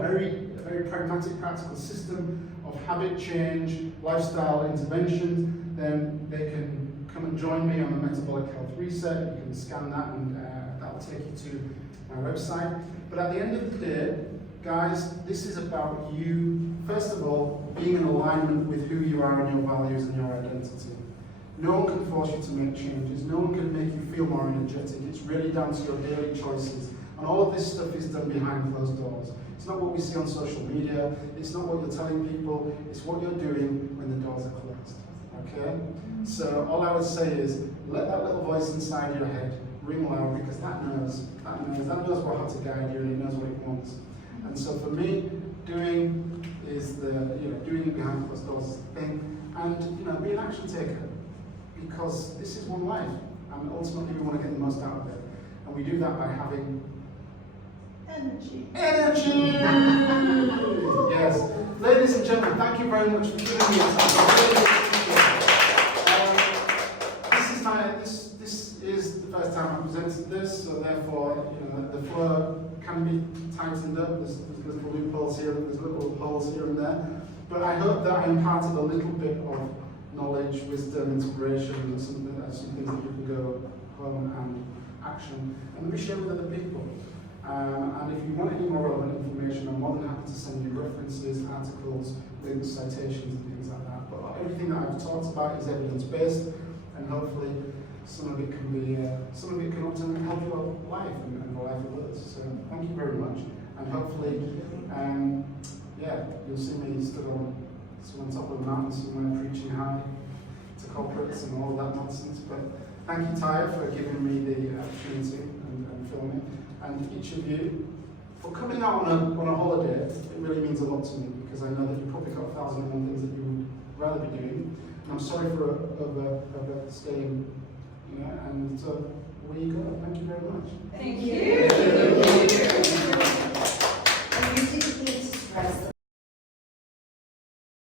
very pragmatic, practical system of habit change, lifestyle interventions, then they can come and join me on the Metabolic Health Reset. You can scan that and that will take you to my website. But at the end of the day, guys, this is about you, first of all, being in alignment with who you are and your values and your identity. No one can force you to make changes. No one can make you feel more energetic. It's really down to your daily choices. And all of this stuff is done behind closed doors. It's not what we see on social media. It's not what you're telling people. It's what you're doing when the doors are closed. Okay? So all I would say is, let that little voice inside your head ring loud, because that knows how to guide you, and it knows what it wants. And so for me, doing it behind closed doors is the thing, and be an action taker, because this is one life, and ultimately we want to get the most out of it, and we do that by having Energy. Yes, ladies and gentlemen, thank you very much for giving me your time. This is the first time I presented this, so therefore the flow can be tightened up. There's But I hope that I imparted a little bit of knowledge, wisdom, inspiration, and some things that you can go home and action and maybe share with other people. And if you want any more relevant information, I'm more than happy to send you references, articles, links, citations, and things like that. But everything that I've talked about is evidence-based, and hopefully some of it can ultimately help your life and the life of others. So thank you very much, and hopefully, you'll see me stood on top of a mountain somewhere preaching high to corporates and all that nonsense. But thank you, Tyre, for giving me the opportunity and filming, and each of you for coming out on a holiday. It really means a lot to me, because I know that you've probably got 1,001 things that you would rather be doing. And I'm sorry for overstaying, and so away you go. Thank you very much. Thank you.